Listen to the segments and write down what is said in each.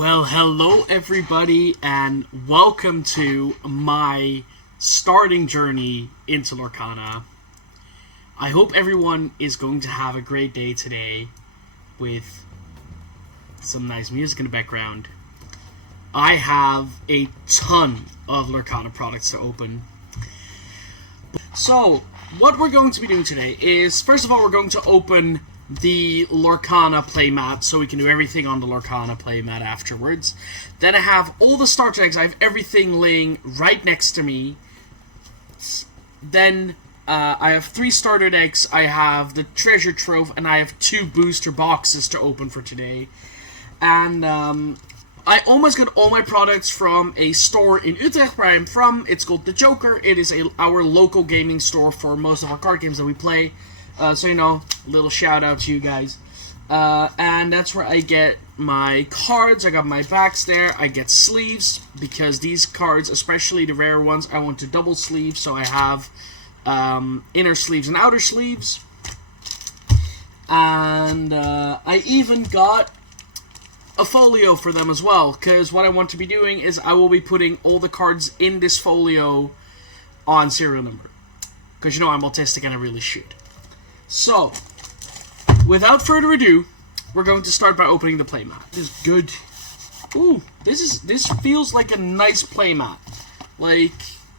Well, hello everybody, and welcome to my starting journey into Lorcana. I hope everyone is going to have a great day today with some nice music in the background. I have a ton of Lorcana products to open. So, what we're going to be doing today is, first of all, we're going to open the Lorcana playmat, so we can do everything on the Lorcana playmat afterwards. Then I have all the starter decks. I have everything laying right next to me. Then I have 3 starter decks. I have the treasure trove, and I have 2 booster boxes to open for today. And I almost got all my products from a store in Utrecht where I'm from. It's called The Joker. It is our local gaming store for most of our card games that we play. So, you know, a little shout out to you guys. And that's where I get my cards. I got my backs there. I get sleeves, because these cards, especially the rare ones, I want to double sleeve. So I have inner sleeves and outer sleeves. And I even got a folio for them as well, because what I want to be doing is I will be putting all the cards in this folio on serial number. Because, you know, I'm autistic and I really should. So, without further ado, we're going to start by opening the playmat. This is good. Ooh, this feels like a nice playmat. Like,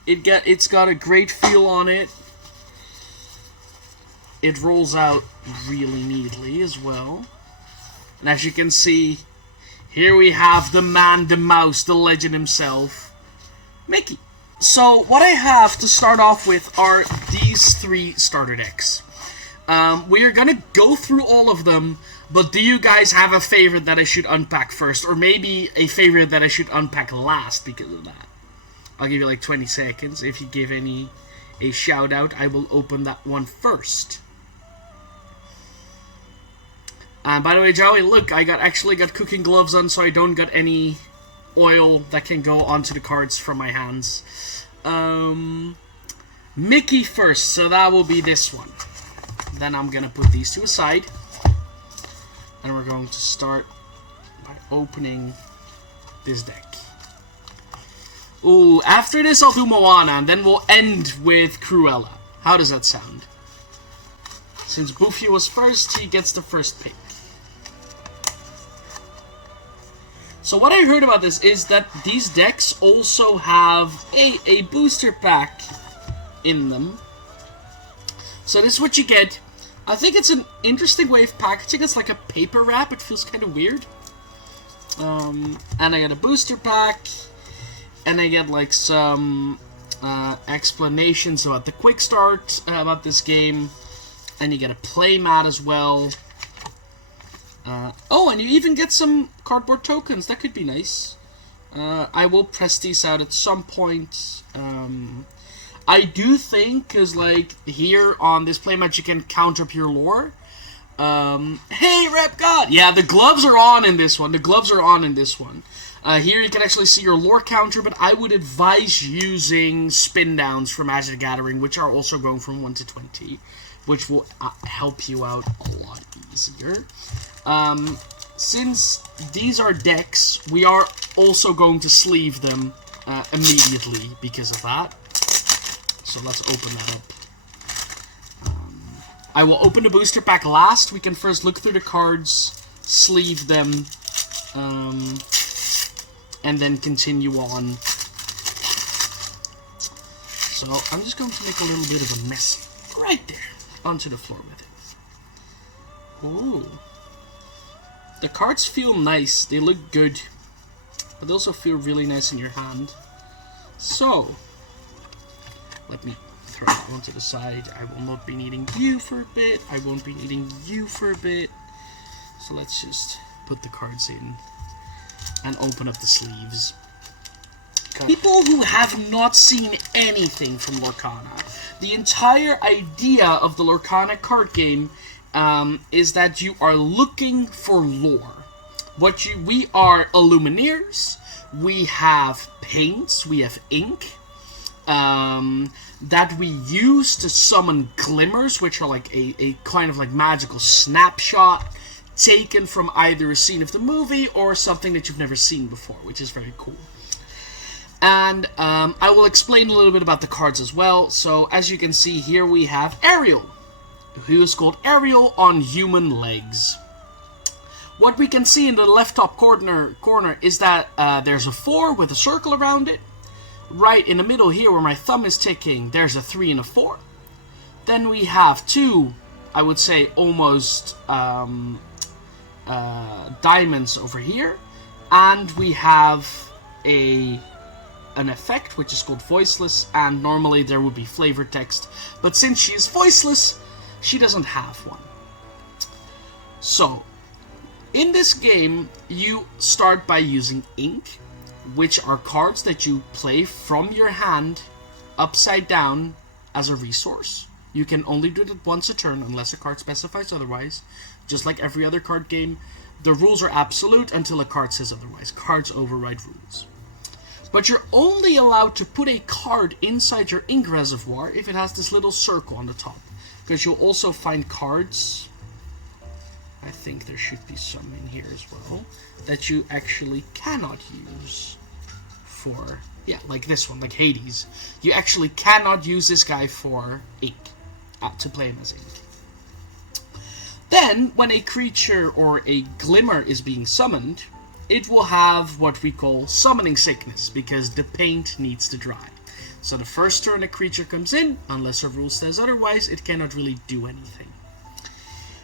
it's got a great feel on it. It rolls out really neatly as well. And as you can see, here we have the man, the mouse, the legend himself, Mickey. So, what I have to start off with are these 3 starter decks. We are gonna go through all of them, but do you guys have a favorite that I should unpack first? Or maybe a favorite that I should unpack last because of that? I'll give you like 20 seconds. If you give a shout out, I will open that one first. And by the way, Joey, look, I actually got cooking gloves on, so I don't got any oil that can go onto the cards from my hands. Mickey first, so that will be this one. Then I'm going to put these 2 aside. And we're going to start by opening this deck. Ooh, after this I'll do Moana, and then we'll end with Cruella. How does that sound? Since Boofy was first, he gets the first pick. So what I heard about this is that these decks also have a booster pack in them. So this is what you get. I think it's an interesting way of packaging. It's like a paper wrap. It feels kind of weird. And I get a booster pack. And I get like some explanations about the quick start about this game. And you get a play mat as well. Oh, and you even get some cardboard tokens. That could be nice. I will press these out at some point. I do think, because, like, here on this playmat you can counter up your lore. Hey, Rep God! Yeah, the gloves are on in this one. Here you can actually see your lore counter, but I would advise using spin downs for Magic the Gathering, which are also going from 1 to 20, which will help you out a lot easier. Since these are decks, we are also going to sleeve them immediately because of that. So let's open that up. I will open the booster pack last. We can first look through the cards, sleeve them, and then continue on. So I'm just going to make a little bit of a mess right there onto the floor with it. Ooh. The cards feel nice. They look good. But they also feel really nice in your hand. So, let me throw that one to the side. I will not be needing you for a bit. I won't be needing you for a bit. So let's just put the cards in and open up the sleeves. People who have not seen anything from Lorcana, the entire idea of the Lorcana card game is that you are looking for lore. We are illumineers. We have paints. We have ink. That we use to summon glimmers, which are like a kind of like magical snapshot taken from either a scene of the movie or something that you've never seen before, which is very cool. And I will explain a little bit about the cards as well. So as you can see here, we have Ariel, who is called Ariel on human legs. What we can see in the left top corner is that there's a 4 with a circle around it. Right in the middle here where my thumb is ticking, there's a 3 and a 4. Then we have 2, I would say almost diamonds over here. And we have an effect which is called voiceless, and normally there would be flavor text. But since she is voiceless, she doesn't have one. So, in this game, you start by using ink, which are cards that you play from your hand upside down as a resource. You can only do it once a turn unless a card specifies otherwise. Just like every other card game, the rules are absolute until a card says otherwise. Cards override rules. But you're only allowed to put a card inside your ink reservoir if it has this little circle on the top. Because you'll also find cards, I think there should be some in here as well, that you actually cannot use for, yeah, like this one, like Hades. You actually cannot use this guy for ink, to play him as ink. Then, when a creature or a glimmer is being summoned, it will have what we call summoning sickness, because the paint needs to dry. So the first turn a creature comes in, unless a rule says otherwise, it cannot really do anything.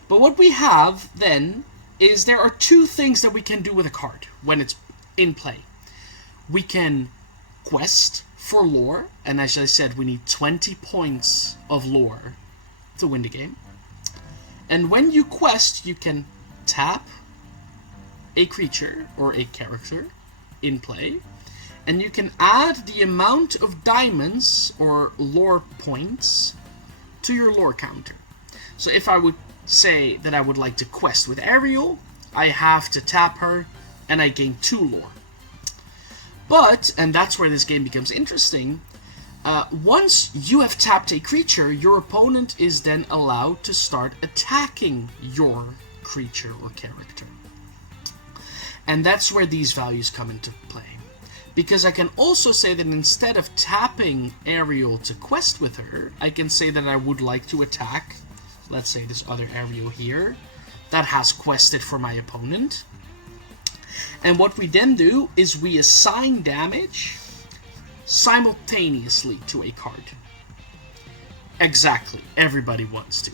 But what we have then is there are 2 things that we can do with a card when it's in play. We can quest for lore, and as I said, we need 20 points of lore to win the game. And when you quest, you can tap a creature or a character in play, and you can add the amount of diamonds or lore points to your lore counter. So if I would say that I would like to quest with Ariel, I have to tap her and I gain 2 lore. But, and that's where this game becomes interesting, once you have tapped a creature, your opponent is then allowed to start attacking your creature or character. And that's where these values come into play. Because I can also say that instead of tapping Ariel to quest with her, I can say that I would like to attack, let's say this other Ariel here, that has quested for my opponent. And what we then do is we assign damage simultaneously to a card. Exactly, everybody wants to.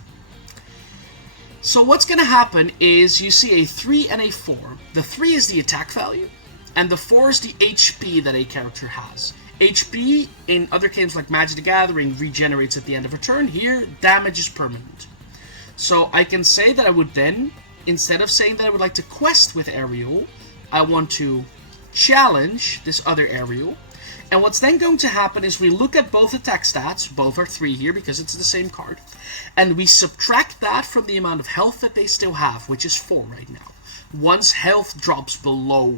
So what's going to happen is you see a 3 and a 4. The 3 is the attack value, and the 4 is the HP that a character has. HP, in other games like Magic the Gathering, regenerates at the end of a turn. Here, damage is permanent. So I can say that I would then, instead of saying that I would like to quest with Ariel, I want to challenge this other Ariel. And what's then going to happen is we look at both attack stats, both are 3 here because it's the same card, and we subtract that from the amount of health that they still have, which is 4 right now. Once health drops below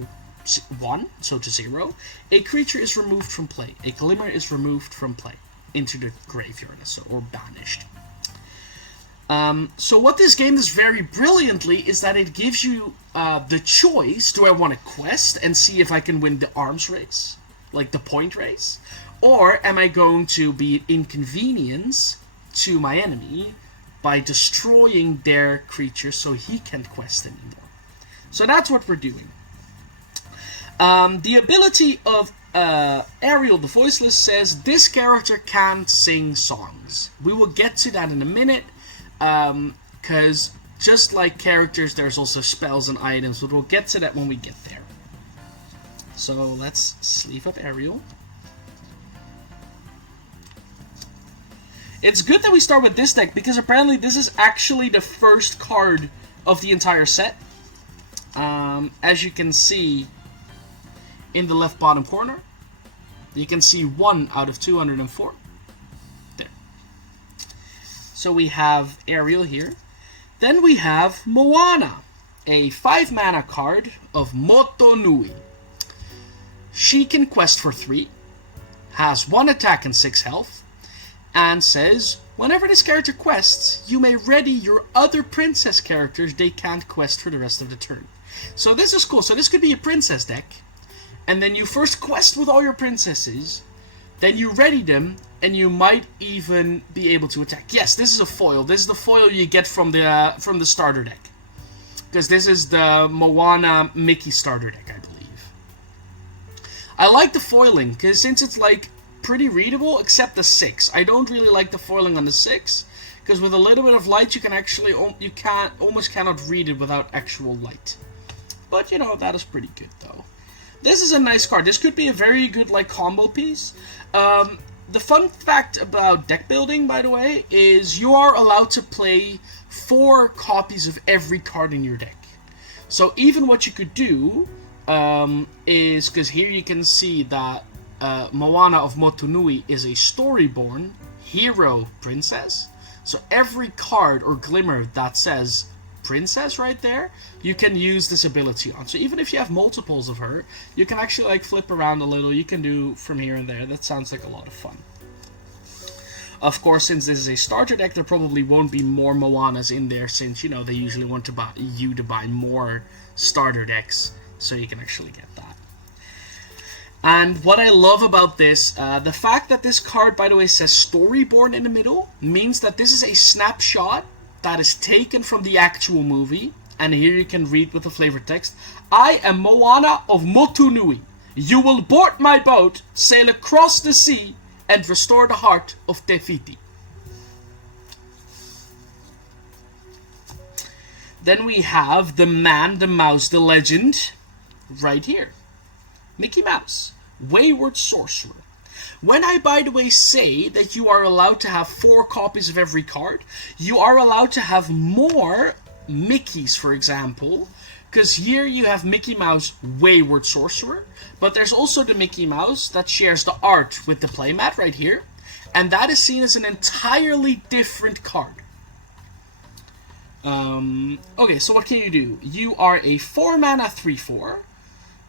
1, so to 0, a creature is removed from play. A glimmer is removed from play into the graveyard, or banished. So what this game does very brilliantly is that it gives you the choice, do I want to quest and see if I can win the arms race, like the point race, or am I going to be inconvenience to my enemy by destroying their creature so he can't quest anymore. So that's what we're doing. The ability of Ariel the Voiceless says this character can't sing songs. We will get to that in a minute, because just like characters, there's also spells and items, but we'll get to that when we get there. So let's sleeve up Ariel. It's good that we start with this deck, because apparently this is actually the first card of the entire set. As you can see in the left bottom corner, you can see 1 out of 204. There. So we have Ariel here. Then we have Moana, a 5-mana card of Motonui. She can quest for 3, has 1 attack and 6 health, and says, Whenever this character quests, you may ready your other princess characters they can't quest for the rest of the turn. So this is cool. So this could be a princess deck, and then you first quest with all your princesses, then you ready them, and you might even be able to attack. Yes, this is a foil. This is the foil you get from the starter deck, because this is the Moana Mickey starter deck, I believe. I like the foiling, because since it's like pretty readable, except the 6. I don't really like the foiling on the 6, because with a little bit of light, you can actually almost cannot read it without actual light. But you know, that is pretty good though. This is a nice card. This could be a very good like combo piece. The fun fact about deck building, by the way, is you are allowed to play 4 copies of every card in your deck. So even what you could do is, because here you can see that Moana of Motunui is a Storyborn hero princess. So every card or glimmer that says princess right there, you can use this ability on. So even if you have multiples of her, you can actually like flip around a little. You can do from here and there. That sounds like a lot of fun. Of course, since this is a starter deck, there probably won't be more Moanas in there, since, you know, they usually want to buy more starter decks, so you can actually get that. And what I love about this, the fact that this card, by the way, says Storyborn in the middle, means that this is a snapshot that is taken from the actual movie. And here you can read with the flavored text. I am Moana of Motunui. You will board my boat, sail across the sea, and restore the heart of Te Fiti. Then we have the man, the mouse, the legend, right here. Mickey Mouse, Wayward Sorcerer. When I, by the way, say that you are allowed to have 4 copies of every card, you are allowed to have more Mickeys, for example, because here you have Mickey Mouse, Wayward Sorcerer, but there's also the Mickey Mouse that shares the art with the playmat right here, and that is seen as an entirely different card. Okay, so what can you do? You are a 4-mana 3/4.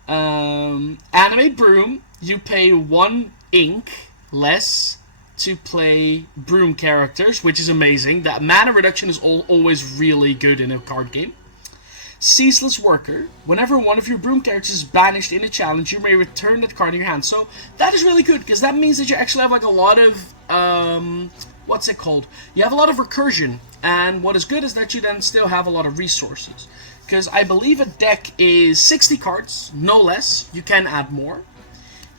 Animate Broom. You pay 1 ink less to play Broom characters, which is amazing. That mana reduction is always really good in a card game. Ceaseless Worker. Whenever one of your Broom characters is banished in a challenge, you may return that card in your hand. So that is really good, because that means that you actually have like a lot of what's it called? You have a lot of recursion, and what is good is that you then still have a lot of resources. Because I believe a deck is 60 cards, no less. You can add more.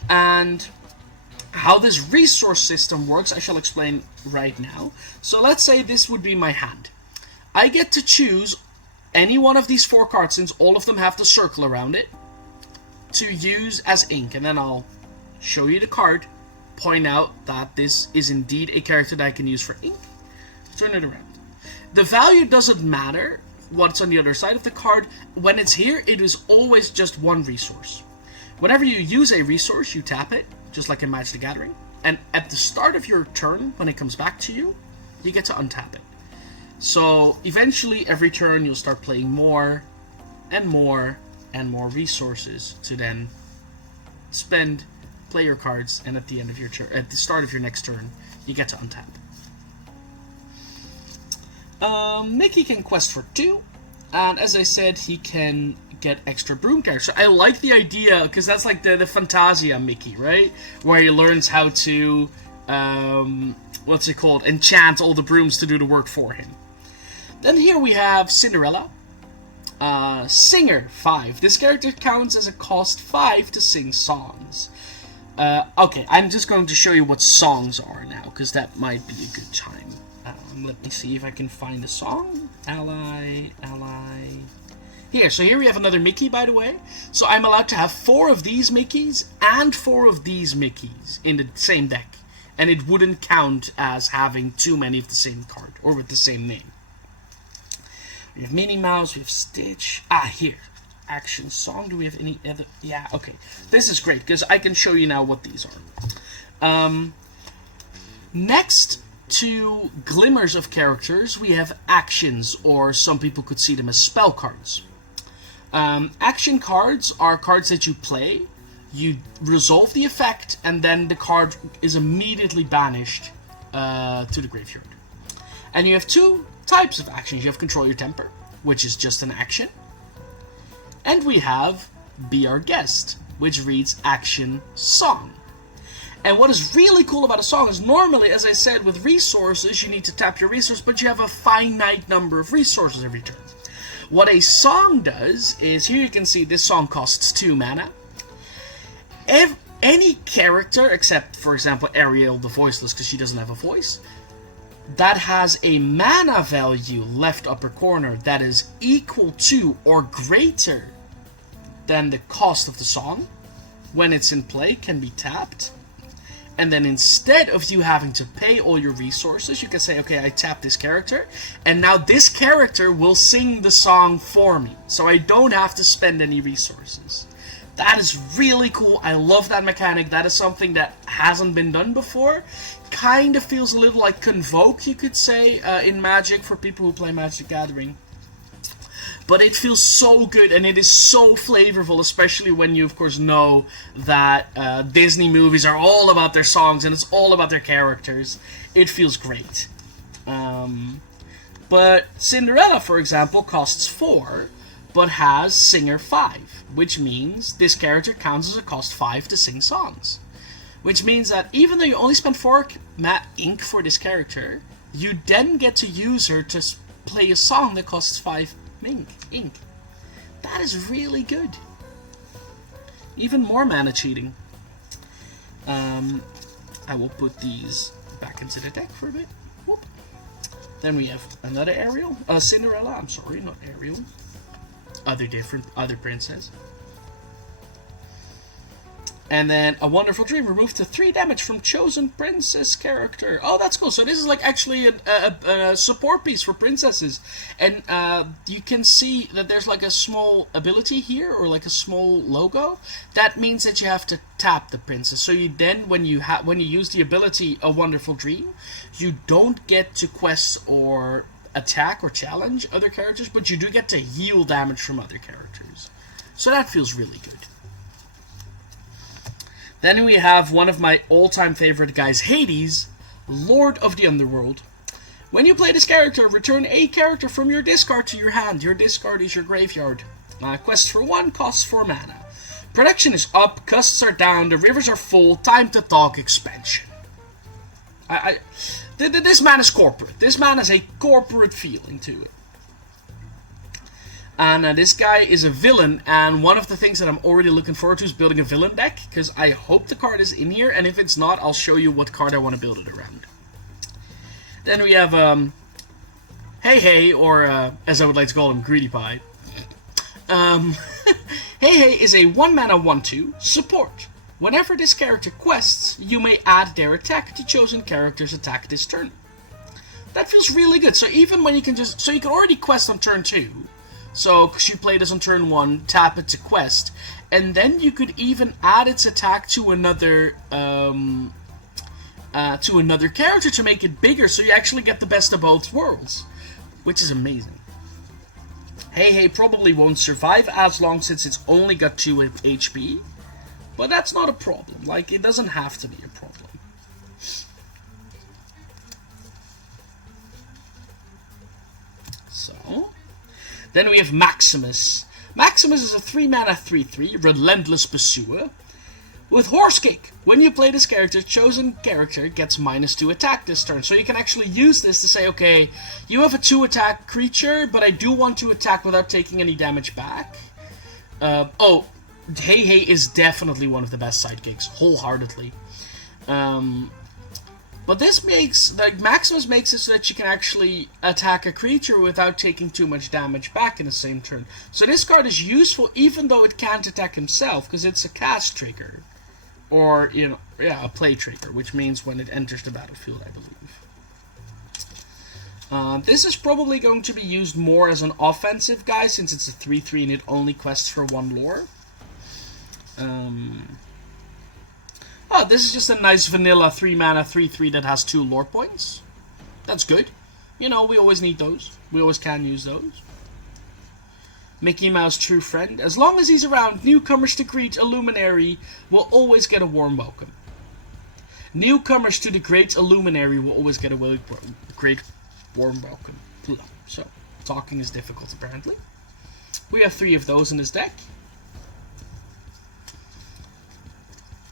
And how this resource system works, I shall explain right now. So let's say this would be my hand. I get to choose any one of these 4 cards, since all of them have the circle around it, to use as ink. And then I'll show you the card, point out that this is indeed a character that I can use for ink, turn it around. The value doesn't matter what's on the other side of the card. When it's here, it is always just 1 resource. Whenever you use a resource, you tap it, just like in Magic the Gathering, and at the start of your turn, when it comes back to you, you get to untap it. So eventually, every turn, you'll start playing more and more and more resources to then spend, play your cards, and at the end of your turn, at the start of your next turn, you get to untap. Mickey can quest for 2, and as I said, he can get extra Broom characters. I like the idea, because that's like the Fantasia Mickey, right? Where he learns how to, what's it called? Enchant all the brooms to do the work for him. Then here we have Cinderella. Singer, 5. This character counts as a cost 5 to sing songs. Okay, I'm just going to show you what songs are now, because that might be a good time. Let me see if I can find a song. Ally. Here, so here we have another Mickey, by the way. So I'm allowed to have 4 of these Mickeys and 4 of these Mickeys in the same deck. And it wouldn't count as having too many of the same card, or with the same name. We have Minnie Mouse, we have Stitch. Here. Action song. Do we have any other? Yeah, okay. This is great, because I can show you now what these are. Next to glimmers of characters, we have actions, or some people could see them as spell cards. Action cards are cards that you play, you resolve the effect, and then the card is immediately banished to the graveyard. And you have two types of actions. You have Control Your Temper, which is just an action. And we have Be Our Guest, which reads Action Song. And what is really cool about a song is normally, as I said, with resources, you need to tap your resource, but you have a finite number of resources every turn. What a song does is, here you can see this song costs 2 mana. Any character, except, for example, Ariel the Voiceless, because she doesn't have a voice, that has a mana value left upper corner that is equal to or greater than the cost of the song, when it's in play, can be tapped. And then instead of you having to pay all your resources, you can say, okay, I tap this character, and now this character will sing the song for me, so I don't have to spend any resources. That is really cool. I love that mechanic. That is something that hasn't been done before. Kind of feels a little like Convoke, you could say, in Magic, for people who play Magic Gathering. But it feels so good, and it is so flavorful, especially when you, of course, know that Disney movies are all about their songs, and it's all about their characters. It feels great. But Cinderella, for example, costs 4, but has Singer 5, which means this character counts as a cost 5 to sing songs. Which means that even though you only spend 4 ink for this character, you then get to use her to play a song that costs 5 ink. That is really good. Even more mana cheating. I will put these back into the deck for a bit. Whoop. Then we have another Cinderella, I'm sorry, not Ariel. Other princess. And then a Wonderful Dream, remove the 3 damage from chosen princess character. Oh, that's cool. So this is like actually a support piece for princesses. And you can see that there's like a small ability here, or like a small logo. That means that you have to tap the princess. So you then, when you use the ability A Wonderful Dream, you don't get to quest or attack or challenge other characters, but you do get to heal damage from other characters. So that feels really good. Then we have one of my all-time favorite guys, Hades, Lord of the Underworld. When you play this character, return a character from your discard to your hand. Your discard is your graveyard. Quest for 1 costs 4 mana. Production is up, costs are down, the rivers are full, time to talk expansion. This man is corporate. This man has a corporate feeling to it. And this guy is a villain, and one of the things that I'm already looking forward to is building a villain deck, because I hope the card is in here, and if it's not, I'll show you what card I want to build it around. Then we have, Hey Hey, or as I would like to call him, Greedy Pie. Hey Hey is a 1-mana 1/2 support. Whenever this character quests, you may add their attack to chosen character's attack this turn. That feels really good. So even when you can you can already quest on turn 2. So, because you play this on turn 1, tap it to quest, and then you could even add its attack to another character to make it bigger, so you actually get the best of both worlds, which is amazing. Hey Hey probably won't survive as long since it's only got 2 HP, but that's not a problem. Like, it doesn't have to be a problem. So, then we have Maximus. Maximus is a 3-mana 3/3 Relentless Pursuer with Horse Kick. When you play this character, chosen character gets -2 attack this turn. So you can actually use this to say, okay, you have a 2-attack creature, but I do want to attack without taking any damage back. Hey Hey is definitely one of the best sidekicks, wholeheartedly. But this makes, like, Maximus makes it so that you can actually attack a creature without taking too much damage back in the same turn. So this card is useful even though it can't attack himself, because it's a cast trigger. Or, a play trigger, which means when it enters the battlefield, I believe. This is probably going to be used more as an offensive guy, since it's a 3/3 and it only quests for 1 lore. This is just a nice vanilla 3-mana 3/3 that has 2 lore points. That's good. We always need those. We always can use those. Mickey Mouse True Friend. As long as he's around, newcomers to Great Illuminary will always get a warm welcome. Newcomers to the Great Illuminary will always get a great Warm welcome. So, talking is difficult apparently. We have 3 of those in this deck.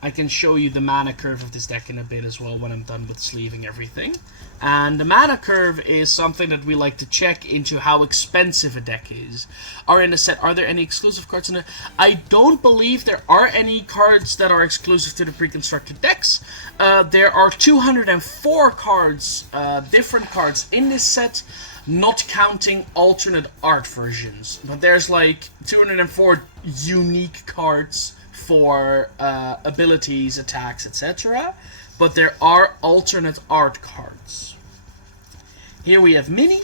I can show you the mana curve of this deck in a bit as well when I'm done with sleeving everything. And the mana curve is something that we like to check into how expensive a deck is. Are in the set, are there any exclusive cards in it? I don't believe there are any cards that are exclusive to the pre-constructed decks. There are 204 cards, different cards in this set, not counting alternate art versions. But there's like 204 unique cards for abilities, attacks, etc. But there are alternate art cards. Here we have Mini,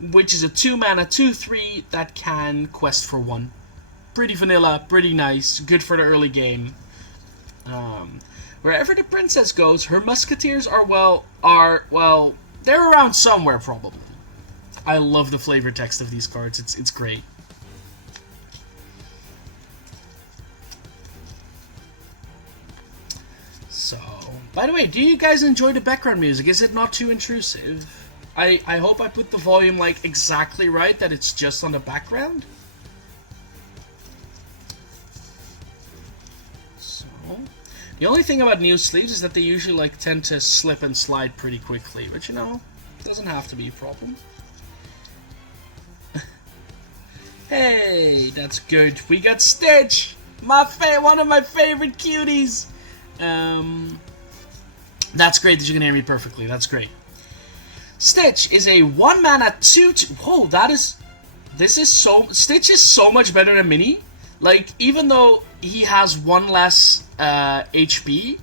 which is a 2-mana 2/3 that can quest for 1. Pretty vanilla, pretty nice, good for the early game. Wherever the princess goes, her musketeers are they're around somewhere probably. I love the flavor text of these cards. It's great. So, by the way, do you guys enjoy the background music? Is it not too intrusive? I hope I put the volume like exactly right, that it's just on the background. So, the only thing about new sleeves is that they usually like tend to slip and slide pretty quickly, but you know, it doesn't have to be a problem. Hey, that's good. We got Stitch, one of my favorite cuties. That's great that you can hear me perfectly. That's great. Stitch is a 1-mana 2/2. Whoa, Stitch is so much better than Mini. Like, even though he has 1 less HP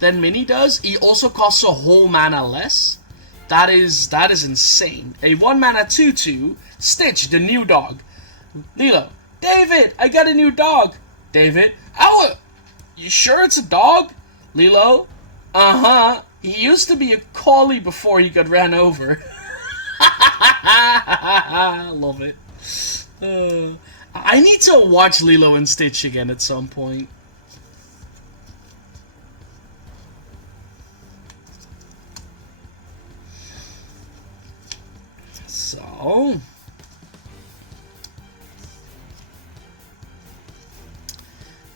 than Mini does, he also costs a whole mana less. That is insane. A 1-mana 2/2. Stitch, the new dog. Lilo, David, I got a new dog. David, you sure it's a dog? Lilo, uh-huh. He used to be a collie before he got ran over. Love it. I need to watch Lilo and Stitch again at some point. So...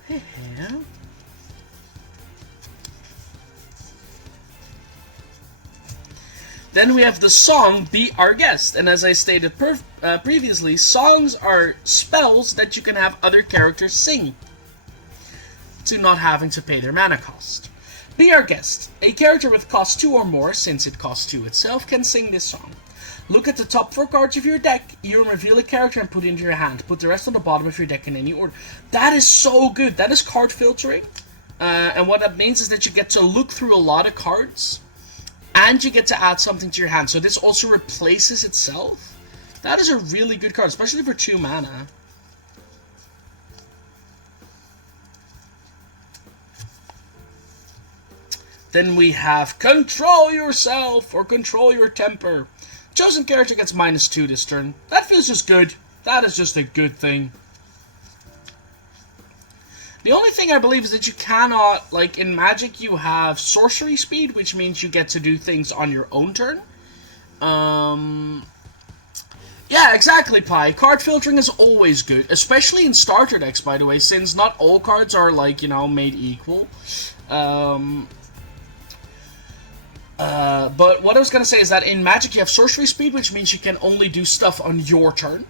yeah. Then we have the song, Be Our Guest. And as I stated previously, songs are spells that you can have other characters sing, to not having to pay their mana cost. Be Our Guest. A character with cost 2 or more, since it costs 2 itself, can sing this song. Look at the top 4 cards of your deck, you reveal a character and put it into your hand. Put the rest on the bottom of your deck in any order. That is so good. That is card filtering. And what that means is that you get to look through a lot of cards, and you get to add something to your hand. So this also replaces itself. That is a really good card, especially for 2 mana. Then we have Control Yourself, or Control Your Temper. Chosen character gets -2 this turn. That feels just good. That is just a good thing. The only thing I believe is that you cannot, like in Magic, you have sorcery speed, which means you get to do things on your own turn. Yeah, exactly, Pi. Card filtering is always good, especially in starter decks, by the way, since not all cards are, like, you know, made equal. But what I was going to say is that in Magic you have sorcery speed, which means you can only do stuff on your turn,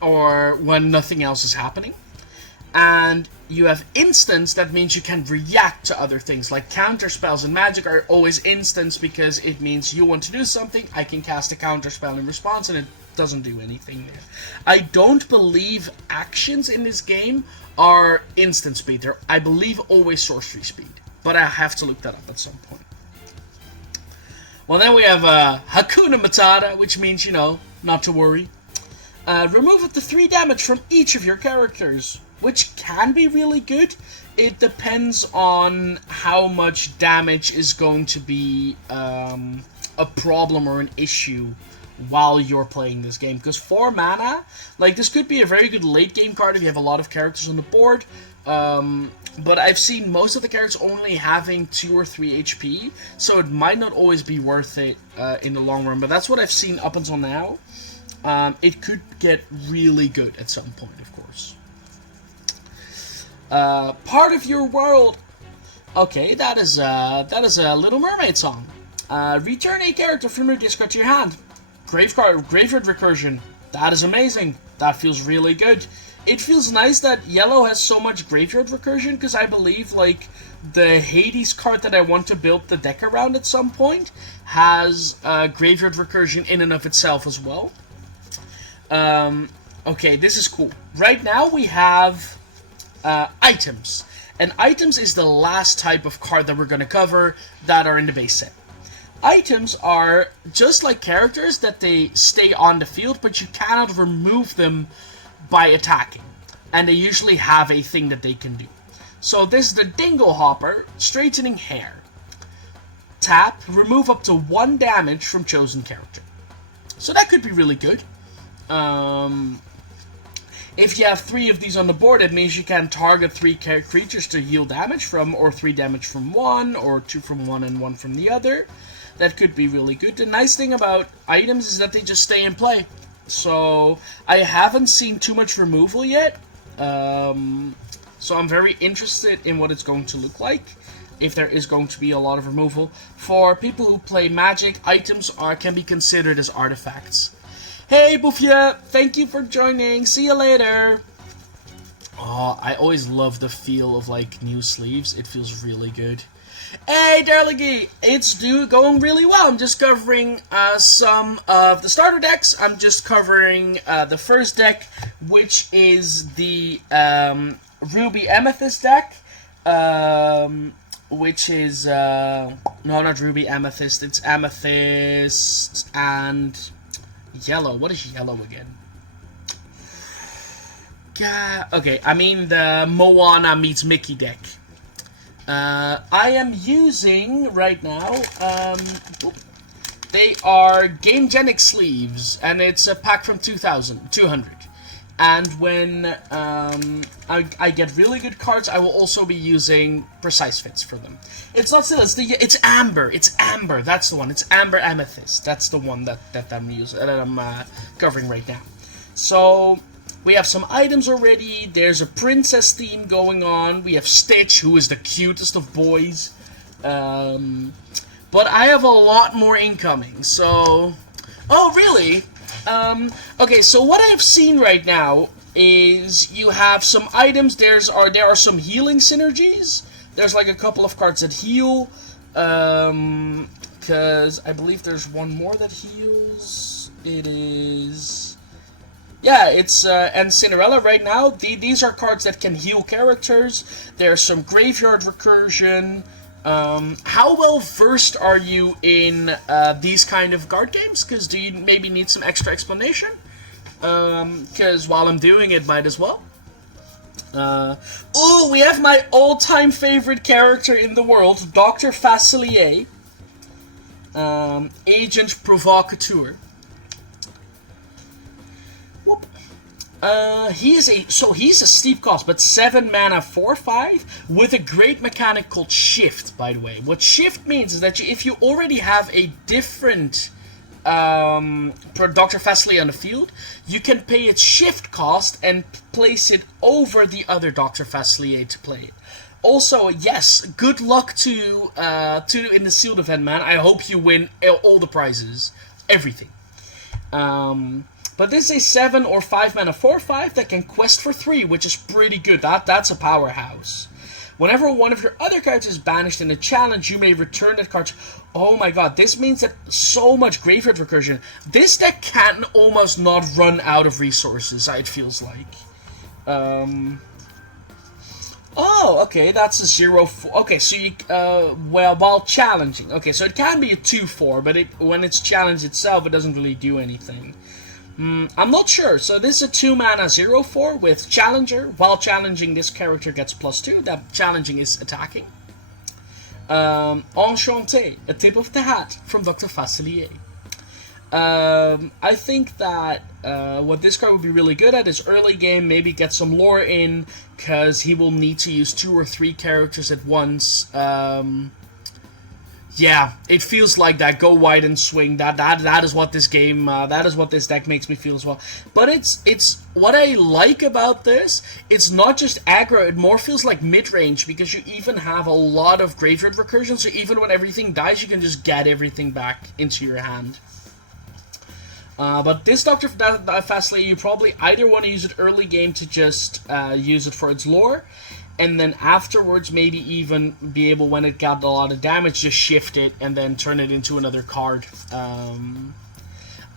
or when nothing else is happening. And you have instants, that means you can react to other things, like counter spells in Magic are always instants because it means you want to do something, I can cast a counter spell in response and it doesn't do anything there. I don't believe actions in this game are instant speed. They're, I believe, always sorcery speed, but I have to look that up at some point. Well, then we have Hakuna Matata, which means, you know, not to worry. Remove up to 3 damage from each of your characters, which can be really good. It depends on how much damage is going to be a problem or an issue while you're playing this game. Because 4 mana, like, this could be a very good late game card if you have a lot of characters on the board. But I've seen most of the characters only having 2 or 3 HP, so it might not always be worth it in the long run. But that's what I've seen up until now. It could get really good at some point, of course. Part of your world. Okay, that is a Little Mermaid song. Return a character from your discard to your hand. Graveyard recursion. That is amazing. That feels really good. It feels nice that yellow has so much graveyard recursion, because I believe, like, the Hades card that I want to build the deck around at some point has graveyard recursion in and of itself as well. Okay, this is cool. Right now we have items. And items is the last type of card that we're going to cover that are in the base set. Items are just like characters, that they stay on the field, but you cannot remove them by attacking. And they usually have a thing that they can do. So this is the Dingle Hopper, straightening hair. Tap, remove up to 1 damage from chosen character. So that could be really good. If you have 3 of these on the board, it means you can target 3 creatures to heal damage from, or 3 damage from one, or 2 from one and 1 from the other. That could be really good. The nice thing about items is that they just stay in play. So I haven't seen too much removal yet. So I'm very interested in what it's going to look like, if there is going to be a lot of removal. For people who play Magic, items can be considered as artifacts. Hey, Bouffier! Thank you for joining. See you later. Oh, I always love the feel of, like, new sleeves. It feels really good. Hey, Darligy! It's going really well. I'm just covering some of the starter decks. I'm just covering the first deck, which is the Ruby Amethyst deck. Which is... no, not Ruby Amethyst. It's Amethyst and... Yellow. What is yellow again? Okay, I mean the Moana meets Mickey deck. I am using right now, they are Gamegenic sleeves, and it's a pack from 200. And when I get really good cards, I will also be using precise fits for them. It's not still, it's amber. It's amber. That's the one. It's amber amethyst. That's the one that I'm using, that I'm covering right now. So we have some items already. There's a princess theme going on. We have Stitch, who is the cutest of boys. But I have a lot more incoming. So, oh really? Okay, so what I've seen right now is you have some items. There are some healing synergies. There's like a couple of cards that heal. Because I believe there's one more that heals. It is... Yeah, it's, and Cinderella right now. These are cards that can heal characters. There's some graveyard recursion. How well versed are you in these kind of card games? Because do you maybe need some extra explanation? Because while I'm doing it, might as well. Oh, we have my all-time favorite character in the world, Dr. Facilier, Agent Provocateur. Whoop. He's a steep cost, but 7 mana 4/5 with a great mechanic called Shift, by the way. What Shift means is that if you already have a different Dr. Facilier on the field, you can pay its Shift cost and place it over the other Dr. Facilier to play it. Also, yes, good luck to in the sealed event, man. I hope you win all the prizes, everything. But this is a 7 or 5 mana 4/5 that can quest for 3, which is pretty good. That's a powerhouse. Whenever one of your other cards is banished in a challenge, you may return that card. Oh my god, this means that so much graveyard recursion. This deck can almost not run out of resources, it feels like. Oh, okay, that's a 0/4. Okay, so you, well, while challenging. Okay, so it can be a 2/4, but when it's challenged itself, it doesn't really do anything. I'm not sure. So this is a 2 mana 0/4 with Challenger. While challenging, this character gets +2. That challenging is attacking. Enchanté, a tip of the hat from Dr. Facilier. I think that what this card would be really good at is early game, maybe get some lore in, because he will need to use 2 or 3 characters at once. Yeah, it feels like that. Go wide and swing. That is what this game. That is what this deck makes me feel as well. But it's what I like about this. It's not just aggro. It more feels like mid range because you even have a lot of graveyard recursion. So even when everything dies, you can just get everything back into your hand. But this Dr. Fastlane, you probably either want to use it early game to just use it for its lore, and then afterwards maybe even be able, when it got a lot of damage, just shift it and then turn it into another card.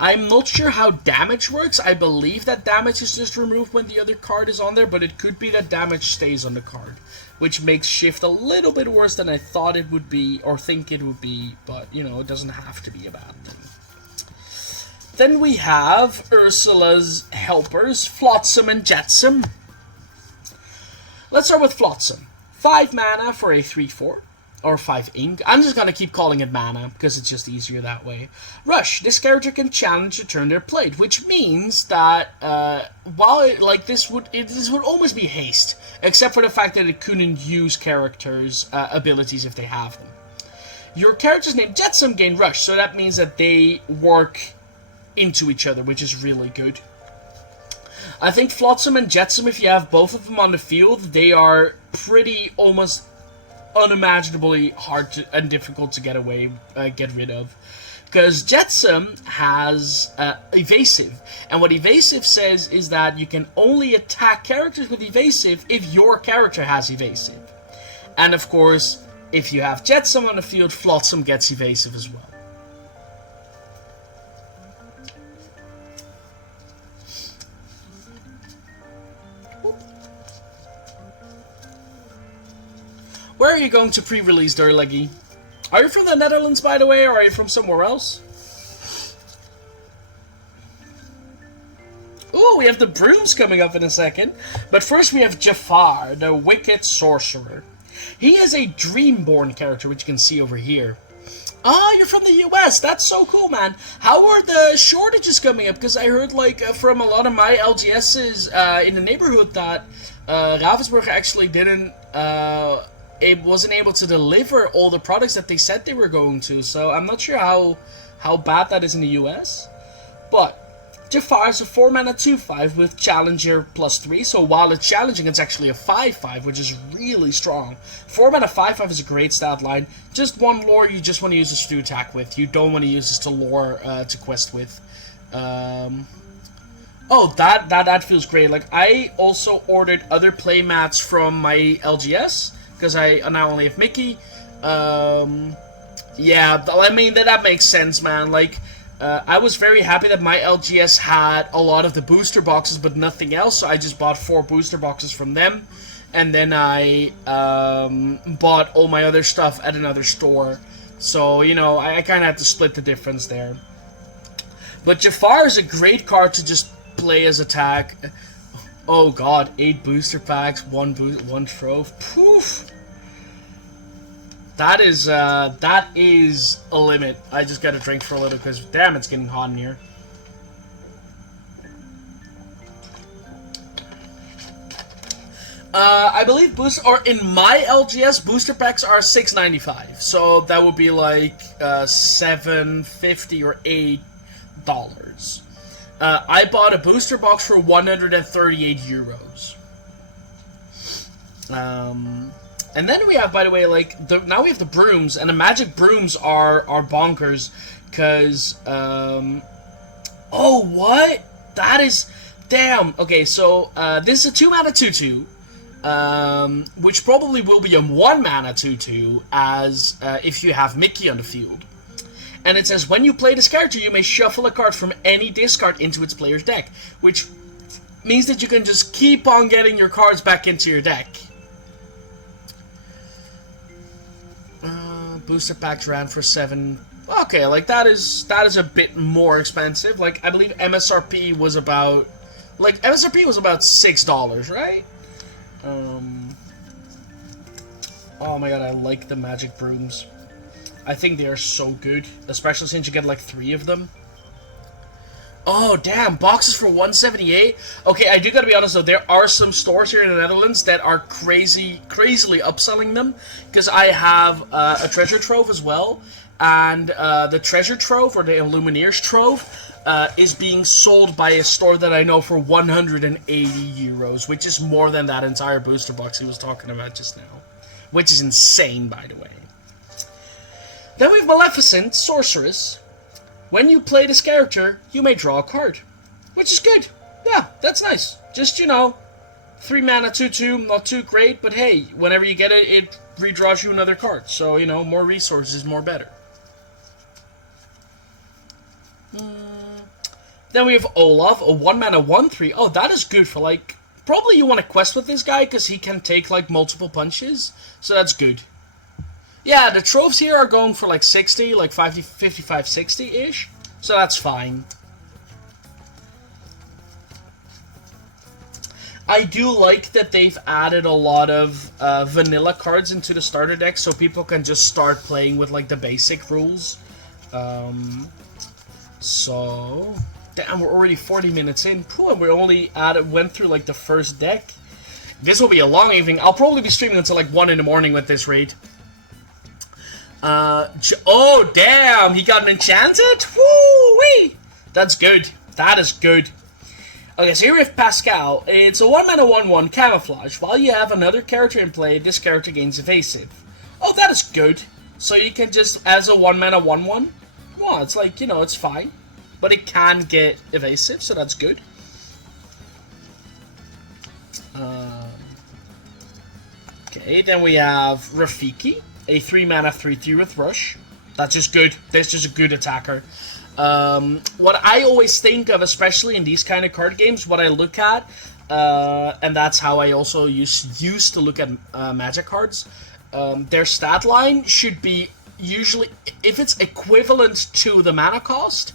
I'm not sure how damage works. I believe that damage is just removed when the other card is on there, but it could be that damage stays on the card, which makes shift a little bit worse than I thought it would be, or think it would be, but, you know, it doesn't have to be a bad thing. Then we have Ursula's helpers, Flotsam and Jetsam. Let's start with Flotsam. 5 mana for a 3/4, or 5 ink. I'm just going to keep calling it mana, because it's just easier that way. Rush. This character can challenge the turn they're played, which means that, while it, like, this would almost be haste, except for the fact that it couldn't use characters' abilities if they have them. Your characters named Jetsam gain Rush, so that means that they work into each other, which is really good. I think Flotsam and Jetsam, if you have both of them on the field, they are pretty almost unimaginably hard and difficult to get rid of. Because Jetsam has evasive, and what evasive says is that you can only attack characters with evasive if your character has evasive. And of course, if you have Jetsam on the field, Flotsam gets evasive as well. Where are you going to pre-release, Durleggy? Are you from the Netherlands, by the way, or are you from somewhere else? Ooh, we have the Brooms coming up in a second. But first we have Jafar, the Wicked Sorcerer. He is a Dreamborn character, which you can see over here. Ah, you're from the US. That's so cool, man. How are the shortages coming up? Because I heard, like, from a lot of my LGSs in the neighborhood that Ravensburger actually it wasn't able to deliver all the products that they said they were going to, so I'm not sure how bad that is in the US. But Jafar is a 4 mana 2/5 with Challenger +3, so while it's challenging, it's actually a 5/5, which is really strong. 4 mana 5/5 is a great stat line. Just one lore you just want to use this to attack with. You don't want to use this to lore to quest with. Oh, that feels great. Like, I also ordered other playmats from my LGS, because I now only have Mickey. Yeah, I mean, that makes sense, man. Like, I was very happy that my LGS had a lot of the booster boxes, but nothing else, so I just bought 4 booster boxes from them, and then I bought all my other stuff at another store. So, you know, I kind of had to split the difference there. But Jafar is a great card to just play as attack. Oh god, 8 booster packs, 1 trove. Poof! That is a limit. I just gotta drink for a little because damn, it's getting hot in here. I believe in my LGS, booster packs are $6.95, so that would be like $7.50 or $8. I bought a booster box for 138 euros. And then we have, by the way, like, now we have the Brooms, and the Magic Brooms are bonkers, because, oh, what? That is, damn. Okay, so, this is a 2 mana 2/2, which probably will be a 1 mana 2/2, as, if you have Mickey on the field. And it says, when you play this character, you may shuffle a card from any discard into its player's deck, which means that you can just keep on getting your cards back into your deck. Booster packs ran for 7. Okay, like, that is a bit more expensive. Like, I believe MSRP was about $6, right? Oh my god, I like the Magic Brooms. I think they are so good, especially since you get like 3 of them. Oh, damn, boxes for 178? Okay, I do gotta be honest though, there are some stores here in the Netherlands that are crazily upselling them, because I have a treasure trove as well, and the treasure trove, or the Illumineers trove, is being sold by a store that I know for 180 euros, which is more than that entire booster box he was talking about just now. Which is insane, by the way. Then we have Maleficent, Sorceress. When you play this character, you may draw a card. Which is good. Yeah, that's nice. Just, 3 mana, 2/2, not too great, but hey, whenever you get it, it redraws you another card. So, more resources, more better. Then we have Olaf, a 1 mana, 1/3. Oh, that is good for, probably you want to quest with this guy, because he can take, multiple punches. So that's good. Yeah, the troves here are going for 60, 55, 60-ish. So that's fine. I do like that they've added a lot of vanilla cards into the starter deck, so people can just start playing with the basic rules. So, damn, we're already 40 minutes in. Cool, we only went through the first deck. This will be a long evening. I'll probably be streaming until 1 in the morning with this raid. Oh, damn! He got an enchanted? Woo-wee! That's good. That is good. Okay, so here we have Pascal. It's a 1 mana 1/1 camouflage. While you have another character in play, this character gains evasive. Oh, that is good. So you can just, as a 1 mana 1/1, well, it's it's fine. But it can get evasive, so that's good. Okay, then we have Rafiki. A 3 mana 3/3 with Rush. That's just good. That's just a good attacker. What I always think of, especially in these kind of card games, what I look at, and that's how I also used to look at Magic cards, their stat line should be usually, if it's equivalent to the mana cost,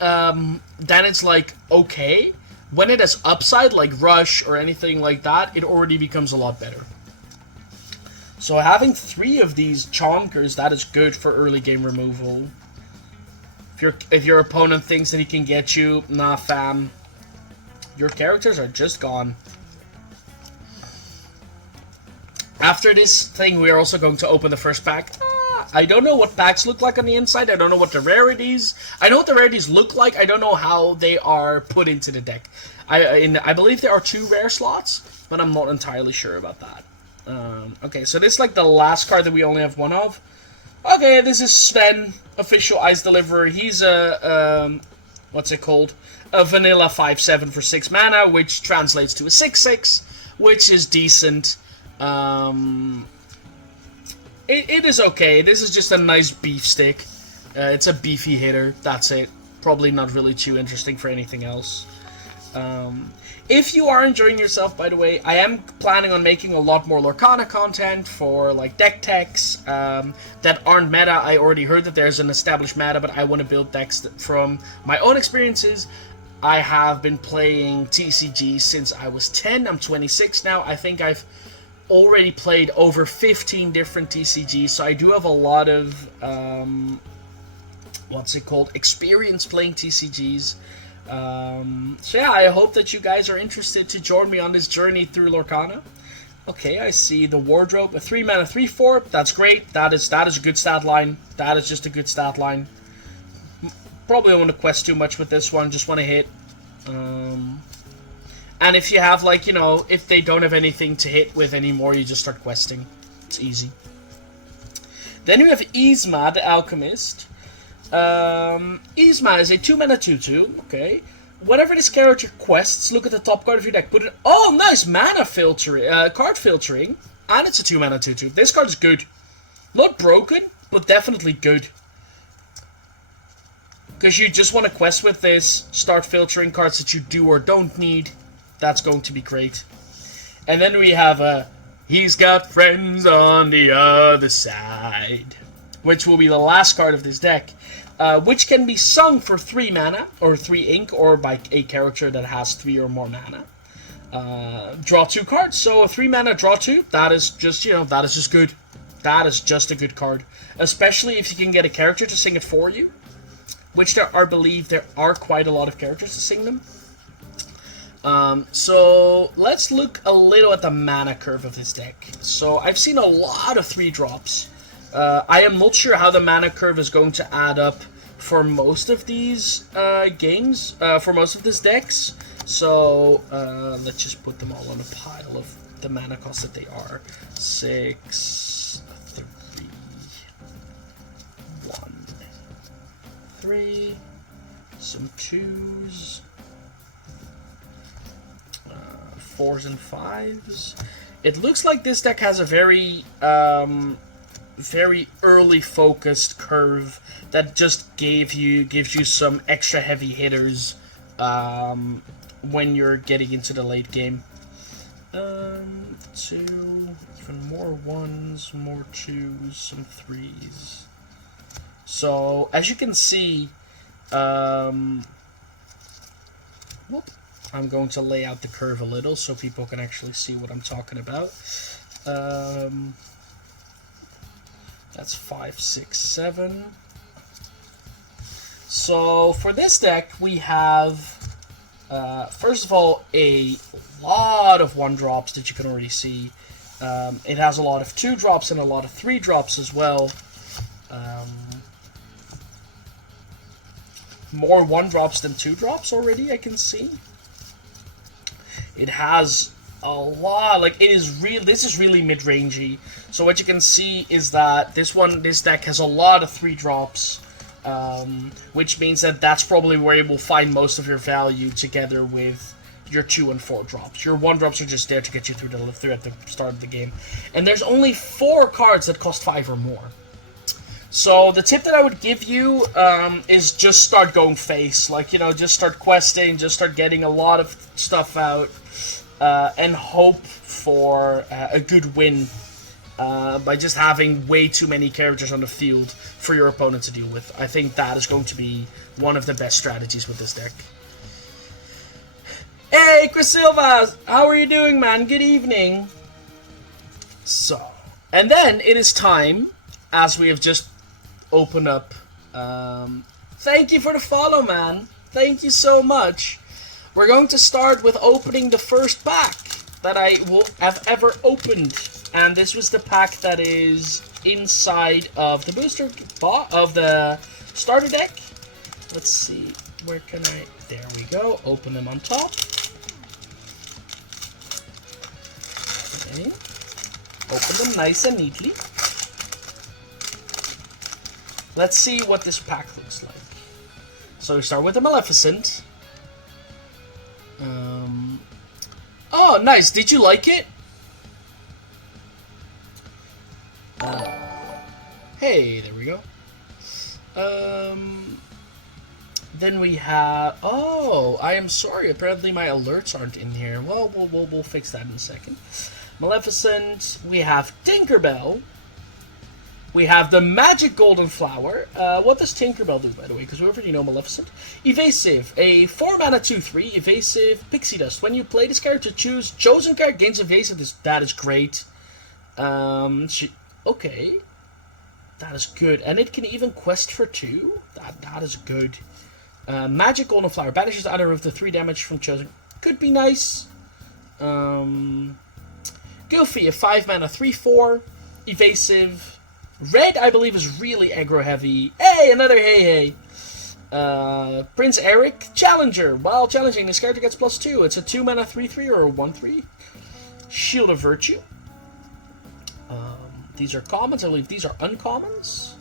then it's okay. When it has upside, like Rush or anything like that, it already becomes a lot better. So having 3 of these chonkers, that is good for early game removal. If your opponent thinks that he can get you, nah fam. Your characters are just gone. After this thing, we are also going to open the first pack. I don't know what packs look like on the inside. I don't know what the rarities... I know what the rarities look like. I don't know how they are put into the deck. I believe there are 2 rare slots, but I'm not entirely sure about that. Okay, so this is the last card that we only have 1 of. Okay, this is Sven, official ice deliverer. He's a, what's it called? A vanilla 5/7 for 6 mana, which translates to a 6/6, which is decent. It is okay. This is just a nice beef stick. It's a beefy hitter. That's it. Probably not really too interesting for anything else. If you are enjoying yourself, by the way, I am planning on making a lot more Lorcana content for deck techs that aren't meta. I already heard that there's an established meta, but I want to build decks from my own experiences. I have been playing TCG since I was 10. I'm 26 now. I think I've already played over 15 different TCGs, so I do have a lot of experience playing TCGs. So yeah, I hope that you guys are interested to join me on this journey through Lorcana. Okay, I see the wardrobe, a 3 mana 3/4. That's great. That is a good stat line. That is just a good stat line. Probably don't want to quest too much with this one. Just want to hit. And if you have if they don't have anything to hit with anymore, you just start questing. It's easy. Then we have Yzma, the Alchemist. Yzma is a 2 mana 2/2. Okay. Whenever this character quests, look at the top card of your deck. Put it. Oh, nice mana filtering, card filtering, and it's a 2 mana 2/2. This card's good. Not broken, but definitely good. Because you just want to quest with this, start filtering cards that you do or don't need. That's going to be great. And then we have He's Got Friends on the Other Side, which will be the last card of this deck, which can be sung for 3 mana, or 3 ink, or by a character that has 3 or more mana. Draw 2 cards, so a 3 mana, draw 2, that is just, that is just good. That is just a good card. Especially if you can get a character to sing it for you. which I believe there are quite a lot of characters to sing them. So let's look a little at the mana curve of this deck. So I've seen a lot of 3-drops. I am not sure how the mana curve is going to add up for most of these games, for most of these decks. So let's just put them all on a pile of the mana cost that they are. 6, 3, 1, 3, some 2s, 4s and 5s. It looks like this deck has a very early focused curve that just gives you some extra heavy hitters when you're getting into the late game. 2, even more 1s, more 2s, some 3s. So as you can see, I'm going to lay out the curve a little so people can actually see what I'm talking about. That's 5, 6, 7. So for this deck, we have, first of all, a lot of 1-drops that you can already see. It has a lot of 2-drops and a lot of 3-drops as well. More 1-drops than 2-drops already, I can see. It has a lot, like this is really mid-rangey. So what you can see is that this deck has a lot of 3-drops, which means that that's probably where you will find most of your value together with your 2 and 4 drops. Your 1-drops are just there to get you through at the start of the game. And there's only 4 cards that cost 5 or more. So the tip that I would give you is just start going face. Like, you know, just start questing, just start getting a lot of stuff out, and hope for a good win by just having way too many characters on the field for your opponent to deal with. I think that is going to be one of the best strategies with this deck. Hey, Chris Silva! How are you doing, man? Good evening. So, and then it is time, as we have just opened up. Thank you for the follow, man. Thank you so much. We're going to start with opening the first pack that I will have ever opened. And this was the pack that is inside of the booster of the starter deck. Let's see, where can I... There we go. Open them on top. Okay. Open them nice and neatly. Let's see what this pack looks like. So we start with the Maleficent. Oh, nice. Did you like it? Hey, there we go. Then we have... Oh, I am sorry. Apparently my alerts aren't in here. Well, we'll fix that in a second. Maleficent. We have Tinkerbell. We have the Magic Golden Flower. What does Tinkerbell do, by the way? Because we already know Maleficent. Evasive. A 4-mana 2/3 Evasive Pixie Dust. When you play this character, choose chosen card gains Evasive. That is great. Okay. That is good. And it can even quest for 2. That is good. Magic Golden Flower. Banishes either of the 3 damage from chosen. Could be nice. Goofy. A 5-mana 3/4 Evasive. Red, I believe, is really aggro heavy. Hey, another hey. Prince Eric, Challenger. While challenging, this character gets +2. It's a 2-mana 3/3 or a 1/3. Shield of Virtue. These are commons. I believe these are uncommons.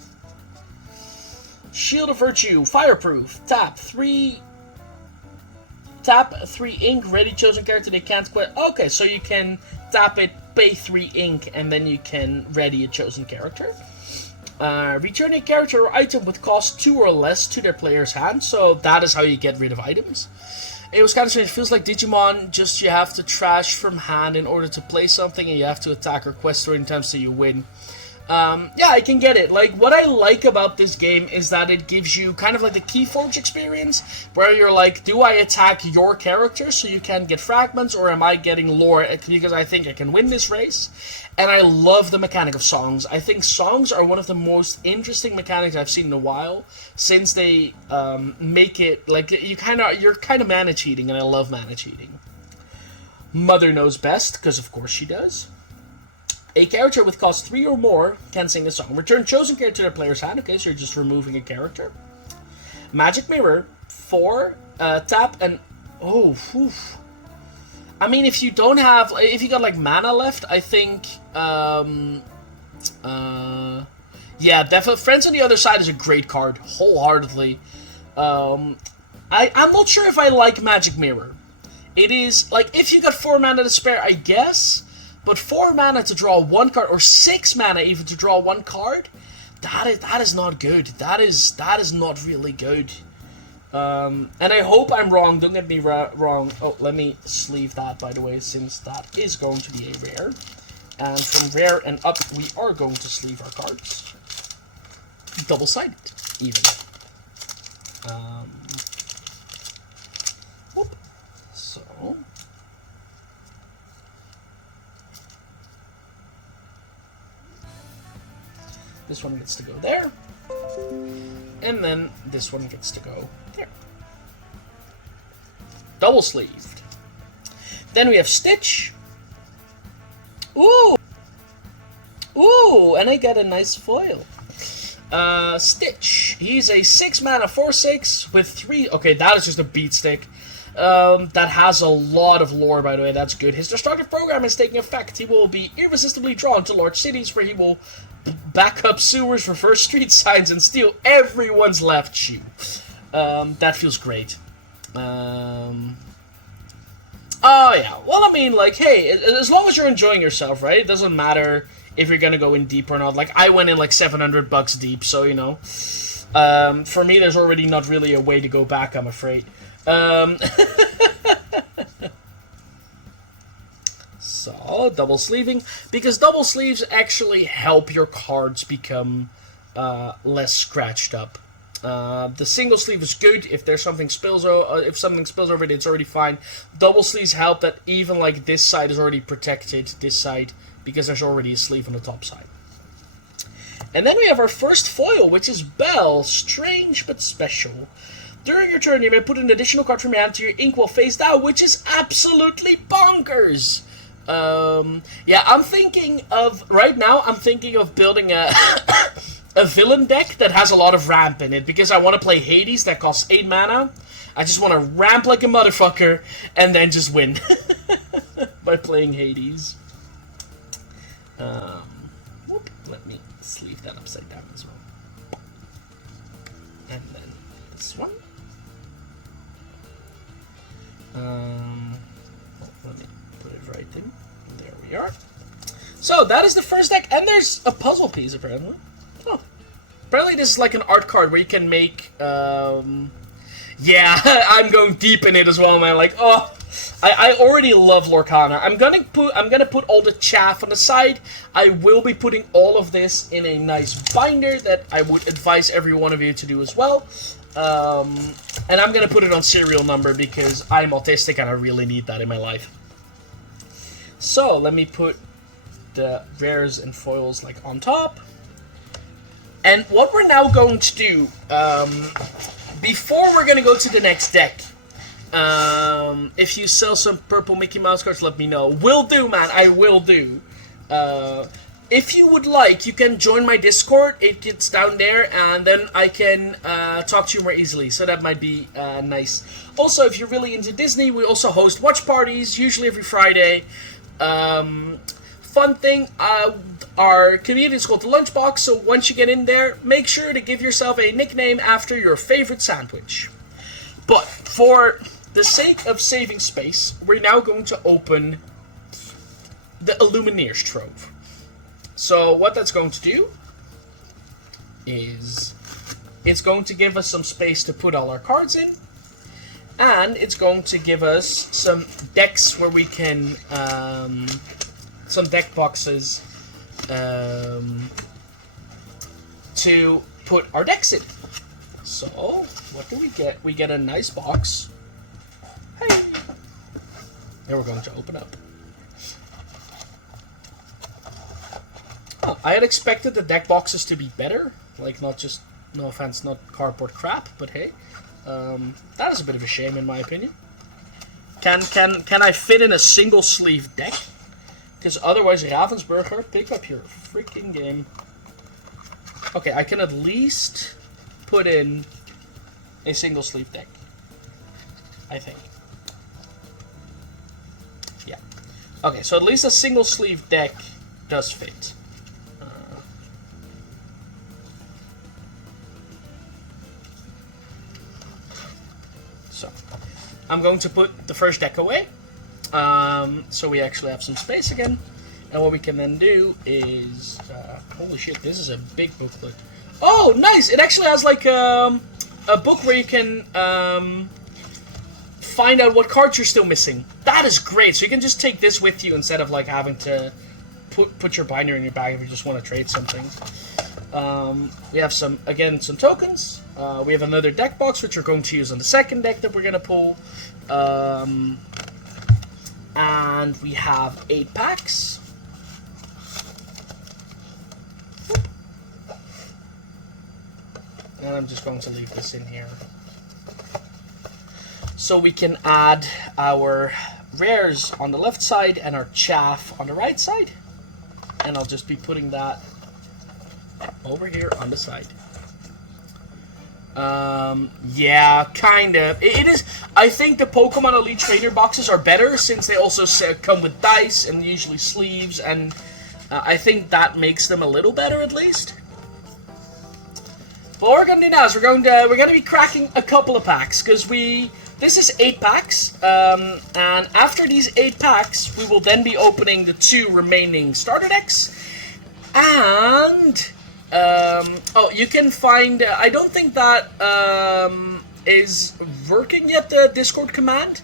Shield of Virtue, Fireproof. Tap 3 ink, ready chosen character they can't quit. Okay, so you can tap it, pay 3 ink, and then you can ready a chosen character. Return a character or item with cost 2 or less to their player's hand, so that is how you get rid of items. It was kind of strange. It feels like Digimon, just you have to trash from hand in order to play something, and you have to attack or quest 3 times till you win. Yeah, I can get it. Like, what I like about this game is that it gives you kind of like the Keyforge experience, where you're like, do I attack your character so you can get fragments, or am I getting lore because I think I can win this race? And I love the mechanic of songs. I think songs are one of the most interesting mechanics I've seen in a while, since they make it like you're kind of mana cheating, and I love mana cheating. Mother knows best, because of course she does. A character with cost 3 or more can sing a song. Return chosen character to their player's hand. Okay, so you're just removing a character. Magic Mirror, 4, tap, and... Oh, whew. I mean, if you don't have... If you got, like, mana left, I think... yeah, definitely. Friends on the Other Side is a great card, wholeheartedly. I'm not sure if I like Magic Mirror. It is, like, if you got 4 mana to spare, I guess... But 4 mana to draw 1 card, or 6 mana even to draw 1 card, that is not good. That is not really good. And I hope I'm wrong. Don't get me wrong. Oh, let me sleeve that, by the way, since that is going to be a rare. And from rare and up, we are going to sleeve our cards. Double-sided, even. Whoop. So... This one gets to go there. And then this one gets to go there. Double sleeved. Then we have Stitch. Ooh! Ooh, and I get a nice foil. Stitch. He's a 6 mana 4/6 with 3... Okay, that is just a beat stick. That has a lot of lore, by the way. That's good. His destructive program is taking effect. He will be irresistibly drawn to large cities, where he will back up sewers, reverse street signs, and steal everyone's left shoe. That feels great. Oh, yeah. Well, I mean, like, hey, as long as you're enjoying yourself, right? It doesn't matter if you're gonna go in deep or not. Like, I went in, like, $700 deep, so, you know. For me, there's already not really a way to go back, I'm afraid. So, double sleeving, because double sleeves actually help your cards become less scratched up. The single sleeve is good if there's something if something spills over it, it's already fine. Double sleeves help that even like this side is already protected, this side, because there's already a sleeve on the top side. And then we have our first foil, which is Belle, strange but special. During your turn, you may put an additional card from your hand to your ink while face down, which is absolutely bonkers. Yeah, I'm thinking of, right now, I'm thinking of building a a villain deck that has a lot of ramp in it, because I want to play Hades that costs 8 mana. I just want to ramp like a motherfucker, and then just win by playing Hades. Whoop, let me sleeve that upside down as well. And then this one. Let me put it right in. There we are. So, that is the first deck, and there's a puzzle piece, apparently. Oh. Apparently this is like an art card where you can make, yeah, I'm going deep in it as well, man. Like, oh, I already love Lorcana. I'm gonna put all the chaff on the side. I will be putting all of this in a nice binder that I would advise every one of you to do as well. And I'm gonna put it on serial number because I'm autistic and I really need that in my life. So, let me put the rares and foils like on top. And what we're now going to do, before we're going to go to the next deck, if you sell some purple Mickey Mouse cards, let me know. Will do, man, I will do. If you would like, you can join my Discord, it gets down there, and then I can talk to you more easily, so that might be nice. Also, if you're really into Disney, we also host watch parties, usually every Friday. Fun thing, our community is called the Lunchbox, so once you get in there, make sure to give yourself a nickname after your favorite sandwich. But for the sake of saving space, we're now going to open the Illumineers Trove. So what that's going to do is it's going to give us some space to put all our cards in, and it's going to give us some decks where we can some deck boxes to put our decks in. So, what do we get? We get a nice box. Hey! Now we're going to open up. Oh, I had expected the deck boxes to be better. Like, not just, no offense, not cardboard crap, but hey. That is a bit of a shame in my opinion. Can I fit in a single sleeve deck? Because otherwise, Ravensburger, pick up your freaking game. Okay, I can at least put in a single sleeve deck. I think. Yeah. Okay, so at least a single sleeve deck does fit. So, I'm going to put the first deck away. So we actually have some space again. And what we can then do is... holy shit, this is a big booklet. Oh, nice! It actually has like a book where you can find out what cards you're still missing. That is great. So you can just take this with you instead of like having to put your binder in your bag if you just want to trade something. We have some tokens. We have another deck box which we're going to use on the second deck that we're going to pull. And we have 8 packs. And I'm just going to leave this in here. So we can add our rares on the left side and our chaff on the right side. And I'll just be putting that over here on the side. Yeah, kind of. It is. I think the Pokemon Elite Trainer boxes are better since they also come with dice and usually sleeves, and I think that makes them a little better at least. But what we're gonna do now is we're gonna be cracking a couple of packs because this is 8 packs, and after these 8 packs, we will then be opening the 2 remaining starter decks, and. Oh, you can find... I don't think that is working yet, the Discord command.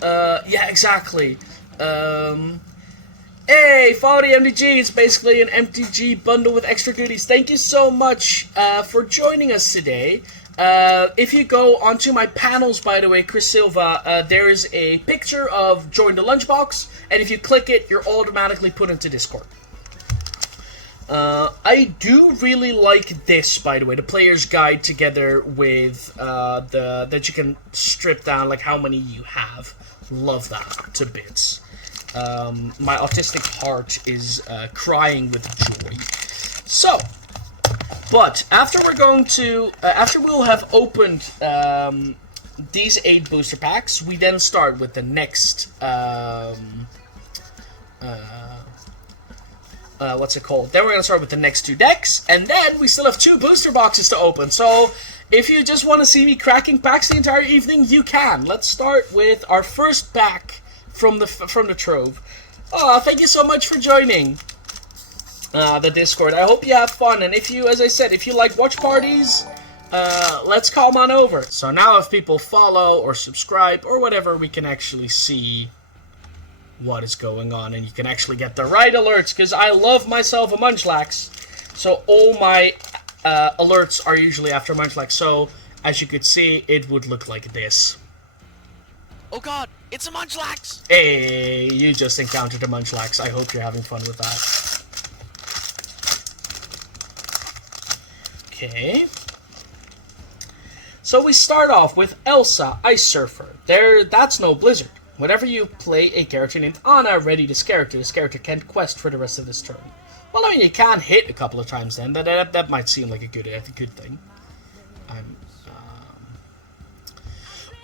Yeah, exactly. Hey, follow the MTG. It's basically an MTG bundle with extra goodies. Thank you so much for joining us today. If you go onto my panels, by the way, Chris Silva, there is a picture of Join the Lunchbox, and if you click it, you're automatically put into Discord. I do really like this, by the way, the player's guide together with that you can strip down like how many you have. Love that to bits. My autistic heart is crying with joy. So, but after we'll have opened these 8 booster packs, we then start with the next what's it called? Then we're going to start with the next 2 decks, and then we still have 2 booster boxes to open. So, if you just want to see me cracking packs the entire evening, you can. Let's start with our first pack from the trove. Oh, thank you so much for joining the Discord. I hope you have fun, and if you, as I said, if you like watch parties, let's come on over. So now if people follow or subscribe or whatever, we can actually see what is going on, and you can actually get the right alerts, because I love myself a Munchlax, so all my alerts are usually after Munchlax. So as you could see, it would look like this. Oh god, it's a Munchlax! Hey, you just encountered a Munchlax. I hope you're having fun with that. Okay. So we start off with Elsa, Ice Surfer. That's no Blizzard. Whenever you play a character named Anna, ready this character can't quest for the rest of this turn. Well, I mean, you can hit a couple of times then. That might seem like a good thing.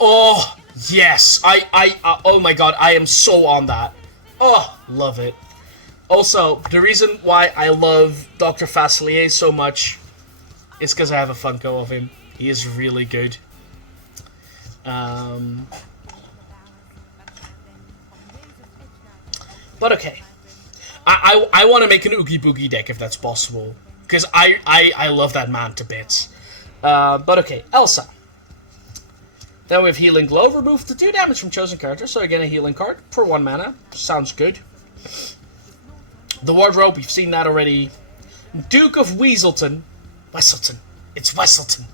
Oh, yes! Oh my god, I am so on that. Oh, love it. Also, the reason why I love Dr. Facilier so much is because I have a Funko of him. He is really good. But okay, I want to make an Oogie Boogie deck if that's possible, because I love that man to bits. But okay, Elsa. Then we have Healing Glow, remove the 2 damage from chosen character, so again a healing card for 1 mana. Sounds good. The Wardrobe, we've seen that already. Duke of Weaselton. Wesselton. It's Wesselton.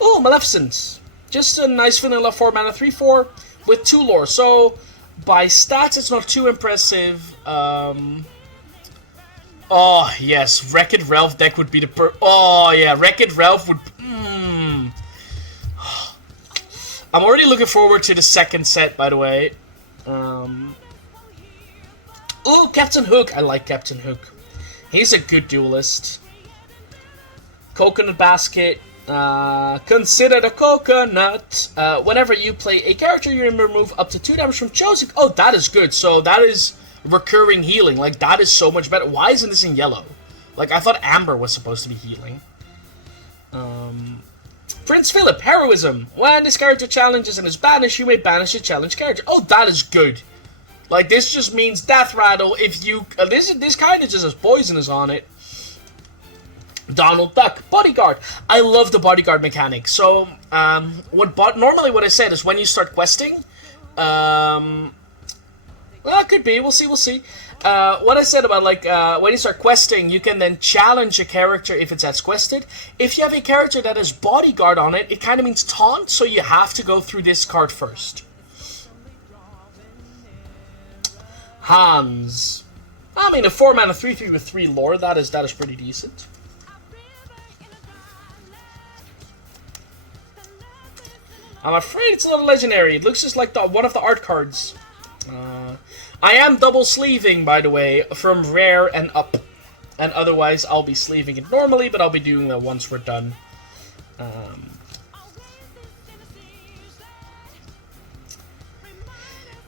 Oh, Maleficent. Just a nice vanilla 4-mana 3/4 with 2 lore. So, by stats, it's not too impressive. Oh, yes. Wrecked Ralph deck would be the oh, yeah. Wrecked Ralph would... I'm already looking forward to the second set, by the way. Oh, Captain Hook. I like Captain Hook. He's a good duelist. Coconut Basket. Consider the coconut. Whenever you play a character, you remove up to 2 damage from chosen. Oh, that is good. So that is recurring healing. Like, that is so much better. Why isn't this in yellow? Like, I thought Amber was supposed to be healing. Prince Philip, Heroism. When this character challenges and is banished, you may banish a challenged character. Oh, that is good. Like, this just means Death Rattle if you... this kind of just has poisonous on it. Donald Duck, Bodyguard. I love the Bodyguard mechanic. So, normally what I said is when you start questing... well, it could be. We'll see. What I said about, like, when you start questing, you can then challenge a character if it's as quested. If you have a character that has Bodyguard on it, it kind of means taunt, so you have to go through this card first. Hans. I mean, a 4-mana 3/3 with 3 lore, that is pretty decent. I'm afraid it's not a legendary. It looks just like one of the art cards. I am double sleeving, by the way, from rare and up. And otherwise, I'll be sleeving it normally, but I'll be doing that once we're done.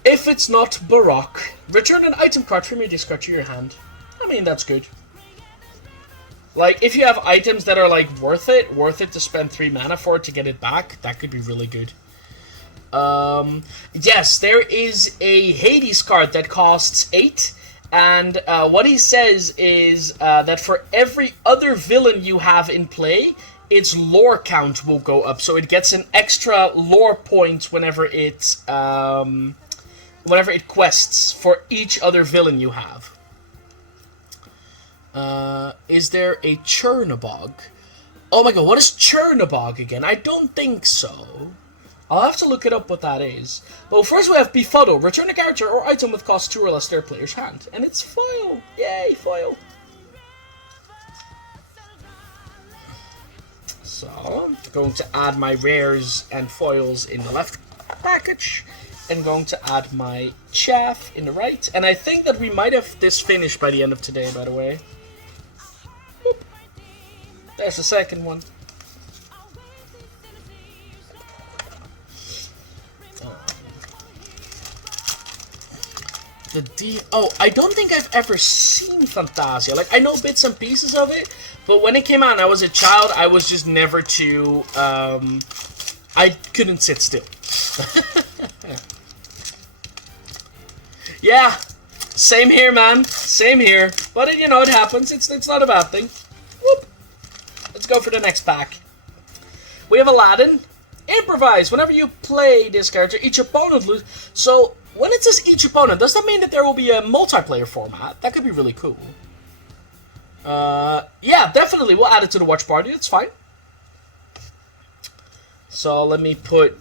If it's not Baroque, return an item card from your discard to your hand. I mean, that's good. Like, if you have items that are, like, worth it to spend 3 mana for it to get it back, that could be really good. Yes, there is a Hades card that costs 8, and what he says is that for every other villain you have in play, its lore count will go up, so it gets an extra lore point whenever it quests for each other villain you have. Is there a Chernabog? Oh my god, what is Chernabog again? I don't think so. I'll have to look it up what that is. But first we have Befuddle. Return a character or item with cost 2 or less to their player's hand. And it's foil. Yay, foil. So, I'm going to add my rares and foils in the left package. And going to add my chaff in the right. And I think that we might have this finished by the end of today, by the way. Boop. There's the second one. Oh, I don't think I've ever seen Fantasia. Like, I know bits and pieces of it, but when it came out and I was a child, I was just never too, I couldn't sit still. Yeah, same here, man. Same here. But, you know, it happens. It's not a bad thing. Whoop. Let's go for the next pack. We have Aladdin. Improvise. Whenever you play this character, each opponent loses. So, when it says each opponent, does that mean that there will be a multiplayer format? That could be really cool. Yeah, definitely. We'll add it to the watch party. That's fine. So, let me put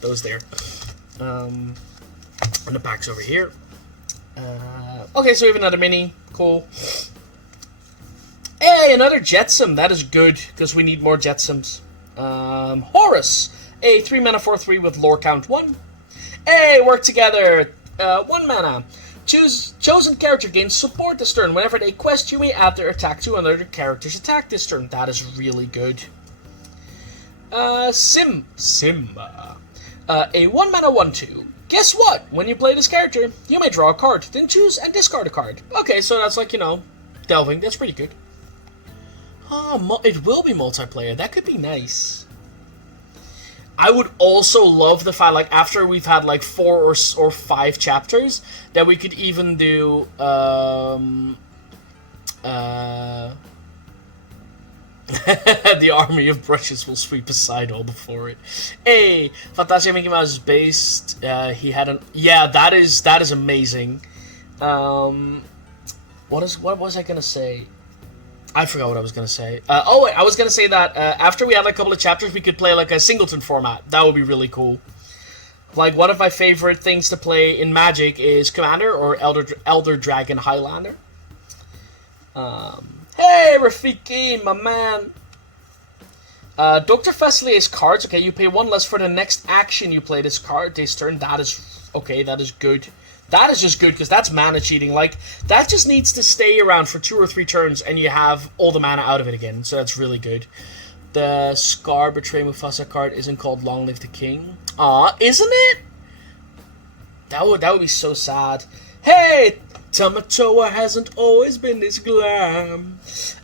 those there. And the pack's over here. Okay, so we have another mini. Cool. Hey, another Jetsam. That is good, because we need more Jetsams. Horus. A 3-mana 4/3 with lore count 1. Hey, work together. 1 mana. Chosen character gains support this turn. Whenever they quest, you may add their attack to another character's attack this turn. That is really good. Simba. A 1 mana 1/2. Guess what? When you play this character, you may draw a card, then choose and discard a card. Okay, so that's like, you know, delving. That's pretty good. Oh, it will be multiplayer. That could be nice. I would also love the fact, like, after we've had, like, 4 or 5 chapters, that we could even do, the army of brushes will sweep aside all before it. Hey, Fantasia Mickey Mouse is based. He had an... Yeah, that is amazing. What was I gonna say? I forgot what I was gonna say. Oh, wait, I was gonna say that after we had a couple of chapters, we could play like a singleton format. That would be really cool. Like, one of my favorite things to play in Magic is Commander or Elder Dragon Highlander. Hey, Rafiki, my man. Dr. Feslier's cards. Okay, you pay 1 less for the next action you play this card this turn. That is... Okay, that is good. That is just good, because that's mana cheating. Like, that just needs to stay around for 2 or 3 turns, and you have all the mana out of it again. So that's really good. The Scar Betray Mufasa card isn't called Long Live the King. Aw, isn't it? That would be so sad. Hey! Tamatoa hasn't always been this glam.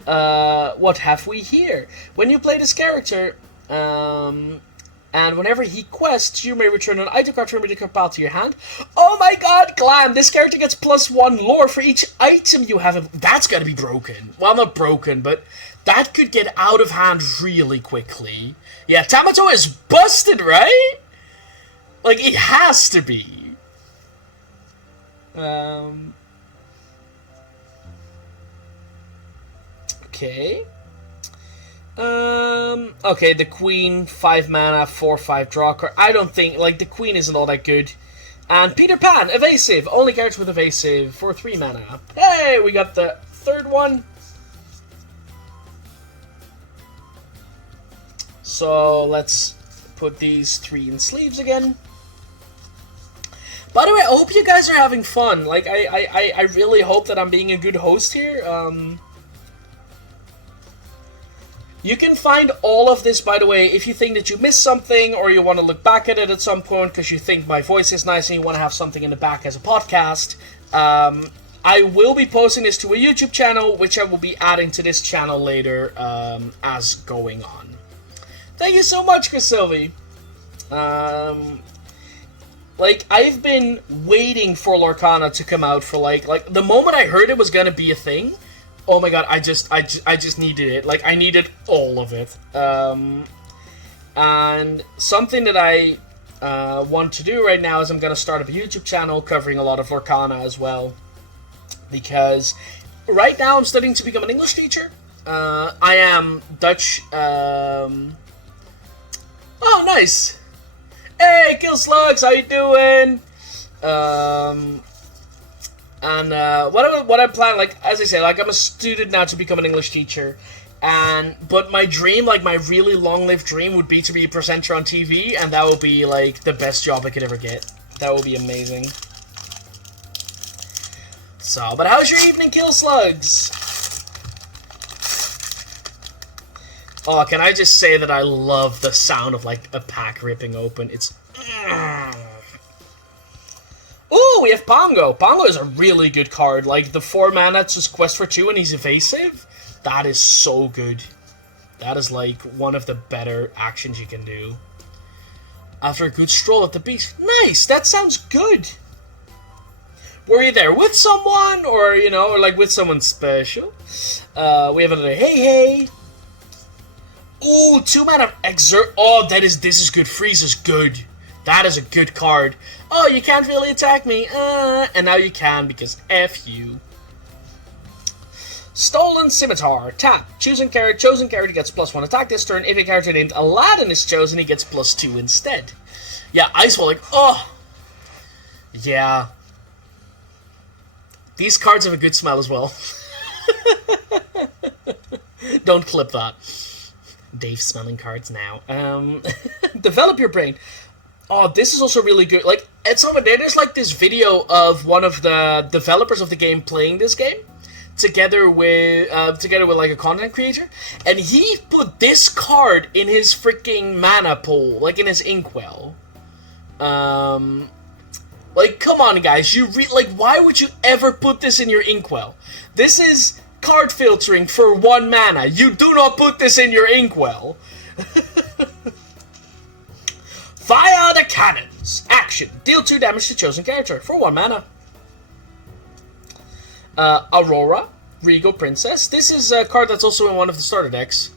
What have we here? When you play this character, and whenever he quests, you may return an item card from your deck pile to your hand. Oh my god, glam! This character gets +1 lore for each item you have. That's gotta be broken. Well, not broken, but that could get out of hand really quickly. Yeah, Tamatoa is busted, right? Like, it has to be. Okay. Okay, the Queen, 5 mana, 4/5 draw card. I don't think, like, the Queen isn't all that good. And Peter Pan, evasive. Only character with evasive for 3 mana. Hey, we got the 3rd one. So, let's put these 3 in sleeves again. By the way, I hope you guys are having fun. Like, I really hope that I'm being a good host here. You can find all of this, by the way, if you think that you missed something or you want to look back at it at some point because you think my voice is nice and you want to have something in the back as a podcast. I will be posting this to a YouTube channel, which I will be adding to this channel later as going on. Thank you so much, Chris Sylvie. Like, I've been waiting for Lorcana to come out for, like, the moment I heard it was gonna be a thing, oh my god, I just needed it. Like, I needed all of it. And something that I want to do right now is I'm gonna start up a YouTube channel covering a lot of Lorcana as well. Because right now I'm studying to become an English teacher. I am Dutch, Oh, nice! Hey, Kill Slugs, how you doing? What I plan, like, as I say, like, I'm a student now to become an English teacher, but my dream, like, my really long-lived dream would be to be a presenter on TV, and that would be, like, the best job I could ever get. That would be amazing. So, but how's your evening, Kill Slugs? Oh, can I just say that I love the sound of, like, a pack ripping open? It's... Ooh, we have Pongo. Pongo is a really good card. Like, the 4 mana, it's just quest for 2 and he's evasive. That is so good. That is, like, one of the better actions you can do. After a good stroll at the beach. Nice! That sounds good! Were you there with someone? Or, you know, or, like, with someone special? We have another hey. Ooh, 2 mana exert. Oh, this is good. Freeze is good. That is a good card. Oh, you can't really attack me. And now you can because F you. Stolen Scimitar. Tap. Chosen character gets +1 attack this turn. If a character named Aladdin is chosen, he gets +2 instead. Yeah, Ice Wall, like, oh. Yeah. These cards have a good smell as well. Don't clip that. Dave's smelling cards now. Develop your brain. Oh, this is also really good. Like, at some point, there's like this video of one of the developers of the game playing this game together with like a content creator, and he put this card in his freaking mana pool, like in his inkwell. Like, come on, guys, like, why would you ever put this in your inkwell? This is card filtering for 1 mana. You do not put this in your inkwell. Fire the cannons! Action. Deal 2 damage to chosen character for 1 mana. Aurora, Regal Princess. This is a card that's also in one of the starter decks.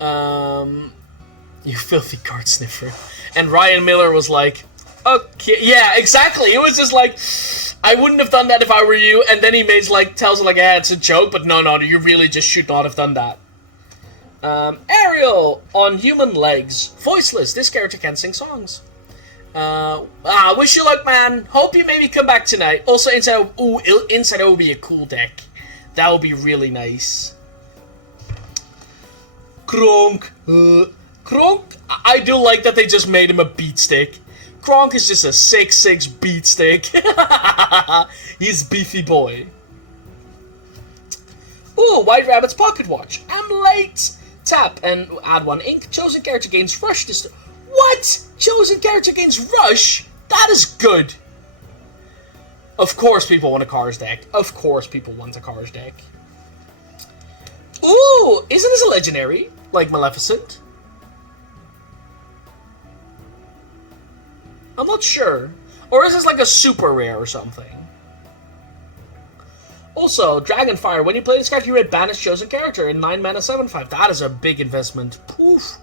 You filthy card sniffer. And Ryan Miller was like, Okay, yeah, exactly. It was just like, I wouldn't have done that if I were you, and then he tells her like, yeah, it's a joke, but no, you really just should not have done that. Ariel, on human legs. Voiceless, this character can sing songs. Wish you luck, man. Hope you maybe come back tonight. Also, Inside would be a cool deck. That would be really nice. Kronk. Kronk, I do like that they just made him a beat stick. Kronk is just a 6'6" beat stick. He's beefy boy. Ooh, White Rabbit's pocket watch. I'm late. Tap and add 1 ink. Chosen character gains rush this. What? Chosen character gains rush? That is good. Of course people want a Cars deck. Of course people want a Cars deck. Ooh, isn't this a legendary? Like Maleficent? I'm not sure. Or is this like a super rare or something? Also, Dragonfire. When you play this card, you read Banish Chosen Character in 9 mana 7/5. That is a big investment. Poof.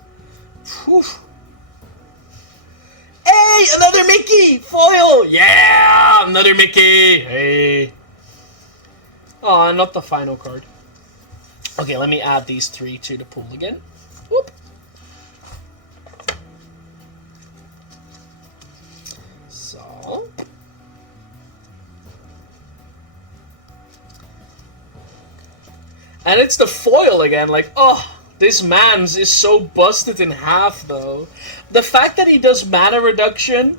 Poof. Hey, another Mickey! Foil! Yeah! Another Mickey! Hey. Oh, not the final card. Okay, let me add these 3 to the pool again. Whoop. So. And it's the foil again, like, oh, this man's is so busted in half, though. The fact that he does mana reduction,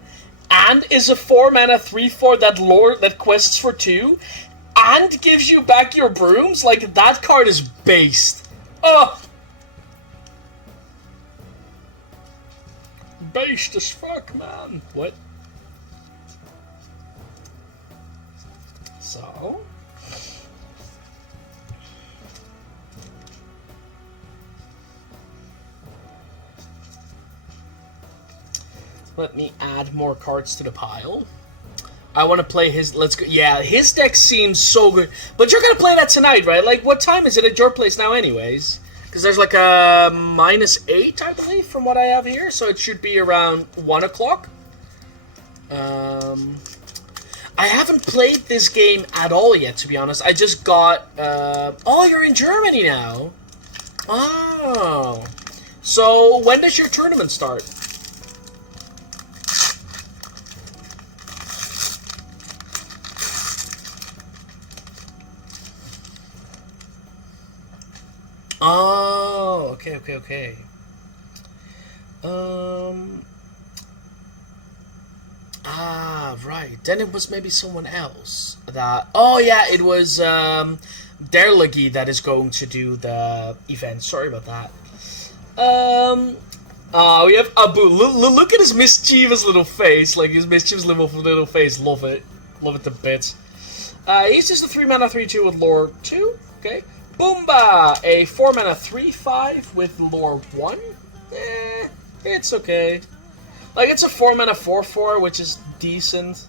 and is a 4 mana 3/4 that quests for 2, and gives you back your brooms, like, that card is based. Oh! Based as fuck, man. What? So... let me add more cards to the pile. I want to play his... let's go... yeah, his deck seems so good. But you're going to play that tonight, right? Like, what time is it at your place now anyways? Because there's like a -8, I believe, from what I have here. So it should be around 1 o'clock. I haven't played this game at all yet, to be honest. I just got... oh, you're in Germany now. Oh. So, when does your tournament start? Oh, okay. Right. Then it was maybe someone else that... oh, yeah, it was, Derlegi that is going to do the event. Sorry about that. We have Abu. Look at his mischievous little face. Like, his mischievous little face. Love it. Love it to bits. He's just a 3 mana 3/2 with lore 2. Okay. Boomba! A 4 mana 3/5 with lore 1. It's okay. Like, it's a 4 mana 4/4, which is decent.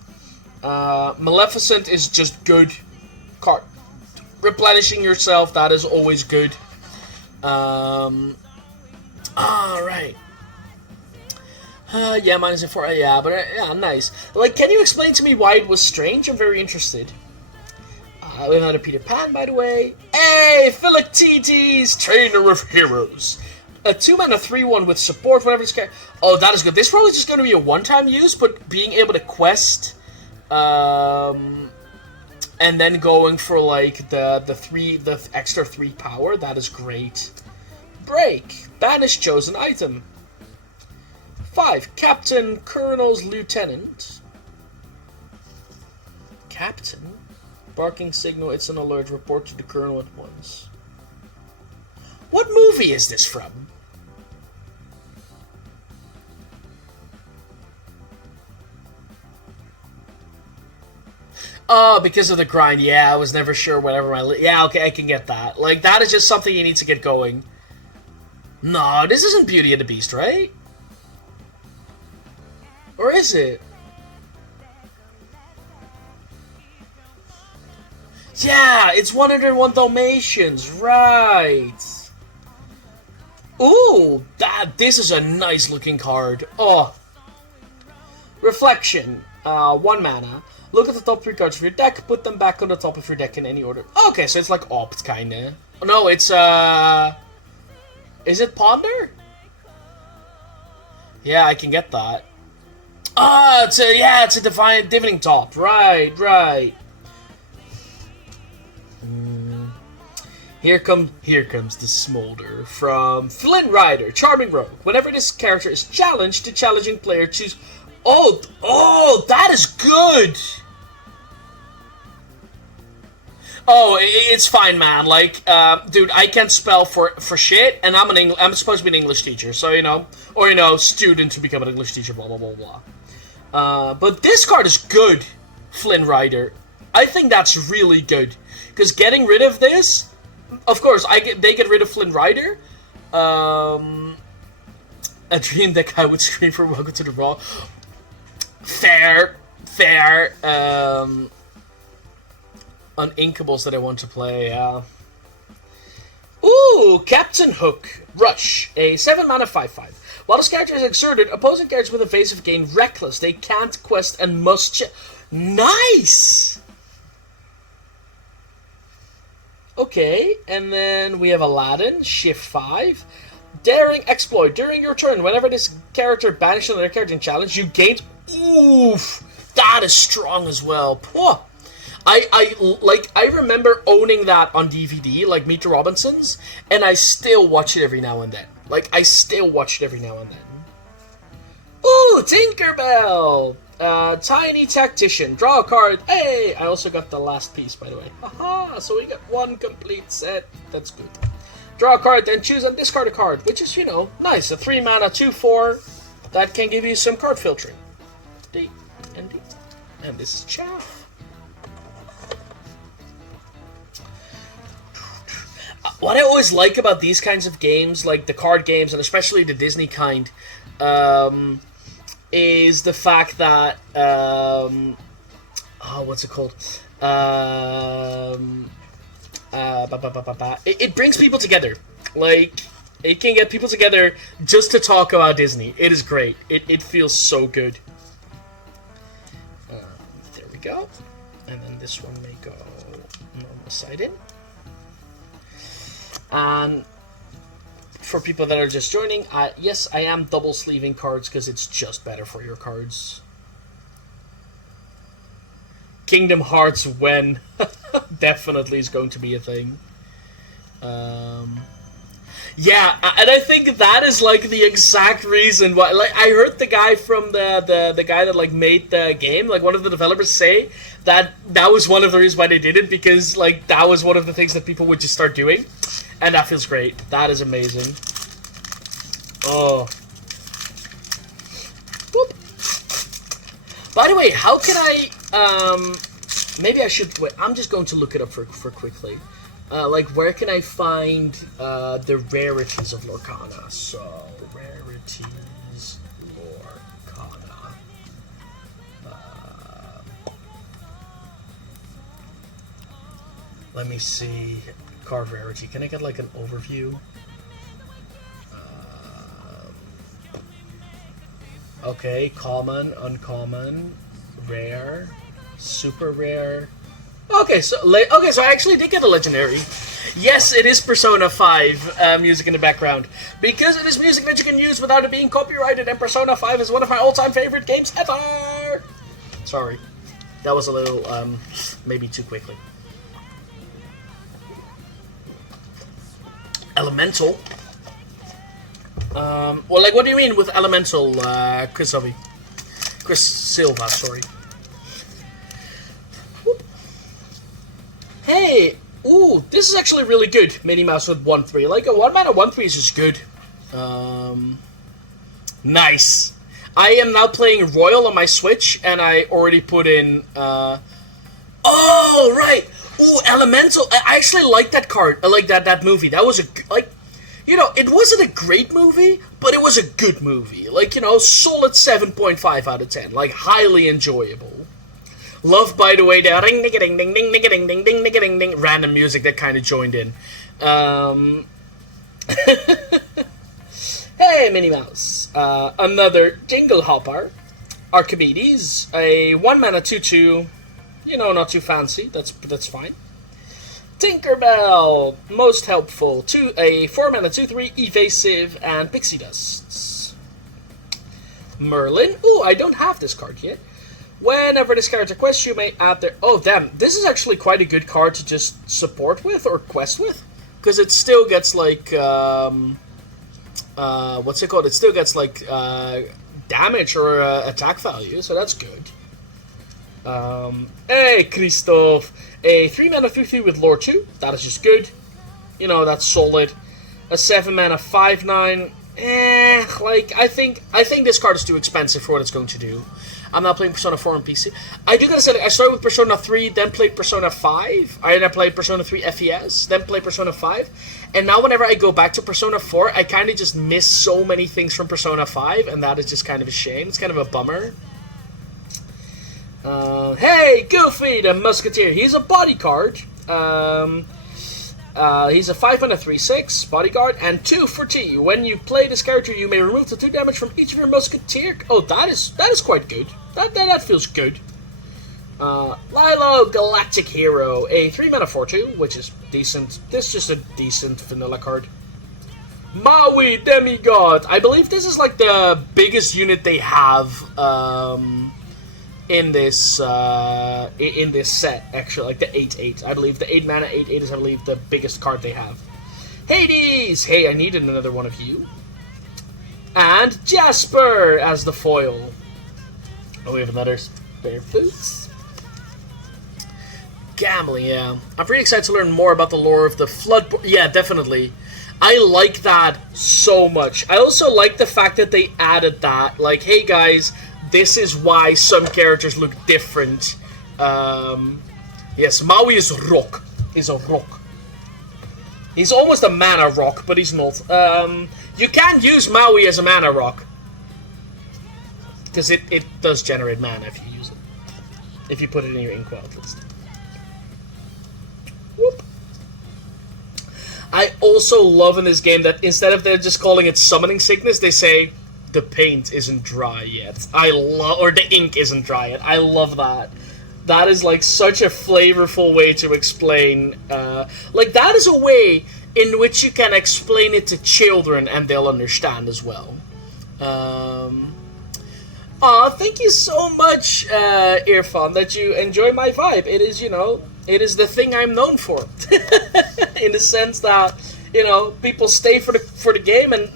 Maleficent is just good. Card. Replenishing yourself, that is always good. Right. Yeah, mine is a 4. Yeah, but yeah, nice. Like, can you explain to me why it was strange? I'm very interested. We have another Peter Pan, by the way. Hey, Philoctetes, Trainer of Heroes. A 2 mana 3/1 with support whenever it's... oh, that is good. This is probably just going to be a one-time use, but being able to quest, and then going for like the extra 3 power, that is great. Break. Banish chosen item. 5. Captain, Colonel's Lieutenant. Captain? Barking signal, it's an alert. Report to the Colonel at once. What movie is this from? Oh, because of the grind. Yeah, I was never sure whatever my... yeah, okay, I can get that. Like, that is just something you need to get going. No, this isn't Beauty and the Beast, right? Or is it? Yeah, it's 101 Dalmatians, right. Ooh, this is a nice looking card. Oh. Reflection, 1 mana. Look at the top 3 cards of your deck, put them back on the top of your deck in any order. Okay, so it's like Opt, kinda. No, it's, is it Ponder? Yeah, I can get that. Ah, it's a Divining Top. Right. Here comes the Smolder from Flynn Rider, Charming Rogue. Whenever this character is challenged, the challenging player choose. Oh, that is good. Oh, it's fine, man. Like, dude, I can't spell for shit, and I'm supposed to be an English teacher, so student to become an English teacher, blah blah blah blah. But this card is good, Flynn Rider. I think that's really good because getting rid of this, of course, they get rid of Flynn Rider. A dream that guy would scream for Welcome to the Raw. Fair. Uninkables that I want to play, Ooh, Captain Hook. Rush. A 7-mana 5/5. While this character is exerted, opposing characters with evasive gain reckless. They can't quest and must Nice! Okay, and then we have Aladdin. Shift 5. Daring Exploit. During your turn, whenever this character banishes another character in challenge, you gain... Oof! That is strong as well. Pwah. I remember owning that on DVD, like Meet the Robinsons, and I still watch it every now and then. Ooh, Tinkerbell! Tiny Tactician. Draw a card. Hey! I also got the last piece, by the way. Haha! So we got 1 complete set. That's good. Draw a card, then choose and discard a card, which is, nice. A 3-mana 2/4 that can give you some card filtering. D and D. And this is Chaff. What I always like about these kinds of games, like the card games, and especially the Disney kind, is the fact that, what's it called? It brings people together. Like, it can get people together just to talk about Disney. It is great. It feels so good. There we go. And then this one may go normal side in. And for people that are just joining, yes, I am double sleeving cards because it's just better for your cards. Kingdom Hearts when definitely is going to be a thing. Yeah, and I think that is like the exact reason why. Like, I heard the guy from the guy that like made the game, like one of the developers, say that was one of the reasons why they did it, because like that was one of the things that people would just start doing, and that feels great. That is amazing. Oh. Whoop. By the way, how can I? Maybe I should wait. I'm just going to look it up for quickly. Like, where can I find the rarities of Lorcana? So, rarities, Lorcana. Let me see. Card rarity. Can I get, like, an overview? Okay, common, uncommon, rare, super rare. Okay, so I actually did get a legendary. Yes, it is Persona 5 music in the background. Because it is music that you can use without it being copyrighted, and Persona 5 is one of my all-time favorite games ever! Sorry. That was a little, maybe too quickly. Elemental? Well, like, what do you mean with Elemental, Chris Silva, sorry. Hey, ooh, this is actually really good. Minnie Mouse with 1/3. Like a 1-mana 1/3 is just good. Nice. I am now playing Royal on my Switch, and I already put in. Oh, right. Ooh, Elemental. I actually like that card. I like that movie. That was it wasn't a great movie, but it was a good movie. Like, solid 7.5 out of 10. Like, highly enjoyable. Love, by the way, the ring ding ding ding ding ding ding ding ding ding ding random music that kind of joined in. Hey, Minnie Mouse. Another jingle hopper. Archimedes, a 1 mana 2/2. You know, not too fancy. That's fine. Tinkerbell, most helpful. A 4 mana 2/3 evasive and pixie dusts. Merlin. Ooh, I don't have this card yet. Whenever this character quests, you may add their... Oh, damn. This is actually quite a good card to just support with or quest with. Because it still gets, like... what's it called? It still gets, like, damage or attack value. So that's good. Hey, Christoph. A 3 mana 3/3 with lore 2. That is just good. You know, that's solid. A 7 mana 5/9. Like, I think this card is too expensive for what it's going to do. I'm not playing Persona 4 on PC. I do gotta say, I started with Persona 3, then played Persona 5. I played Persona 3 FES, then played Persona 5. And now whenever I go back to Persona 4, I kind of just miss so many things from Persona 5, and that is just kind of a shame. It's kind of a bummer. Hey, Goofy, the Musketeer. He's a bodyguard. He's a 5 mana 3/6 bodyguard and 2 for T. When you play this character, you may remove the 2 damage from each of your Musketeer. Oh, that is quite good. That feels good. Lilo, Galactic Hero, a 3 mana 4/2, which is decent. This is just a decent vanilla card. Maui, Demigod. I believe this is like the biggest unit they have. In this set, actually, like the 8/8. I believe the 8 mana 8/8 is, I believe, the biggest card they have. Hades! Hey, I needed another one of you. And Jasper as the foil. Oh, we have another Spare Boots. Gambling, yeah. I'm pretty excited to learn more about the lore of the Flood... Yeah, definitely. I like that so much. I also like the fact that they added that. Like, hey guys... This is why some characters look different. Yes, Maui is rock. He's a rock. He's almost a mana rock, but he's not. You can use Maui as a mana rock. Because it does generate mana if you use it. If you put it in your inkwell, at least. Whoop. I also love in this game that instead of they're just calling it summoning sickness, they say... The paint isn't dry yet. Or the ink isn't dry yet. I love that. That is like such a flavorful way to explain. Like that is a way in which you can explain it to children and they'll understand as well. Thank you so much, Irfan, that you enjoy my vibe. It is, you know, it is the thing I'm known for. In the sense that, you know, people stay for the game and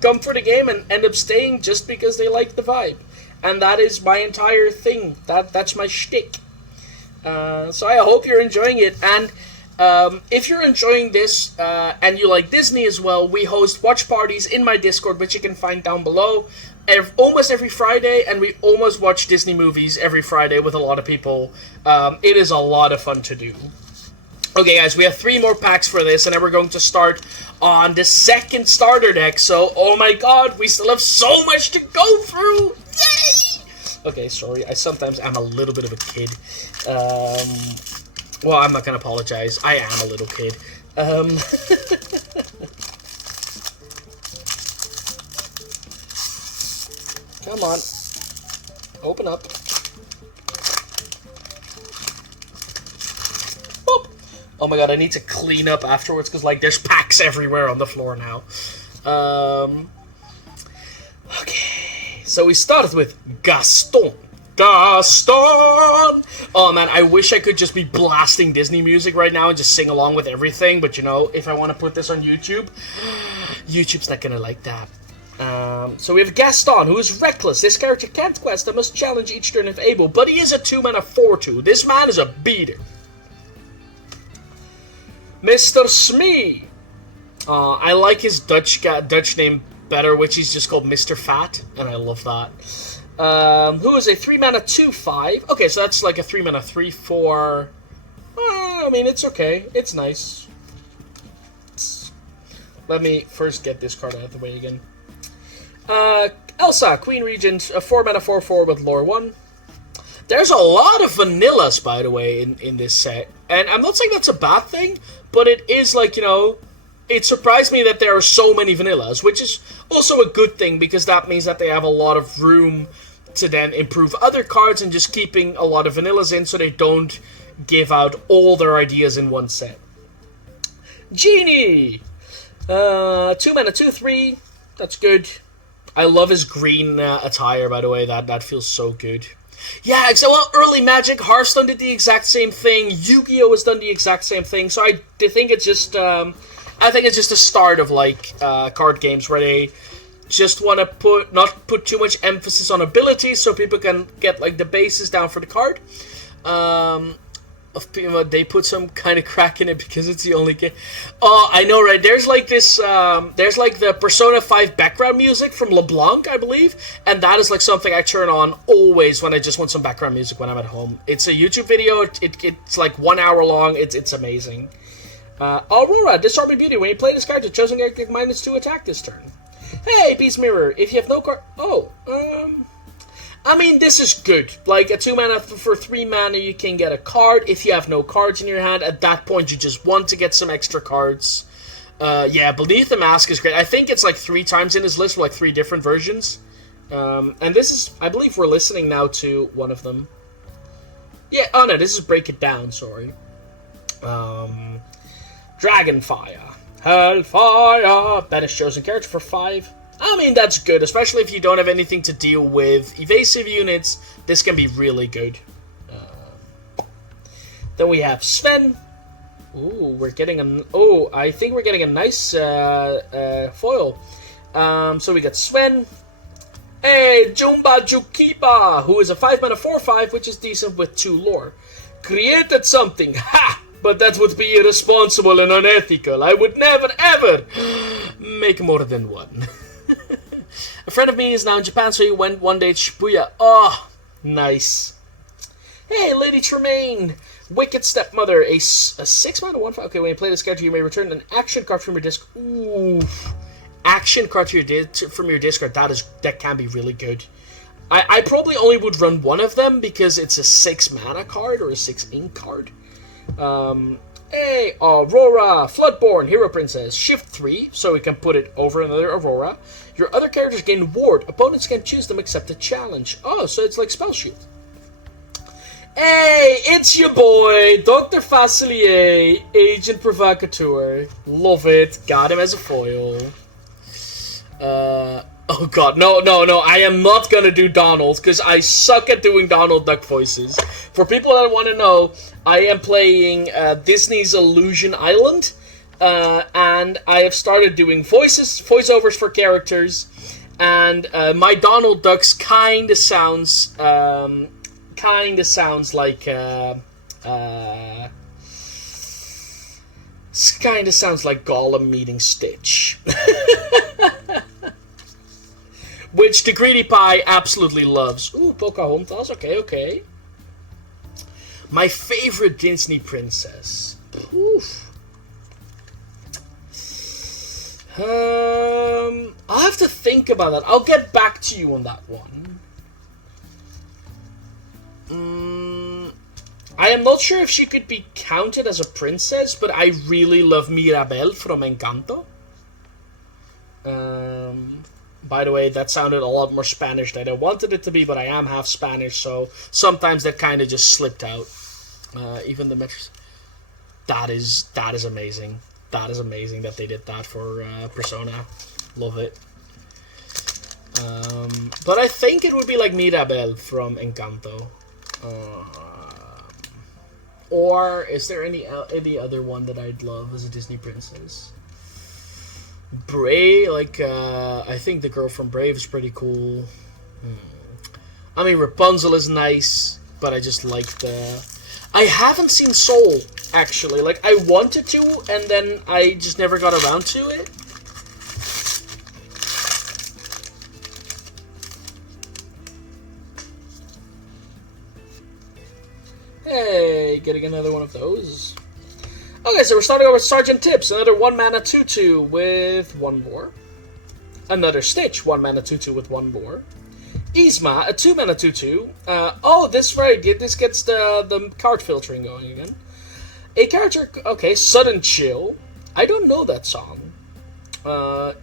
come for the game and end up staying just because they like the vibe, and that is my entire thing. That's my shtick. So I hope you're enjoying it, and if you're enjoying this and you like Disney as well, we host watch parties in my Discord, which you can find down below, almost every Friday, and we almost watch Disney movies every Friday with a lot of people. It is a lot of fun to do. Okay, guys, we have 3 more packs for this, and then we're going to start on the second starter deck. So, oh my god, we still have so much to go through! Yay! Okay, sorry, I sometimes am a little bit of a kid. Well, I'm not gonna apologize. I am a little kid. Come on. Open up. Oh my god, I need to clean up afterwards because, like, there's packs everywhere on the floor now. Okay, so we started with Gaston. Oh man, I wish I could just be blasting Disney music right now and just sing along with everything, but you know, if I want to put this on YouTube, YouTube's not gonna like that. So we have Gaston, who is reckless. This character can't quest and must challenge each turn if able, but he is a 2 mana 4/2. This man is a beater. Mr. Smee. I like his Dutch name better, which he's just called Mr. Fat, and I love that. Who is a 3 mana 2/5. Okay, so that's like a 3 mana 3/4. I mean, it's okay. It's nice. Let me first get this card out of the way again. Elsa, Queen Regent, a 4 mana 4/4 with lore 1. There's a lot of vanillas, by the way, in this set. And I'm not saying that's a bad thing, but it is like, you know, it surprised me that there are so many vanillas, which is also a good thing because that means that they have a lot of room to then improve other cards and just keeping a lot of vanillas in so they don't give out all their ideas in one set. Genie! 2 mana, 2/3. That's good. I love his green attire, by the way. That feels so good. Yeah, well, early Magic, Hearthstone did the exact same thing. Yu-Gi-Oh! Has done the exact same thing. So I think it's just, I think it's just the start of like card games where they just want to not put too much emphasis on abilities, so people can get like the bases down for the card. They put some kind of crack in it because it's the only game. Oh, I know, right? There's like this. There's like the Persona 5 background music from LeBlanc, I believe, and that is like something I turn on always when I just want some background music when I'm at home. It's a YouTube video. It's like 1 hour long. It's amazing. Aurora, Disarming Beauty. When you play this card, the chosen character -2 attack this turn. Hey, Beast Mirror. If you have no card, I mean, this is good. Like, a 2 mana for 3 mana, you can get a card. If you have no cards in your hand, at that point, you just want to get some extra cards. Yeah, Beneath the Mask is great. I think it's like 3 times in his list with like 3 different versions. And this is, I believe we're listening now to one of them. Yeah, oh no, this is Break It Down, sorry. Dragonfire. Hellfire. Banish chosen character for 5. I mean, that's good, especially if you don't have anything to deal with evasive units. This can be really good. Then we have Sven. Ooh, we're getting a... Oh, I think we're getting a nice foil. So we got Sven. Hey, Jumba Jukiba, who is a 5 mana 4/5, which is decent with 2 lore. Created something. Ha! But that would be irresponsible and unethical. I would never, ever make more than one. A friend of me is now in Japan, so he went one day to Shibuya. Oh, nice. Hey, Lady Tremaine. Wicked Stepmother. A 6 mana 1/5. Okay, when you play this character, you may return an action card from your disc. Ooh. Action card from your discard. That can be really good. I probably only would run one of them because it's a 6 mana card or a 6 ink card. Hey, Aurora, Floodborn, Hero Princess, Shift 3, so we can put it over another Aurora. Your other characters gain Ward. Opponents can choose them except a challenge. Oh, so it's like Spell Shield. Hey, it's your boy, Dr. Facilier, Agent Provocateur. Love it. Got him as a foil. Oh god, no, I am not gonna do Donald, because I suck at doing Donald Duck voices. For people that want to know, I am playing Disney's Illusion Island, and I have started doing voiceovers for characters, and my Donald Ducks kinda sounds like Gollum meeting Stitch. Which the Greedy Pie absolutely loves. Ooh, Pocahontas, okay. My favorite Disney princess. Oof. I'll have to think about that. I'll get back to you on that one. I am not sure if she could be counted as a princess, but I really love Mirabel from Encanto. By the way, that sounded a lot more Spanish than I wanted it to be, but I am half Spanish, so sometimes that kind of just slipped out. Even the metros. That is amazing. That is amazing that they did that for Persona. Love it. But I think it would be like Mirabel from Encanto. Or is there any other one that I'd love as a Disney princess? Brave, I think the girl from Brave is pretty cool. I mean, Rapunzel is nice, but I just like the... I haven't seen Soul, actually. Like, I wanted to, and then I just never got around to it. Hey, getting another one of those. Okay, so we're starting over with Sergeant Tips, another 1 mana 2/2 with 1 more. Another Stitch, 1 mana 2/2 with 1 more. Yzma, a 2 mana 2/2. Oh, this right, this gets the card filtering going again. A character, okay, Sudden Chill. I don't know that song.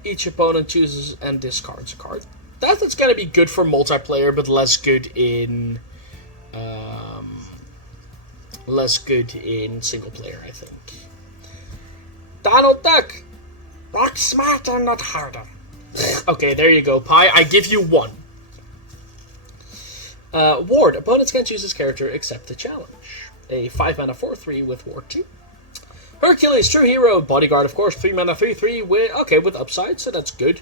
Each opponent chooses and discards a card. That's gonna be good for multiplayer, but less good in single player, I think. Donald Duck! Rock smarter, not harder. Okay, there you go, Pi. I give you 1. Ward. Opponents can choose this character except the challenge. A 5-mana 4/3 with Ward 2. Hercules, true hero. Bodyguard, of course, 3-mana 3/3 with upside, so that's good.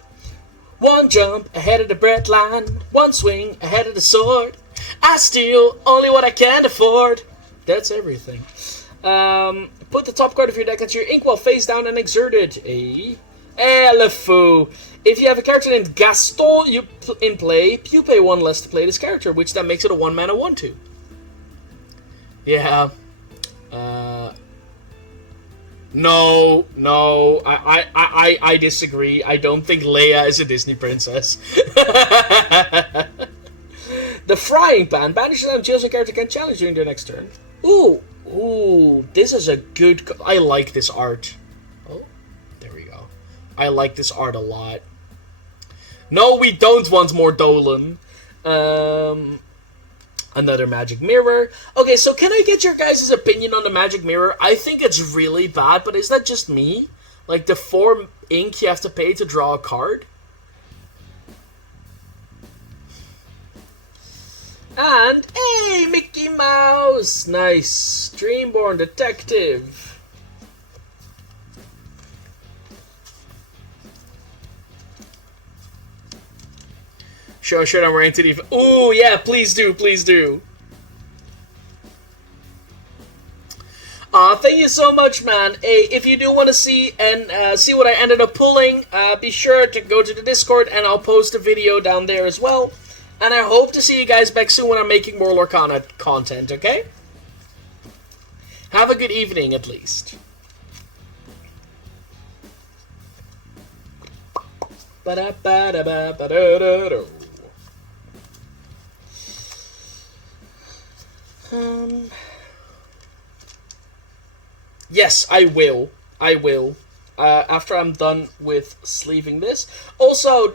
1 jump ahead of the bread line. 1 swing ahead of the sword. I steal only what I can afford. That's everything. Put the top card of your deck at your inkwell face down and exert it. Le fou. If you have a character named Gaston in play, you pay 1 less to play this character, which then makes it a 1-mana 1/2. Yeah. No, I disagree. I don't think Leia is a Disney princess. The frying pan. Banish them, chosen character can challenge during their next turn. Ooh, this is a good... I like this art. Oh, there we go. I like this art a lot. No, we don't want more Dolan. Another magic mirror. Okay, so can I get your guys' opinion on the magic mirror? I think it's really bad, but is that just me? Like the 4 ink you have to pay to draw a card? And, hey, Mickey Mouse! Nice. Dreamborn Detective. Show a shirt I'm wearing to the... Ooh, yeah, please do, please do. Thank you so much, man. Hey, if you do want to see what I ended up pulling, be sure to go to the Discord, and I'll post a video down there as well. And I hope to see you guys back soon when I'm making more Lorcana content, okay? Have a good evening, at least. Yes, I will. After I'm done with sleeving this. Also,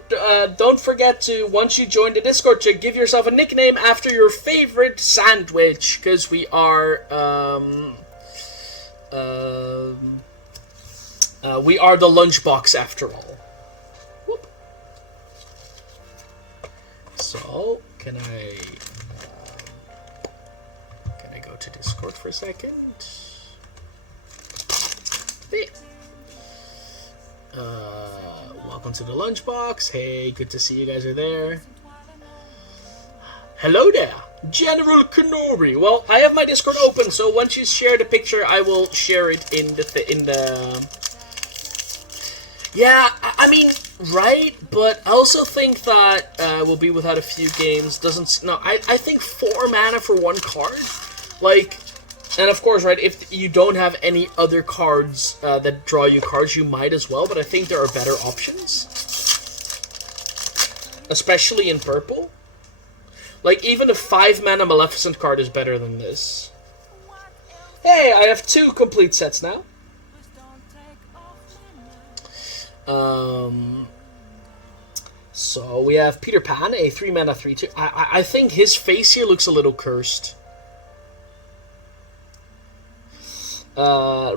don't forget to, once you join the Discord, to give yourself a nickname after your favorite sandwich, because we are the lunchbox after all. Whoop. So, can I go to Discord for a second? There. Welcome to the lunchbox. Hey, good to see you guys are there. Hello there, General Kenobi. Well, I have my Discord open, so once you share the picture, I will share it in the. Yeah, I mean, right? But I also think that we'll be without a few games. I think 4 mana for 1 card, like. And of course, right, if you don't have any other cards that draw you cards, you might as well, but I think there are better options. Especially in purple. Like, even a 5-mana Maleficent card is better than this. Hey, I have 2 complete sets now. So, we have Peter Pan, a 3-mana 3/2. I think his face here looks a little cursed.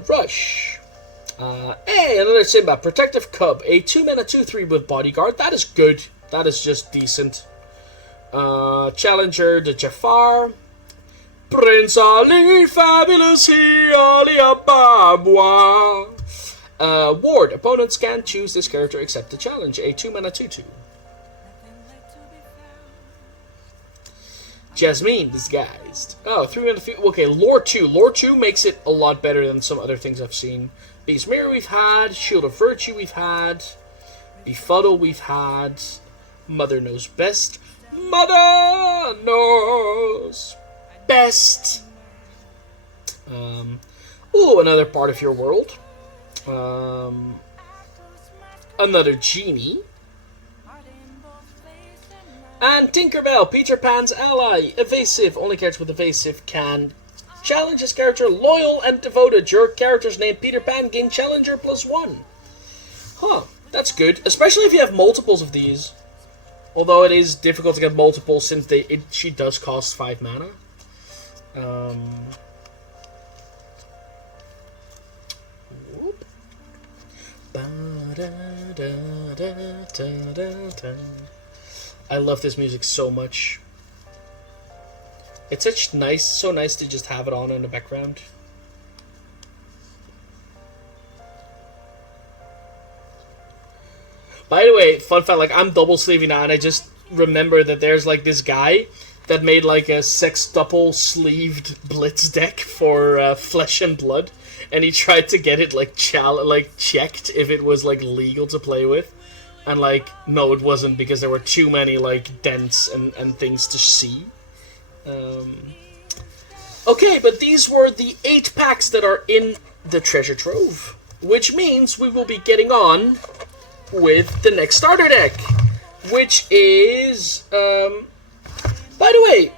Rush. Hey, another Simba. Protective Cub. A 2-mana 2/3 with Bodyguard. That is good. That is just decent. Challenger, the Jafar. Prince Ali, fabulous he, Ali Ababwa. Ward. Opponents can choose this character except the challenge. A 2-mana 2/2. Jasmine, disguised. Oh, 3-mana. Okay, Lore 2. Lore 2 makes it a lot better than some other things I've seen. Beast Mirror we've had. Shield of Virtue we've had. Befuddle we've had. Mother Knows Best. Mother Knows Best. Ooh, another part of your world. Another Genie. And Tinkerbell, Peter Pan's ally. Evasive. Only characters with evasive can challenge this character loyal and devoted. Your character's name Peter Pan, gain challenger +1. Huh, that's good. Especially if you have multiples of these. Although it is difficult to get multiples since she does cost 5 mana. Whoop. I love this music so much. It's so nice to just have it on in the background. By the way, fun fact, like, I'm double sleeving now, and I just remember that there's, like, this guy that made, like, a sextuple sleeved Blitz deck for Flesh and Blood, and he tried to get it, like, checked if it was, like, legal to play with, and, like, no, it wasn't, because there were too many, like, dents and things to see. Okay, but these were the 8 packs that are in the treasure trove, which means we will be getting on with the next starter deck, which is, by the way,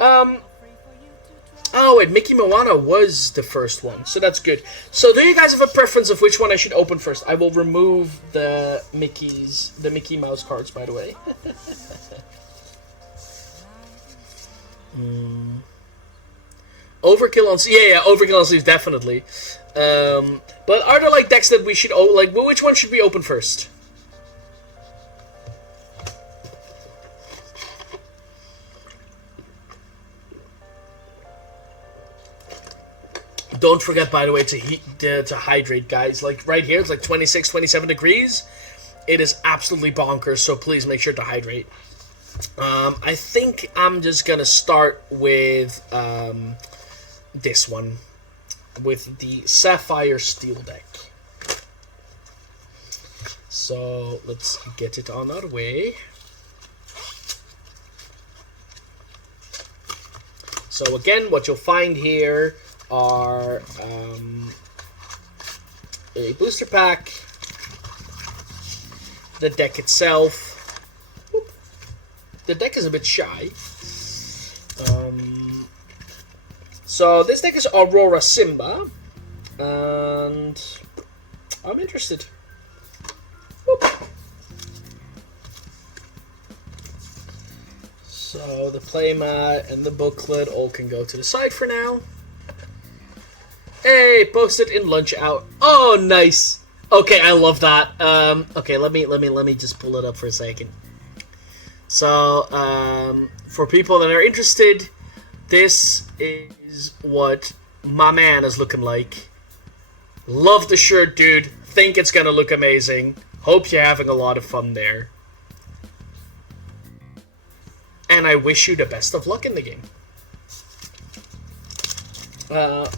oh wait, Mickey Moana was the first one, so that's good. So do you guys have a preference of which one I should open first? I will remove the Mickey Mouse cards, by the way. Overkill on Overkill on sleeves, definitely. But are there, like, decks that we should like? Which one should we open first? Don't forget, by the way, to hydrate, guys. Like, right here, it's like 26, 27 degrees. It is absolutely bonkers, so please make sure to hydrate. I think I'm just gonna start with this one, with the Sapphire Steel deck. So let's get it on our way. So again, what you'll find here are a booster pack, the deck itself. The deck is a bit shy. So this deck is Aurora Simba, and I'm interested. Whoop. So the playmat and the booklet all can go to the side for now. Hey, post it in lunch hour. Oh, nice. Okay, I love that. Okay, let me just pull it up for a second. So, for people that are interested, this is what my man is looking like. Love the shirt, dude. Think it's gonna look amazing. Hope you're having a lot of fun there. And I wish you the best of luck in the game.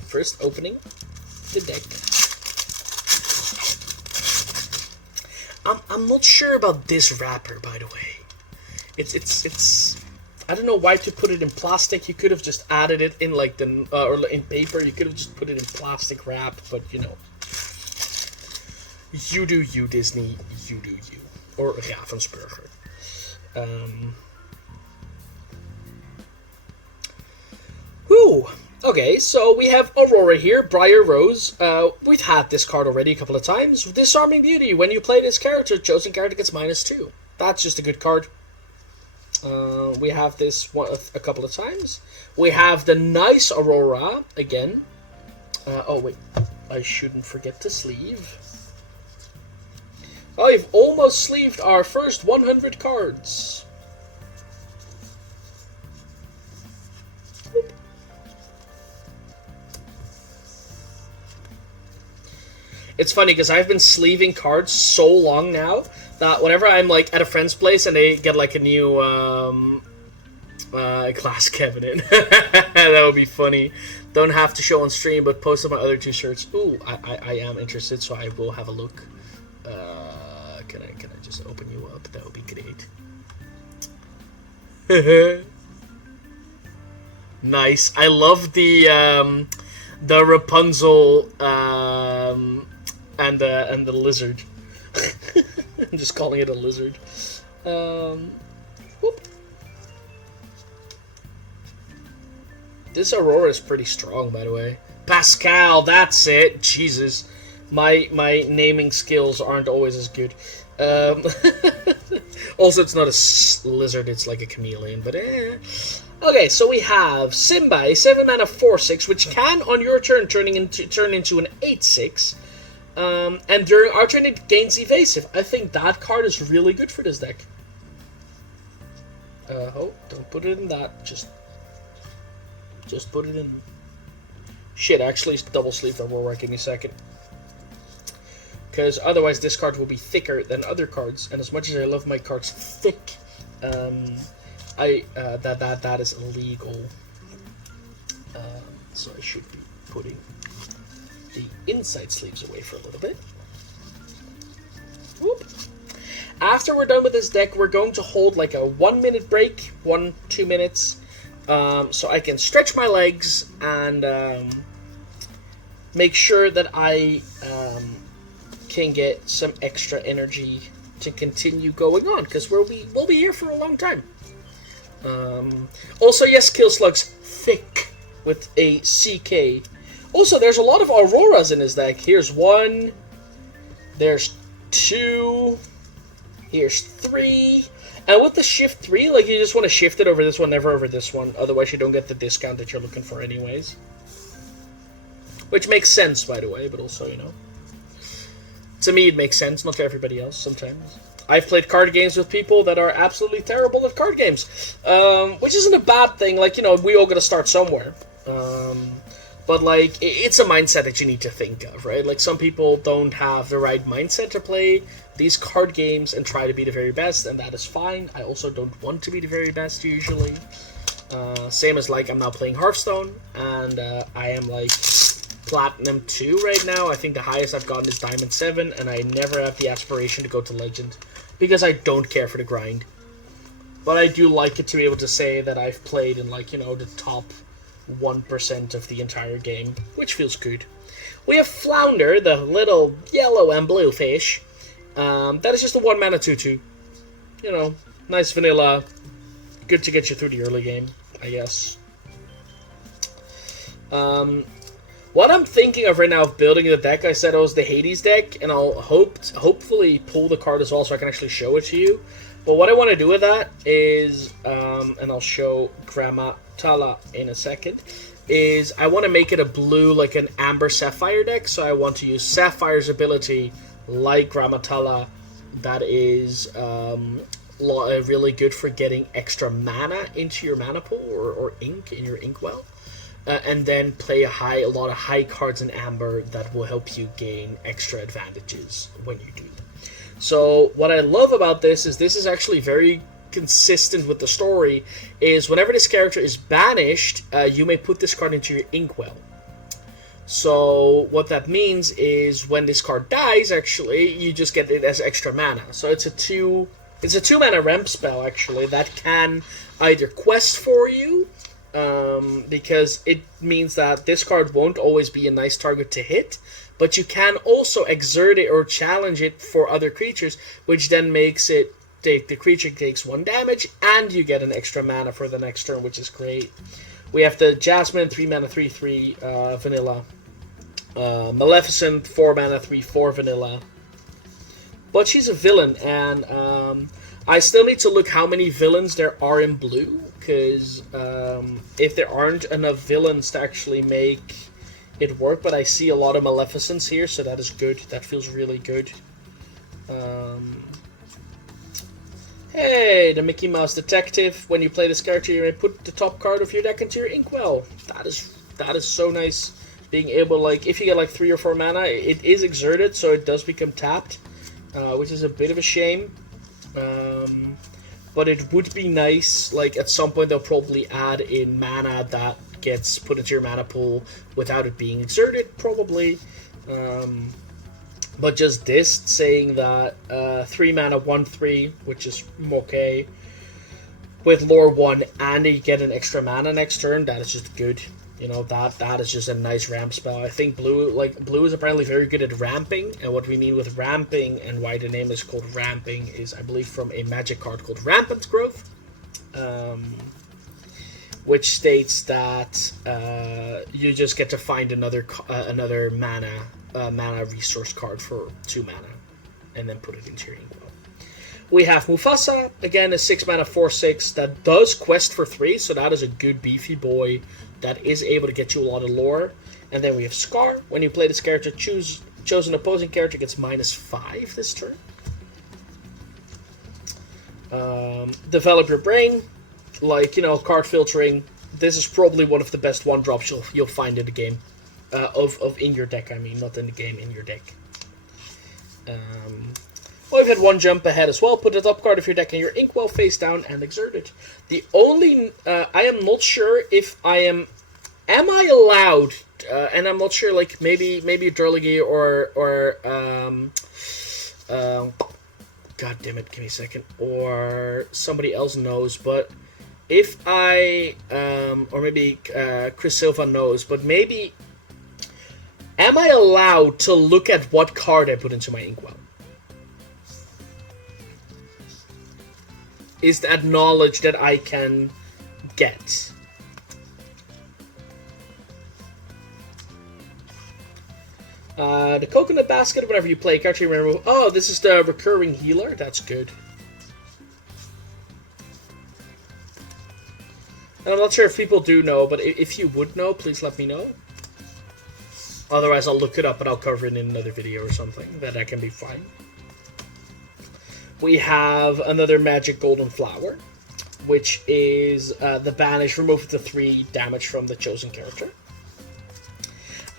First opening the deck. I'm not sure about this wrapper, by the way. It's I don't know why to put it in plastic. You could have just added it in, like, the or in paper. You could have just put it in plastic wrap, but you know, you do you, Disney. You do you, or Ravensburger. Whew. Okay, so we have Aurora here, Briar Rose. We've had this card already a couple of times. Disarming Beauty. When you play this character, chosen character gets -2. That's just a good card. We have this one a couple of times. We have the nice Aurora again. Oh wait, I shouldn't forget to sleeve. Oh, we've almost sleeved our first 100 cards. Whoop. It's funny because I've been sleeving cards so long now that whenever I'm, like, at a friend's place and they get, like, a new glass cabinet, that would be funny. Don't have to show on stream, but post on my other 2 shirts. Ooh, I am interested, so I will have a look. Can I just open you up? That would be great. Nice. I love the Rapunzel and the lizard. I'm just calling it a lizard. Whoop. This Aurora is pretty strong, by the way. Pascal, that's it. Jesus. My naming skills aren't always as good. Also, it's not a lizard, it's like a chameleon, but eh. Okay, so we have Simba, a 7-mana 4/6, which can, on your turn, turn into an 8/6. And during our turn, it gains evasive. I think that card is really good for this deck. Oh, don't put it in that. Just put it in. Shit, actually, double sleeve that will work. Give me a second. Because otherwise, this card will be thicker than other cards. And as much as I love my cards thick, that is illegal. So I should be putting the inside sleeves away for a little bit. Whoop. After we're done with this deck, we're going to hold like a 1-minute break, 1-2 minutes, so I can stretch my legs and make sure that I can get some extra energy to continue going on, because we'll be here for a long time. Also, yes, Kill Slug's thick with a CK. Also, there's a lot of Auroras in his deck. Here's 1, there's 2, here's 3, and with the shift 3, like, you just want to shift it over this one, never over this one, otherwise you don't get the discount that you're looking for anyways. Which makes sense, by the way, but also, you know, to me it makes sense, not to everybody else sometimes. I've played card games with people that are absolutely terrible at card games, which isn't a bad thing. Like, you know, we all gotta start somewhere. But, like, it's a mindset that you need to think of, right? Like, some people don't have the right mindset to play these card games and try to be the very best, and that is fine. I also don't want to be the very best, usually. Same as, like, I'm now playing Hearthstone, and I am, like, Platinum 2 right now. I think the highest I've gotten is Diamond 7, and I never have the aspiration to go to Legend, because I don't care for the grind. But I do like it to be able to say that I've played in, like, you know, the top 1% of the entire game, which feels good. We have Flounder, the little yellow and blue fish. That is just a 1-mana 2/2. You know, nice vanilla. Good to get you through the early game, I guess. What I'm thinking of right now of building the deck, I said it was the Hades deck, and I'll hopefully pull the card as well so I can actually show it to you. But what I want to do with that is, and I'll show Grammatala in a second, is I want to make it a blue, like an Amber Sapphire deck. So I want to use Sapphire's ability, like Grammatala, that is really good for getting extra mana into your mana pool, or ink in your inkwell. And then play a lot of high cards in Amber that will help you gain extra advantages when you do. So what I love about this is actually very consistent with the story, is whenever this character is banished, you may put this card into your inkwell. So what that means is when this card dies, actually, you just get it as extra mana. So it's a 2-mana ramp spell, actually, that can either quest for you, because it means that this card won't always be a nice target to hit, but you can also exert it or challenge it for other creatures, which then makes it the creature takes 1 damage, and you get an extra mana for the next turn, which is great. We have the Jasmine, 3-mana 3/3 vanilla. Maleficent, 4-mana 3/4 vanilla. But she's a villain, and I still need to look how many villains there are in blue, because if there aren't enough villains to actually make it work, but I see a lot of Maleficents here, so that is good. That feels really good. Hey, the Mickey Mouse Detective. When you play this character, you may put the top card of your deck into your inkwell. That is so nice. Being able, like, if you get like 3 or 4 mana, it is exerted, so it does become tapped, which is a bit of a shame. But it would be nice, like, at some point they'll probably add in mana that gets put into your mana pool without it being exerted, probably. But just this, saying that 3 mana 1/3, which is okay, with lore 1, and you get an extra mana next turn, that is just good. You know, that is just a nice ramp spell. I think blue is apparently very good at ramping, and what we mean with ramping and why the name is called ramping is, I believe, from a magic card called Rampant Growth, which states that you just get to find another mana resource card for 2 mana, and then put it into your inkwell. We have Mufasa, again a 6 mana 4/6 that does quest for 3, so that is a good beefy boy that is able to get you a lot of lore. And then we have Scar. When you play this character, choose an opposing character gets -5 this turn. Develop your brain, like, you know, card filtering. This is probably one of the best 1-drops you'll find in the game. Of in your deck, I mean, not in the game, in your deck. Well, we've had 1 jump ahead as well. Put the top card of your deck in your inkwell face down and exert it. The only... I am not sure if I am... Am I allowed... and I'm not sure, like, maybe Durligi or God damn it, give me a second. Or somebody else knows, but if I... or maybe Chris Silva knows, but maybe... Am I allowed to look at what card I put into my inkwell? Is that knowledge that I can get? The coconut basket, whenever you play a character, you remember, oh, this is the recurring healer. That's good. And I'm not sure if people do know, but if you would know, please let me know. Otherwise, I'll look it up and I'll cover it in another video or something. That can be fine. We have another magic golden flower, which is the banish, remove the 3 damage from the chosen character.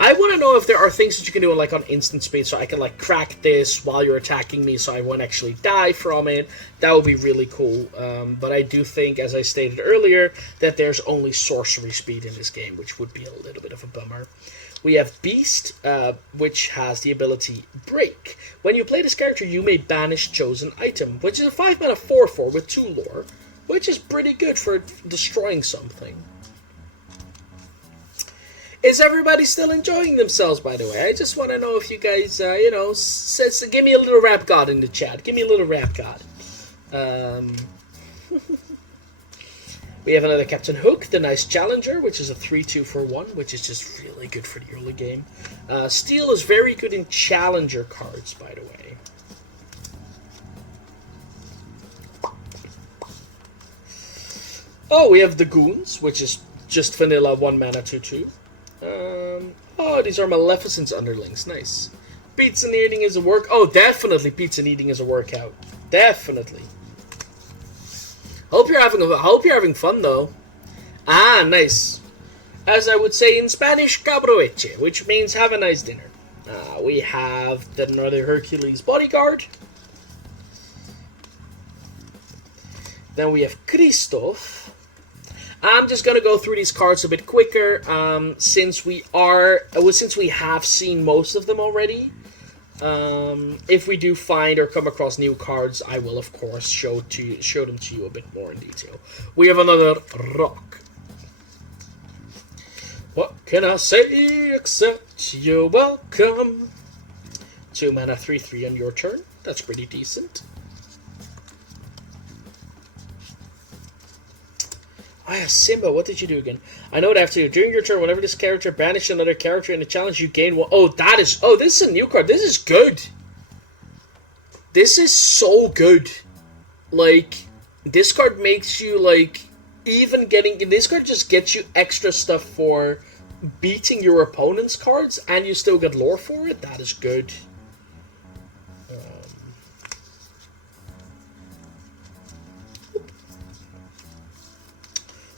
I want to know if there are things that you can do like on instant speed, so I can like crack this while you're attacking me, so I won't actually die from it. That would be really cool. But I do think, as I stated earlier, that there's only sorcery speed in this game, which would be a little bit of a bummer. We have Beast, which has the ability Break. When you play this character, you may banish chosen item, which is a 5 mana 4/4 with 2 lore, which is pretty good for destroying something. Is everybody still enjoying themselves, by the way? I just want to know if you guys, you know, give me a little rap god in the chat. Give me a little rap god. We have another Captain Hook, the nice Challenger, which is a 3/2 for 1, which is just really good for the early game. Steel is very good in Challenger cards, by the way. Oh, we have the Goons, which is just vanilla 1 mana 2/2. Oh, these are Maleficent's underlings. Nice. Pizza eating is a work. Oh, definitely pizza eating is a workout. Definitely. Hope you're having fun though. Ah, nice. As I would say in Spanish, cabroeche, which means have a nice dinner. We have another Hercules bodyguard. Then we have Christoph. I'm just gonna go through these cards a bit quicker, since we have seen most of them already. If we do find or come across new cards, I will of course show them to you a bit more in detail. We have another Rock. What can I say except you're welcome? 2 mana 3/3 on your turn. That's pretty decent. Ah, yeah, Simba, what did you do again? I know what I have to do. During your turn, whenever this character banishes another character in a challenge, you gain 1. Oh, this is a new card. This is good. This is so good. Like, this card makes you, like, this card just gets you extra stuff for beating your opponent's cards, and you still get lore for it. That is good.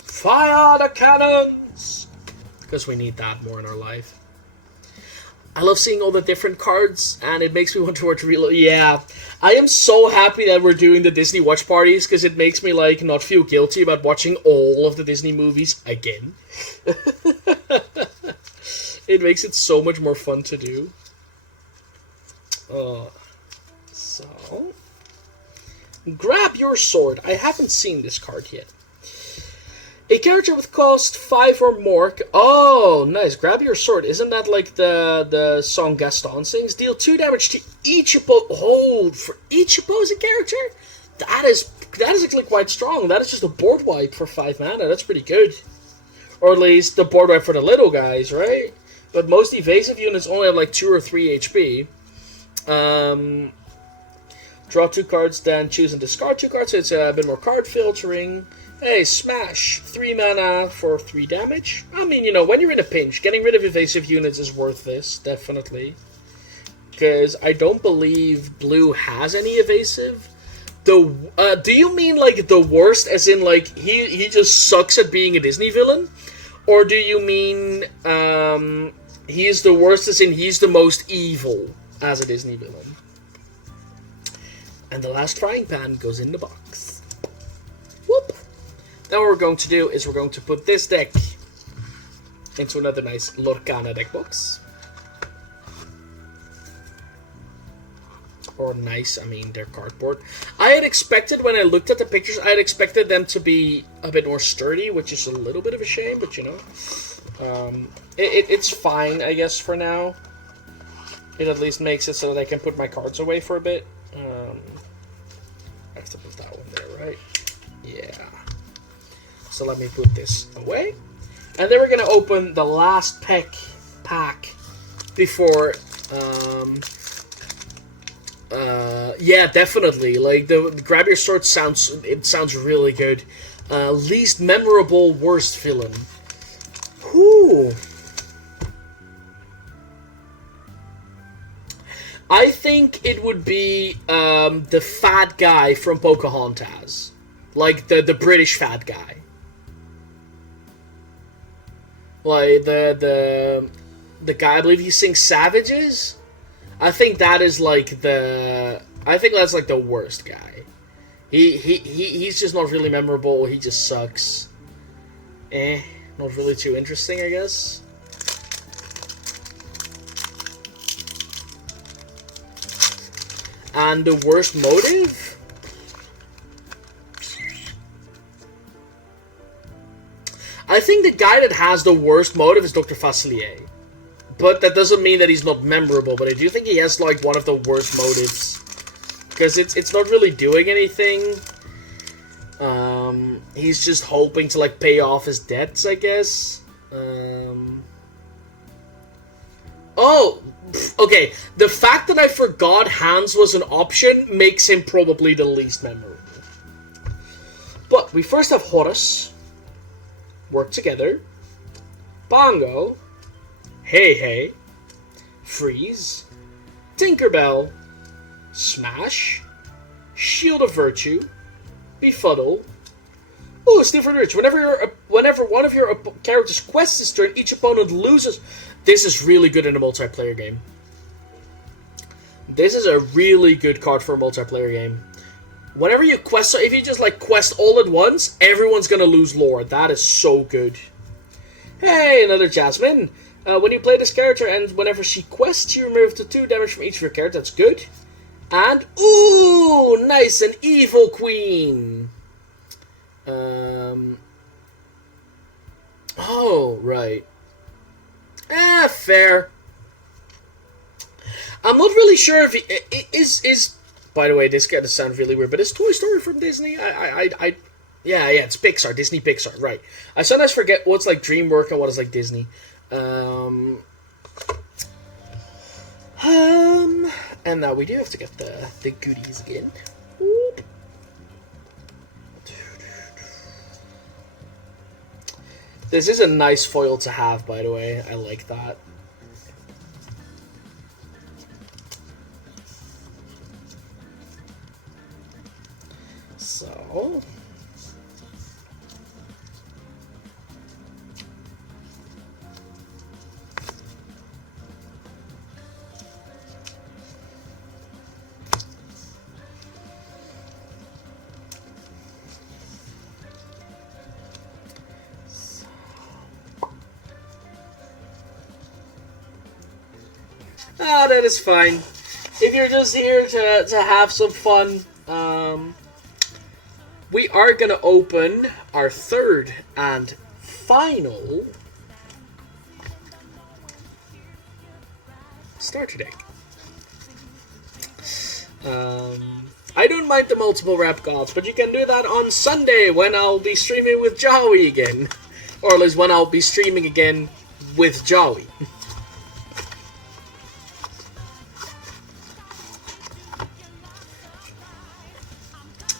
Fire the cannons! Because we need that more in our life. I love seeing all the different cards, and it makes me want to watch real. Yeah, I am so happy that we're doing the Disney watch parties, because it makes me, like, not feel guilty about watching all of the Disney movies again. It makes it so much more fun to do. So... Grab your sword. I haven't seen this card yet. A character with cost 5 or more... Oh, nice. Grab your sword. Isn't that like the song Gaston sings? Deal 2 damage to each for each opposing character? That is actually quite strong. That is just a board wipe for 5 mana. That's pretty good. Or at least the board wipe for the little guys, right? But most evasive units only have like 2 or 3 HP. Draw 2 cards, then choose and discard 2 cards, so it's a bit more card filtering. Hey, smash! 3 mana for 3 damage. I mean, you know, when you're in a pinch, getting rid of evasive units is worth this, definitely. Because I don't believe blue has any evasive. Do you mean, like, the worst, as in, like, he just sucks at being a Disney villain? Or do you mean, he's the worst, as in he's the most evil as a Disney villain? And the last frying pan goes in the box. Whoop! Now what we're going to do is we're going to put this deck into another nice Lorcana deck box. Or nice, I mean, they're cardboard. I had expected, when I looked at the pictures, I had expected them to be a bit more sturdy, which is a little bit of a shame, but you know. It's fine, I guess, for now. It at least makes it so that I can put my cards away for a bit. I have to put that one there, right? Yeah. So let me put this away. And then we're going to open the last pack before... yeah, definitely. Like, the Grab Your Sword sounds really good. Least memorable, worst villain. Whew. I think it would be the fat guy from Pocahontas. Like, the British fat guy. Like, the guy, I believe he sings Savages? I think that is, like, I think that's, like, the worst guy. He's just not really memorable. He just sucks. Not really too interesting, I guess. And the worst motive? I think the guy that has the worst motive is Dr. Facilier. But that doesn't mean that he's not memorable, but I do think he has, like, one of the worst motives. Because it's not really doing anything. He's just hoping to, like, pay off his debts, I guess. Oh! Okay, the fact that I forgot hands was an option makes him probably the least memorable. But we first have Horus. Work Together. Bongo. Hey Hey, Freeze, Tinkerbell, Smash, Shield of Virtue, Befuddle. Ooh, Stephen Rich. Whenever one of your characters quests this turn, each opponent loses. This is really good in a multiplayer game. This is a really good card for a multiplayer game. Whenever you quest, so if you just like quest all at once, everyone's gonna lose lore. That is so good. Hey, another Jasmine. When you play this character and whenever she quests, you remove the 2 damage from each of your characters. That's good. And, ooh, nice, an evil queen. Oh, right. Fair. I'm not really sure if it is. By the way, this guy does sound really weird, but is Toy Story from Disney? Yeah, it's Pixar, Disney Pixar, right. I sometimes forget what's like DreamWorks and what is like Disney. And now we do have to get the goodies again. Whoop. This is a nice foil to have, by the way. I like that. So... Oh, that is fine. If you're just here to have some fun, we are going to open our third and final starter deck. I don't mind the multiple wrap gods, but you can do that on Sunday when I'll be streaming with Joey again. Or at least when I'll be streaming again with Joey.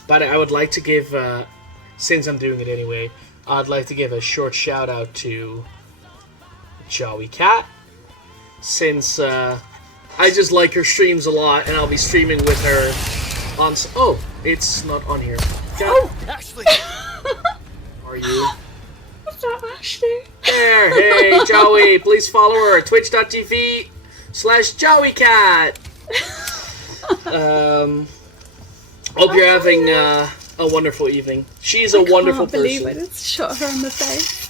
But I would like to give, since I'm doing it anyway, I'd like to give a short shout out to Joey Cat, since I just like her streams a lot, and I'll be streaming with her on. Oh, it's not on here. Oh, Ashley! Are you? What's up, Ashley? There, hey Joey, please follow her, twitch.tv/JoeyCat. Hope you're having a wonderful evening. She's a wonderful person. I can't believe I just shot her in the face.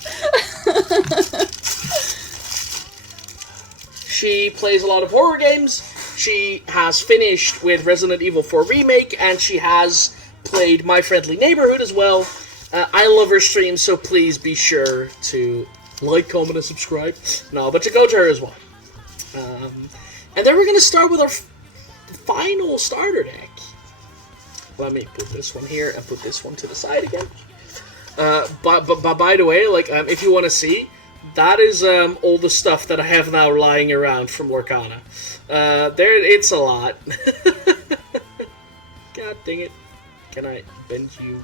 She plays a lot of horror games. She has finished with Resident Evil 4 Remake, and she has played My Friendly Neighborhood as well. I love her streams, so please be sure to like, comment, and subscribe. No, but to go to her as well. And then we're going to start with our final starter deck. Let me put this one here and put this one to the side again. But by the way, like, if you want to see, that is all the stuff that I have now lying around from Lorcana. It's a lot. God dang it. Can I bend you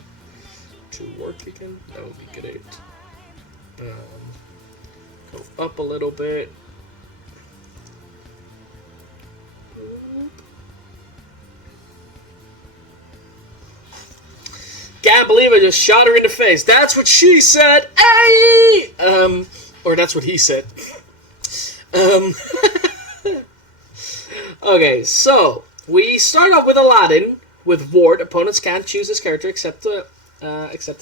to work again? That would be great. Go up a little bit. Can't believe I just shot her in the face. That's what she said. Hey! Or that's what he said. Okay, so we start off with Aladdin with Ward. Opponents can't choose this character except the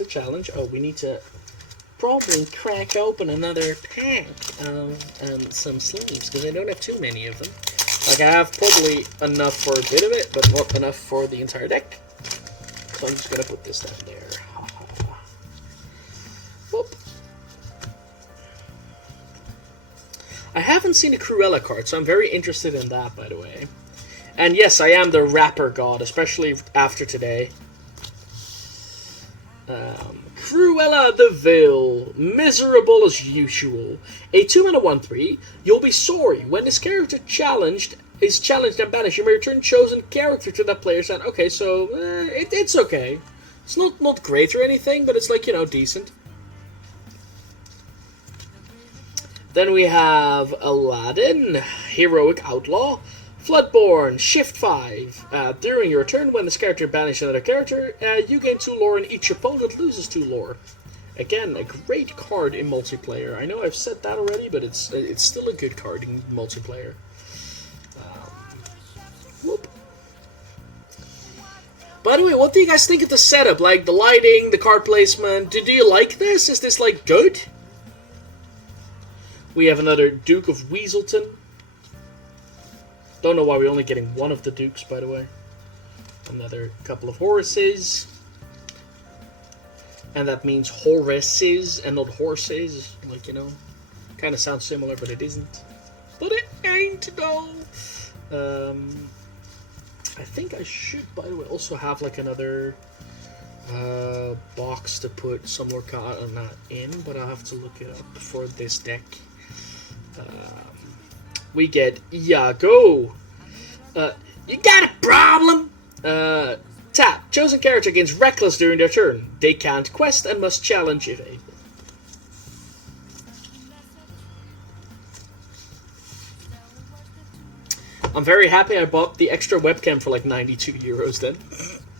challenge. Oh, we need to probably crack open another pack of some sleeves because I don't have too many of them. Like, I have probably enough for a bit of it, but not enough for the entire deck. So I'm just gonna put this down there. Whoop. I haven't seen a Cruella card, so I'm very interested in that, by the way. And yes, I am the rapper god, especially after today. Cruella the Vil, miserable as usual. A 2-mana 1/3. You'll be sorry when this character is challenged and banished. You may return chosen character to that player's hand. Okay, so it's okay. It's not great or anything, but it's like, you know, decent. Then we have Aladdin, Heroic Outlaw, Floodborn, Shift 5. During your turn, when this character banishes another character, you gain 2 lore and each opponent loses 2 lore. Again, a great card in multiplayer. I know I've said that already, but it's still a good card in multiplayer. Whoop. By the way, what do you guys think of the setup? Like, the lighting, the card placement? Do you like this? Is this, like, good? We have another Duke of Weaselton. Don't know why we're only getting one of the Dukes, by the way. Another couple of Horaces. And that means Horaces and not horses. Like, you know, kind of sounds similar, but it isn't. But it ain't, though. I think I should, by the way, also have like another box to put some Lorcana in, but I'll have to look it up for this deck. We get Iago. You got a problem? Tap. Chosen character gains Reckless during their turn. They can't quest and must challenge if able. I'm very happy I bought the extra webcam for like 92 euros then.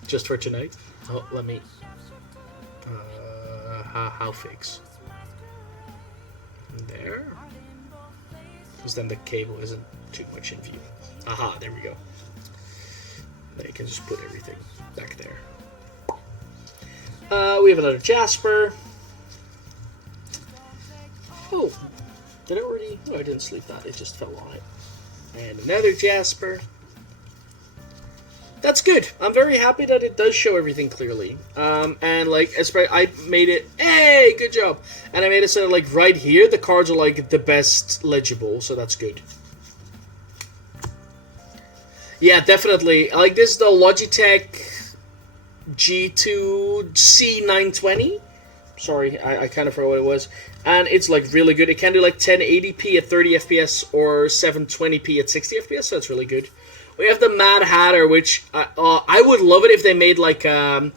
Just for tonight. Oh, let me... how fix? There. Because then the cable isn't too much in view. Aha, there we go. Then you can just put everything back there. We have another Jasper. Oh, did I already? No, I didn't sleep that. It just fell on it. And another Jasper. That's good. I'm very happy that it does show everything clearly. And like, I made it. Hey, good job. And I made it so that, like, right here, the cards are like the best legible. So that's good. Yeah, definitely. Like, this is the Logitech G2 C920. Sorry, I kind of forgot what it was. And it's like really good. It can do like 1080p at 30 FPS or 720p at 60 FPS, so it's really good. We have the Mad Hatter, which I would love it if they made like the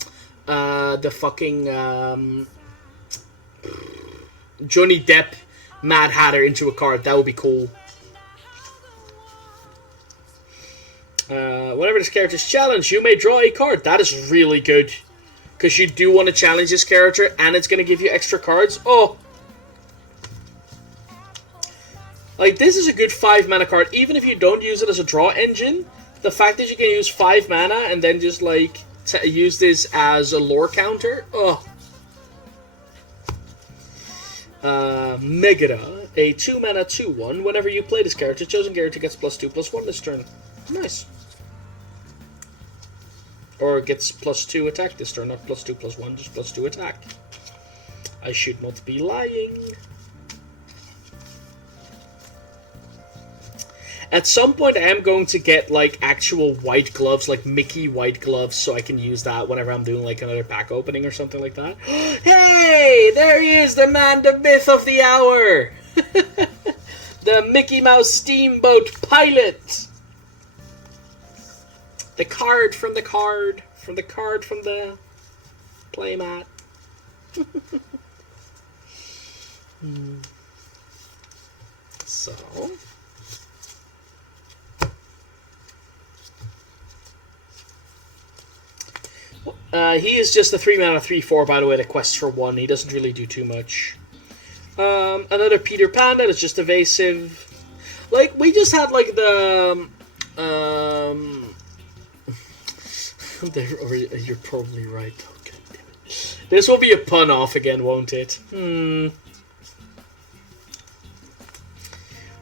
fucking Johnny Depp Mad Hatter into a card. That would be cool. Whenever this character is challenged, you may draw a card. That is really good. Because you do want to challenge this character, and it's going to give you extra cards. Oh! Like, this is a good 5 mana card. Even if you don't use it as a draw engine, the fact that you can use 5 mana and then just, like, use this as a lore counter. Oh! Megara. A 2 mana 2/1. Whenever you play this character, chosen character gets +2/+1 this turn. Nice. Or gets +2 attack this turn, not +2/+1, just +2 attack. I should not be lying. At some point I am going to get like actual white gloves, like Mickey white gloves, so I can use that whenever I'm doing like another pack opening or something like that. Hey! There he is, the man, the myth of the hour! The Mickey Mouse Steamboat Pilot! The card from the card from the card from the playmat. So he is just a 3 mana 3/4, by the way, that quests for 1. He doesn't really do too much. Another Peter Pan that is just evasive. Like, we just had like the you're probably right. Oh, God damn it. This will be a pun off again, won't it?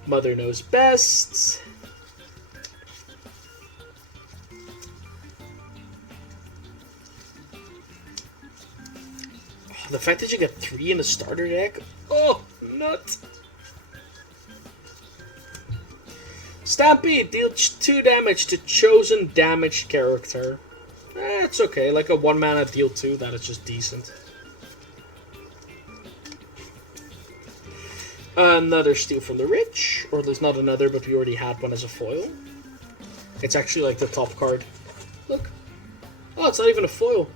Mother knows best. Oh, the fact that you get 3 in the starter deck. Oh, nut. Stampede, deal 2 damage to chosen damaged character. It's okay, like a 1 mana deal 2, that is just decent. Another Steal from the Rich, or there's not another, but we already had one as a foil. It's actually like the top card. Look. Oh, it's not even a foil.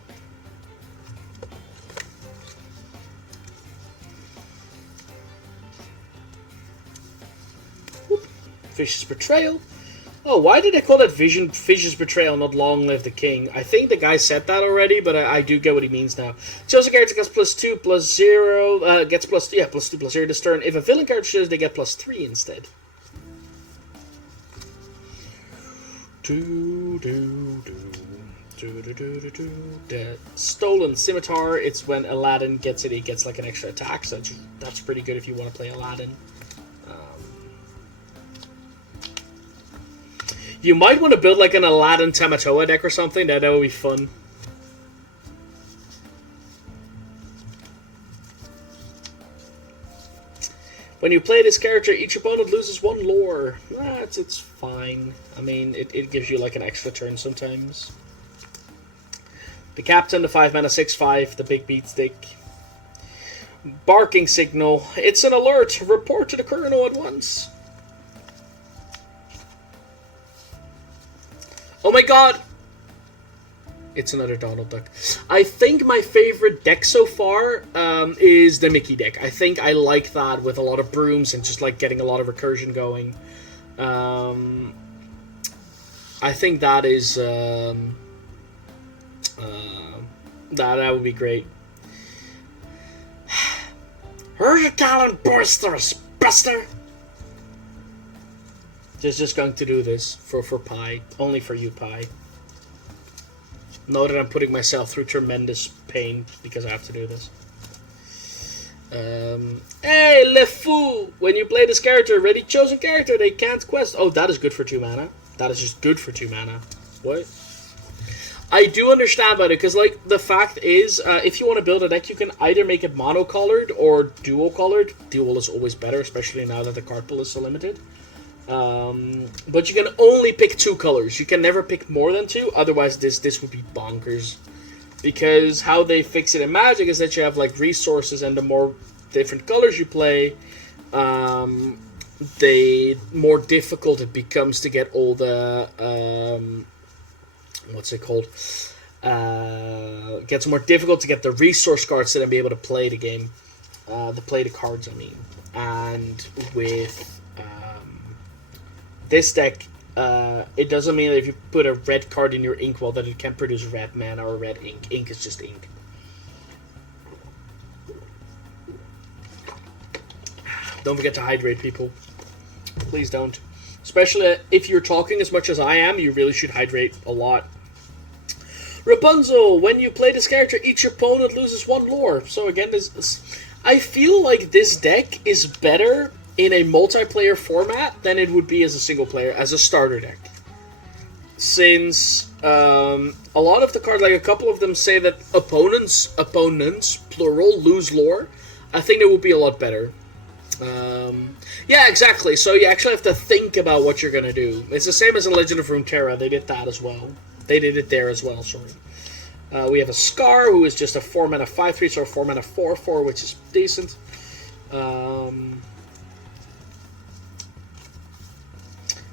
Whoop. Vicious Betrayal. Oh, why did they call that Vicious Betrayal, not Long Live the King? I think the guy said that already, but I do get what he means now. Chosen character gets +2/+0, gets +2/+0 this turn. If a villain character shows, they get +3 instead. The Stolen Scimitar, it's when Aladdin gets it, he gets like an extra attack, so that's pretty good if you want to play Aladdin. You might want to build like an Aladdin Tamatoa deck or something. That would be fun. When you play this character, each opponent loses 1 lore. It's fine. I mean, it gives you like an extra turn sometimes. The Captain, the 5 mana 6/5, the big beat stick. Barking Signal. It's an alert. Report to the Colonel at once. Oh my god! It's another Donald Duck. I think my favorite deck so far is the Mickey deck. I think I like that with a lot of brooms and just like getting a lot of recursion going. I think that is that would be great. Here's your talent, boisterous buster. Just going to do this for Pi. Only for you, Pi. Know that I'm putting myself through tremendous pain because I have to do this. Hey, Le Fou! When you play this character, ready chosen character, they can't quest. Oh, that is good for 2 mana. That is just good for 2 mana. What? I do understand about it, because, like, the fact is, if you want to build a deck, you can either make it mono-colored or dual-colored. Dual is always better, especially now that the card pool is so limited. But you can only pick 2 colors. You can never pick more than 2, otherwise this would be bonkers. Because how they fix it in Magic is that you have like resources, and the more different colors you play, the more difficult it becomes to get all the what's it called? Gets more difficult to get the resource cards to then be able to play the game, to play the cards. I mean, and with this deck, it doesn't mean that if you put a red card in your inkwell that it can produce red mana or red ink. Ink is just ink. Don't forget to hydrate, people. Please don't. Especially if you're talking as much as I am, you really should hydrate a lot. Rapunzel, when you play this character, each opponent loses 1 lore. So again, I feel like this deck is better in a multiplayer format than it would be as a single player, as a starter deck. Since a lot of the cards, like a couple of them say that opponents, plural, lose lore, I think it would be a lot better. Yeah, exactly. So you actually have to think about what you're going to do. It's the same as in Legend of Runeterra. They did that as well. They did it there as well, sorry. We have a Scar, who is just a 4 mana 5/3, so a 4 mana 4/4, which is decent.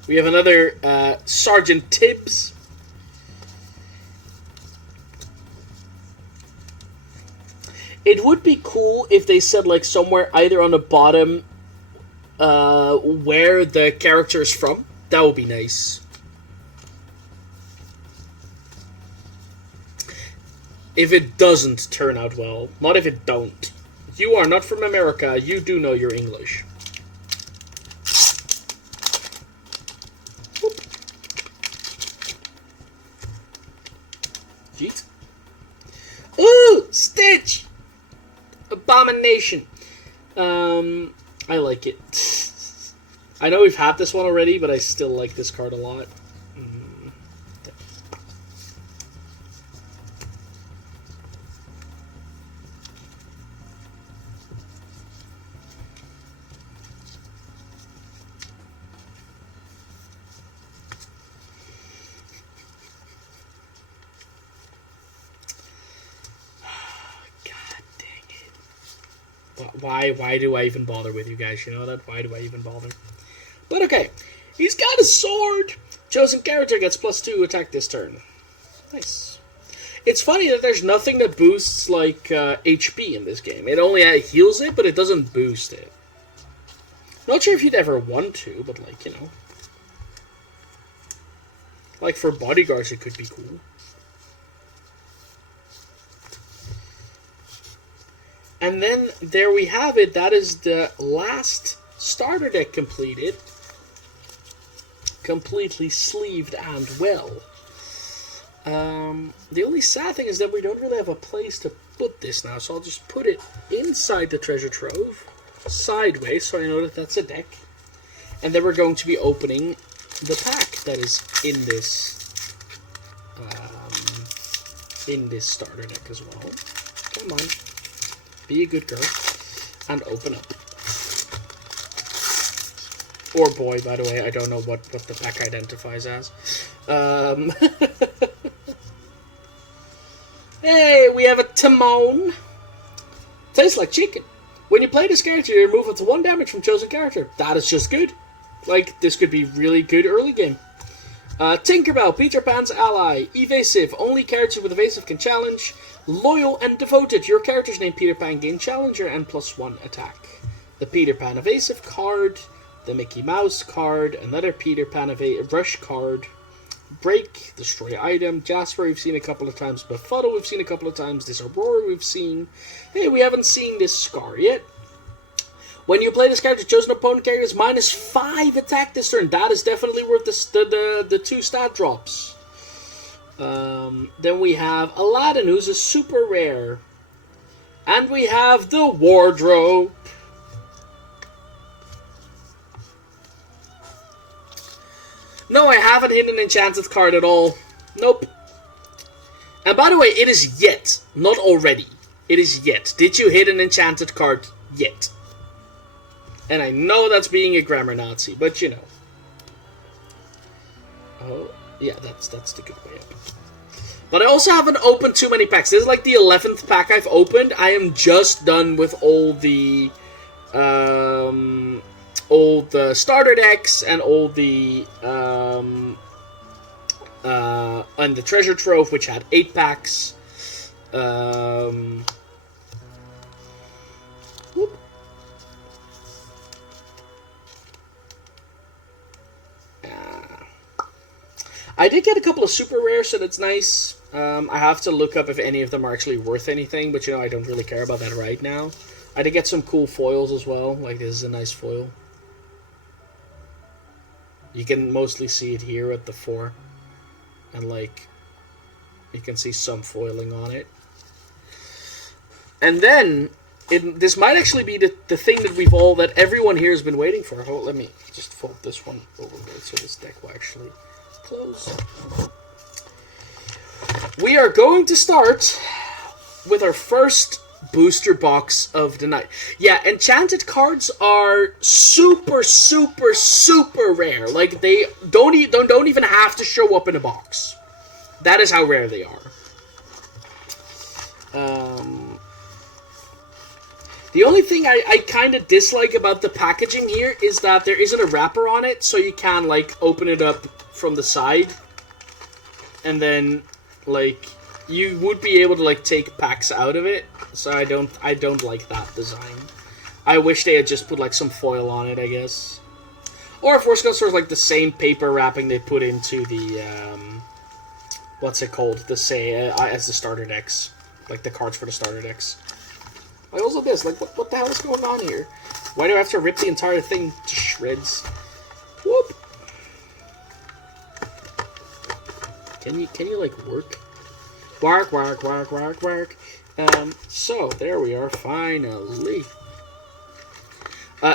We have another Sergeant Tibbs. It would be cool if they said, like, somewhere either on the bottom where the character is from. That would be nice. If it doesn't turn out well. Not if it don't. You are not from America. You do know your English. Whoop. Jeez. Ooh! Stitch! Abomination. I like it. I know we've had this one already, but I still like this card a lot. Why do I even bother with you guys? You know that? Why do I even bother? But okay. He's got a sword! Chosen character gets +2 attack this turn. Nice. It's funny that there's nothing that boosts, like, HP in this game. It only heals it, but it doesn't boost it. Not sure if you'd ever want to, but, like, you know. Like, for bodyguards, it could be cool. And then, there we have it. That is the last starter deck completed. Completely sleeved and well. The only sad thing is that we don't really have a place to put this now. So I'll just put it inside the treasure trove. Sideways, so I know that that's a deck. And then we're going to be opening the pack that is in this starter deck as well. Come on. Be a good girl. And open up. Or boy, by the way. I don't know what the pack identifies as. Hey, we have a Timon. Tastes like chicken. When you play this character, you remove up to 1 damage from chosen character. That is just good. Like, this could be really good early game. Tinkerbell, Peter Pan's ally. Evasive. Only characters with evasive can challenge. Loyal and devoted. Your character's name Peter Pan gain challenger and +1 attack. The Peter Pan evasive card. The Mickey Mouse card. Another Peter Pan rush card. Break. Destroy item. Jasper we've seen a couple of times. Befuddle we've seen a couple of times. This Aurora we've seen. Hey, we haven't seen this Scar yet. When you play this character, chosen opponent character is -5 attack this turn. That is definitely worth the 2 stat drops. Then we have Aladdin, who's a super rare. And we have the Wardrobe. No, I haven't hit an enchanted card at all. Nope. And by the way, it is yet, not already. It is yet. Did you hit an enchanted card yet? And I know that's being a grammar Nazi, but you know. Oh, yeah, that's the good way up. But I also haven't opened too many packs. This is like the 11th pack I've opened. I am just done with all the starter decks and all the and the treasure trove, which had 8 packs. Whoop. I did get a couple of super rares, so that's nice. I have to look up if any of them are actually worth anything, but I don't really care about that right now. I did get some cool foils as well, like this is a nice foil. You can mostly see it here at the 4. And like, you can see some foiling on it. And then, this might actually be the thing that everyone here has been waiting for. Oh, let me just fold this one over there so this deck will actually close. We are going to start with our first booster box of the night. Yeah, enchanted cards are super, super, super rare. Like, they don't even have to show up in a box. That is how rare they are. The only thing I kind of dislike about the packaging here is that there isn't a wrapper on it, so you can, like, open it up from the side. And then, like, you would be able to, like, take packs out of it. So I don't like that design. I wish they had just put, like, some foil on it, I guess. Or if worse comes, sort of like the same paper wrapping they put into the, what's it called? As the starter decks. Like, the cards for the starter decks. I also this, like, what the hell is going on here? Why do I have to rip the entire thing to shreds? Whoop! Can you, like, work? Work, work, work, work, work. So, there we are, finally.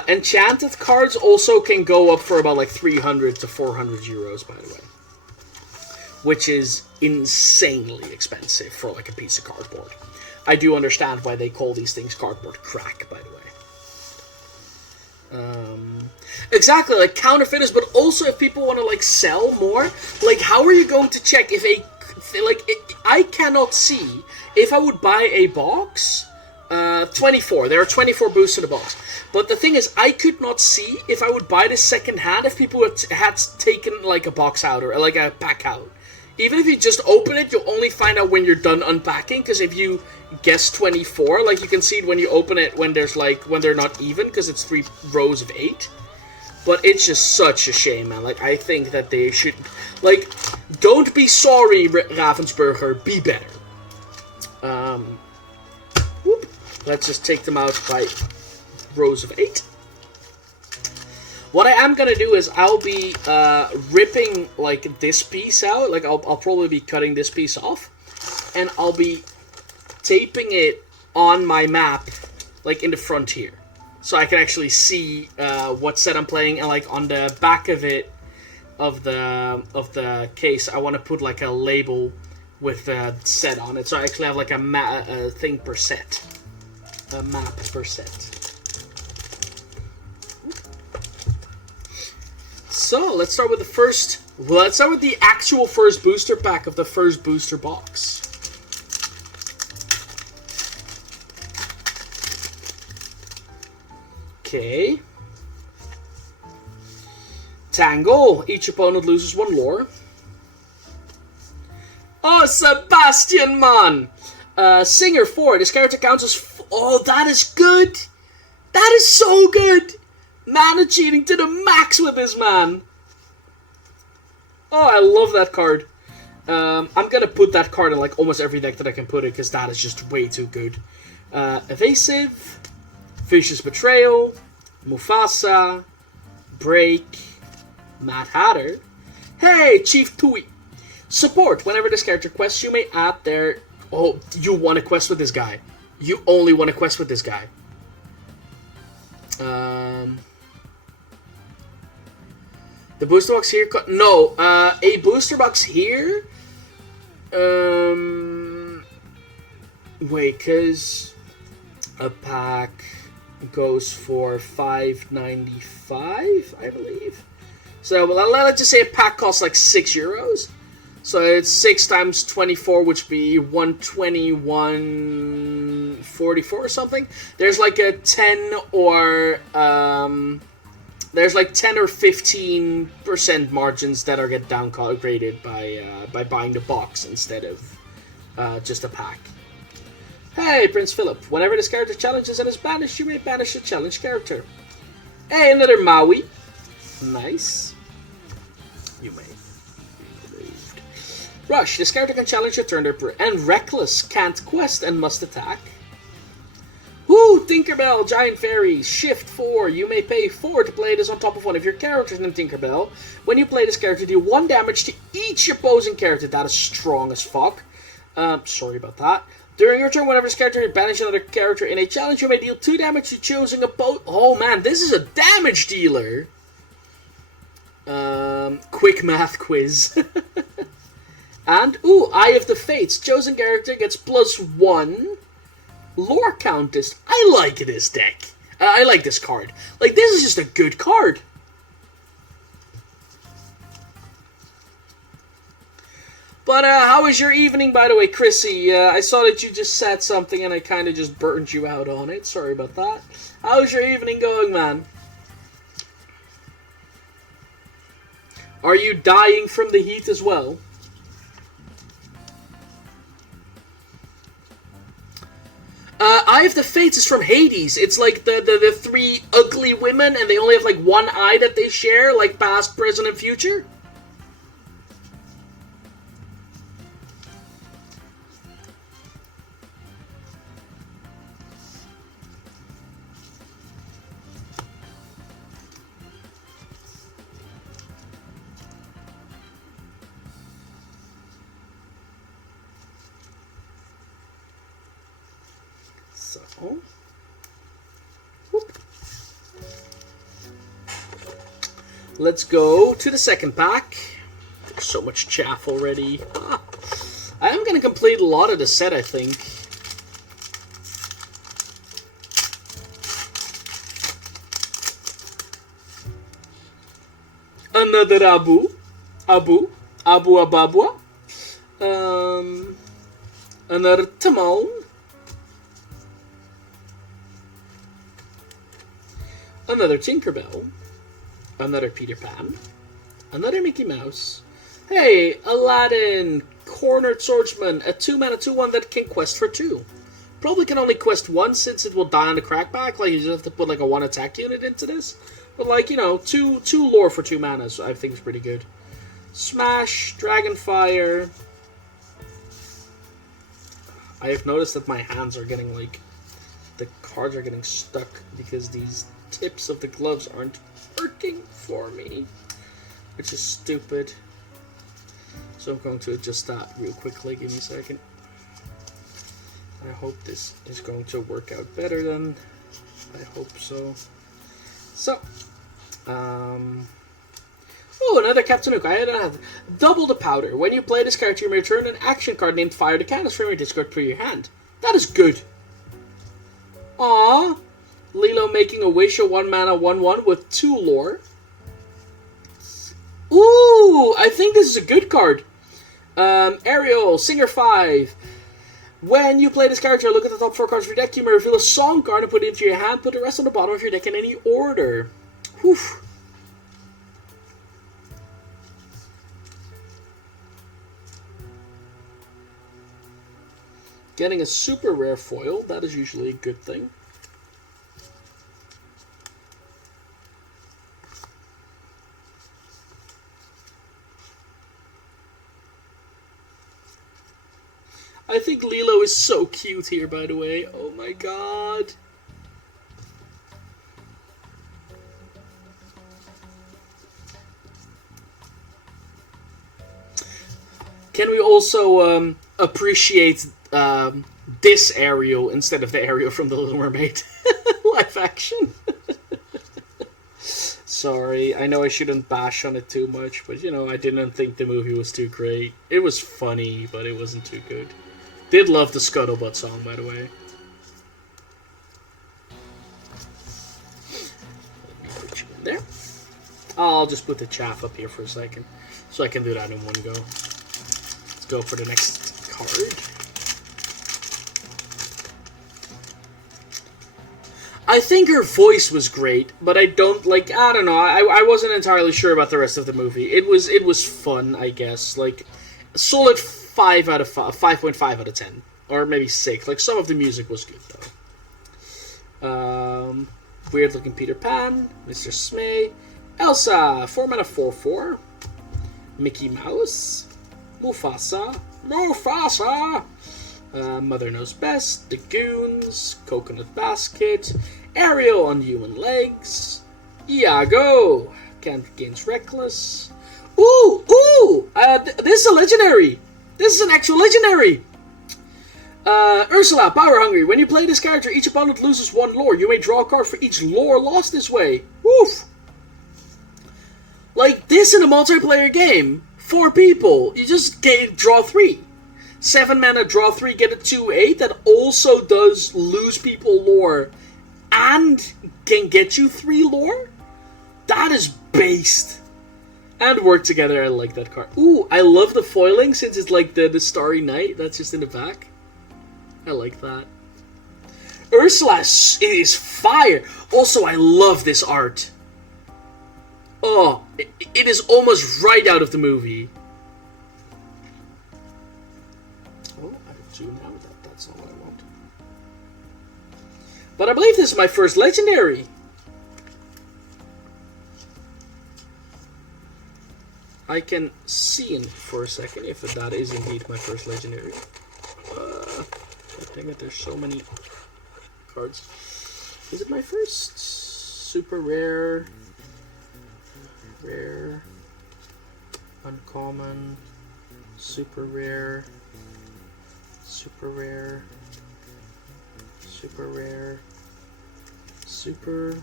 Enchanted cards also can go up for about, like, 300 to 400 euros, by the way. Which is insanely expensive for, like, a piece of cardboard. I do understand why they call these things cardboard crack, by the way. Exactly, like, counterfeiters, but also if people want to, like, sell more, like, how are you going to check if I cannot see if I would buy a box, 24. There are 24 boosts in the box. But the thing is, I could not see if I would buy this second hand if people had taken, like, a box out or, like, a pack out. Even if you just open it, you'll only find out when you're done unpacking, because if you guess 24, like, you can see it when you open it when they're not even, because it's 3 rows of 8. But it's just such a shame, man. Like, I think that they should, like, don't be sorry, Ravensburger, be better. Whoop. Let's just take them out by rows of 8. What I am gonna do is I'll be ripping, like, this piece out. Like, I'll probably be cutting this piece off, and I'll be taping it on my map, like, in the front here, so I can actually see what set I'm playing. And, like, on the back of it, of the case, I want to put, like, a label with the set on it, so I actually have, like, a thing per set, a map per set. So, let's start with the first... Well, let's start with the actual first booster pack of the first booster box. Okay. Tangle. Each opponent loses 1 lore. Oh, Sebastian, man! Singer 4. This character counts as... Oh, that is good! That is so good! Mana cheating to the max with this man. Oh, I love that card. I'm gonna put that card in, like, almost every deck that I can put it, because that is just way too good. Evasive, Vicious Betrayal, Mufasa, Break, Mad Hatter. Hey, Chief Tui. Support. Whenever this character quests, you may add their... Oh, you want to quest with this guy. You only want to quest with this guy. The booster box here... No, a booster box here... Wait, because... A pack goes for $5.95, I believe. So, well, let's just say a pack costs like €6. So it's 6 times 24, which would be 121.44 or something. There's like a 10 or there's like 10 or 15% margins that are get downgraded by buying the box instead of just a pack. Hey, Prince Philip. Whenever this character challenges and is banished, you may banish a challenged character. Hey, another Maui. Nice. You may. Rush. This character can challenge a turn and Reckless can't quest and must attack. Woo! Tinkerbell, Giant Fairies, Shift 4. You may pay 4 to play this on top of one of your characters named Tinkerbell. When you play this character, deal 1 damage to each opposing character. That is strong as fuck. Sorry about that. During your turn, whenever this character banishes another character in a challenge, you may deal 2 damage to choosing a Oh man, this is a damage dealer! Quick math quiz. And, ooh, Eye of the Fates. Chosen character gets +1. Lore Countess. I like this deck. I like this card. Like, this is just a good card. But, how was your evening, by the way, Chrissy? I saw that you just said something and I kind of just burned you out on it. Sorry about that. How's your evening going, man? Are you dying from the heat as well? Eye of the Fates is from Hades. It's like the 3 ugly women, and they only have like 1 eye that they share, like past, present, and future. So, whoop. Let's go to the second pack. There's so much chaff already. I am going to complete a lot of the set, I think. Another Abu Ababwa. Another Timon. Another Tinkerbell. Another Peter Pan. Another Mickey Mouse. Hey, Aladdin. Cornered Swordsman. A 2-mana 2/1 that can quest for 2. Probably can only quest 1 since it will die on the crackback. Like, you just have to put like a 1 attack unit into this. But like, you know, 2 lore for 2 mana, so I think is pretty good. Smash. Dragonfire. I have noticed that my hands are getting like... the cards are getting stuck because these tips of the gloves aren't working for me, which is stupid. So I'm going to adjust that real quickly. Give me a second. I hope this is going to work out better than I hope so. So, oh, another Captain Hook. I had double the powder. When you play this character, you may return an action card named Fire the Cannons from your discard to your hand. That is good. Aww. Lilo Making a Wish, a 1-mana 1/1 with 2 lore. Ooh, I think this is a good card. Ariel, Singer 5. When you play this character, look at the top 4 cards of your deck. You may reveal a song card and put it into your hand. Put the rest on the bottom of your deck in any order. Whew. Getting a super rare foil, that is usually a good thing. I think Lilo is so cute here, by the way. Oh my god. Can we also appreciate this Ariel instead of the Ariel from The Little Mermaid? Live action. Sorry, I know I shouldn't bash on it too much, but you know, I didn't think the movie was too great. It was funny, but it wasn't too good. Did love the Scuttlebutt song, by the way. Let me put you in there. I'll just put the chaff up here for a second, so I can do that in one go. Let's go for the next card. I think her voice was great, but I don't like. I don't know. I wasn't entirely sure about the rest of the movie. It was fun, I guess. Like, solid 5.5 out of 10, or maybe 6. Like, some of the music was good though. Weird looking Peter Pan, Mr. Smay, Elsa, 4 mana 4/4, Mickey Mouse, Mufasa, Mother Knows Best, The Goons, Coconut Basket, Ariel on Human Legs, Iago, Gains Reckless. Ooh! This is a legendary! This is an actual legendary! Ursula, Power Hungry. When you play this character, each opponent loses 1 lore. You may draw a card for each lore lost this way. Woof! Like, this in a multiplayer game, 4 people, you just draw 3. 7 mana, draw 3, get a 2/8 that also does lose people lore and can get you 3 lore? That is based. And work together, I like that card. Ooh, I love the foiling since it's like the Starry Night that's just in the back. I like that. Ursula is fire. Also, I love this art. Oh, it is almost right out of the movie. Now that's not what I want. But I believe this is my first legendary. I can see in for a second if that is indeed my first legendary. Dang it, there's so many cards. Is it my first? Super rare. Rare. Uncommon. Super rare. Super rare, super rare, super.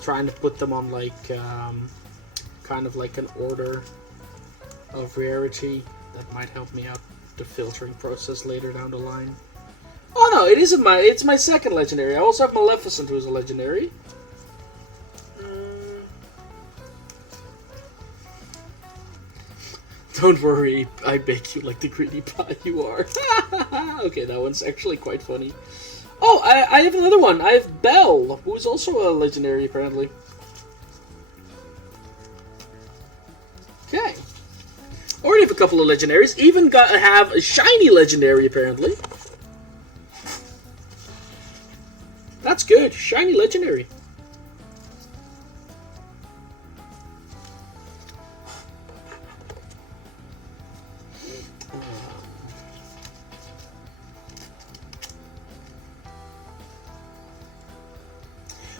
Trying to put them on like, kind of like an order of rarity that might help me out the filtering process later down the line. Oh no, it's my second legendary. I also have Maleficent, who is a legendary. Don't worry, I bake you like the greedy pie you are. Okay, that one's actually quite funny. Oh, I have another one. I have Belle, who is also a legendary, apparently. Okay. Already have a couple of legendaries. Even have a shiny legendary, apparently. That's good. Shiny legendary.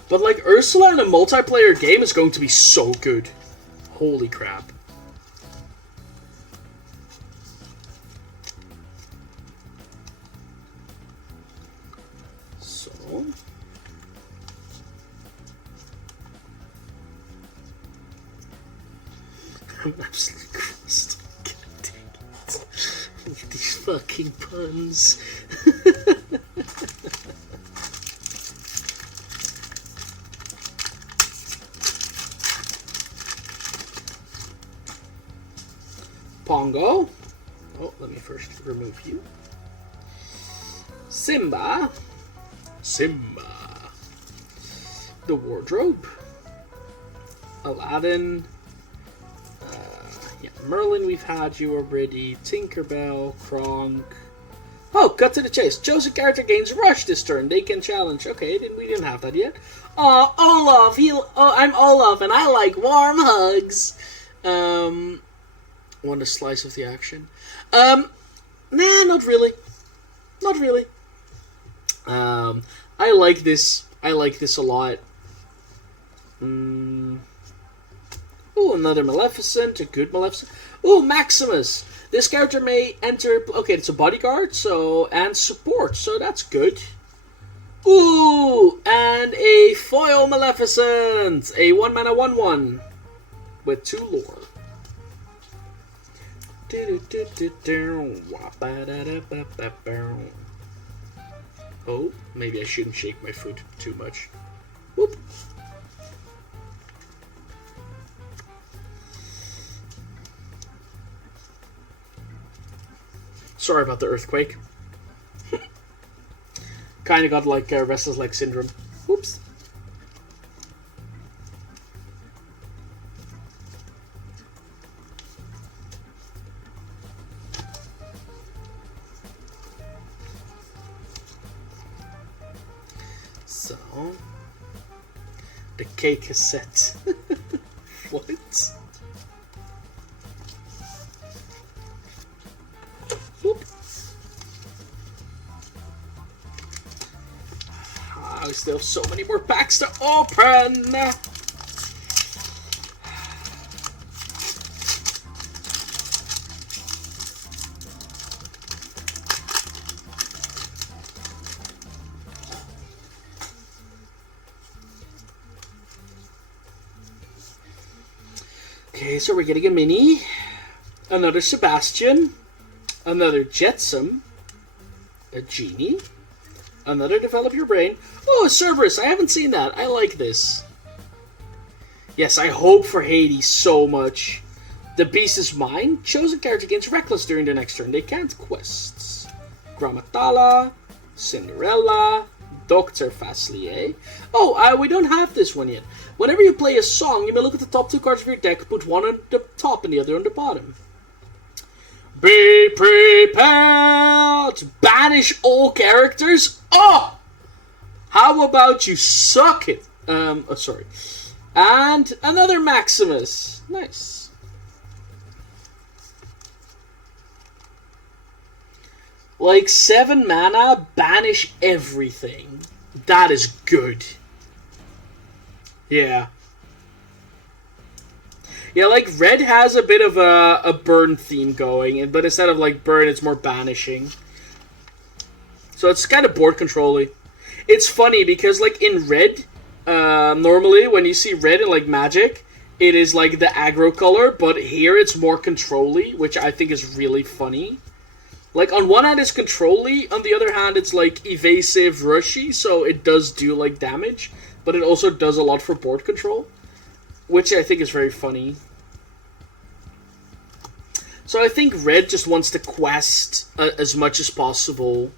But like, Ursula in a multiplayer game is going to be so good. Holy crap. So... I'm absolutely crushed. God dang it. With these fucking puns. Pongo. Oh, let me first remove you. Simba. The Wardrobe. Aladdin. Yeah, Merlin, we've had you already. Tinkerbell, Kronk. Oh, cut to the chase. Chosen character gains Rush this turn. They can challenge. Okay, we didn't have that yet. Olaf. I'm Olaf, and I like warm hugs. Want a slice of the action? Nah, not really. Not really. I like this. I like this a lot. Ooh, another Maleficent. A good Maleficent. Ooh, Maximus. This character may enter... Okay, it's a bodyguard, so... And support, so that's good. Ooh, and a foil Maleficent. A 1-mana 1/1. With 2 lore. Oh, maybe I shouldn't shake my foot too much. Whoop. Sorry about the earthquake. Kind of got like restless leg syndrome. Whoops. So, the K cassette. What? Whoop. I still have so many more packs to open. Okay, so we're getting a mini, another Sebastian, another Jetsam, a Genie, another Develop Your Brain. Oh, a Cerberus, I haven't seen that. I like this. Yes, I hope for Hades so much. The Beast is Mine. Chosen character gains Reckless during the next turn. They can't quests. Gramatala, Cinderella, Dr. Faslier. Oh, we don't have this one yet. Whenever you play a song, you may look at the top 2 cards of your deck, put one on the top and the other on the bottom. Be prepared to banish all characters. Oh! How about you suck it? Sorry. And another Maximus. Nice. Like 7 mana, banish everything. That is good. Yeah. Yeah, like red has a bit of a burn theme going, but instead of like burn, it's more banishing. So it's kind of board control-y. It's funny because like in red, normally when you see red in like Magic, it is like the aggro color, but here it's more control-y, which I think is really funny. Like on one hand it's control-y, on the other hand it's like evasive, rushy, so it does do like damage. But it also does a lot for board control, which I think is very funny. So I think red just wants to quest as much as possible.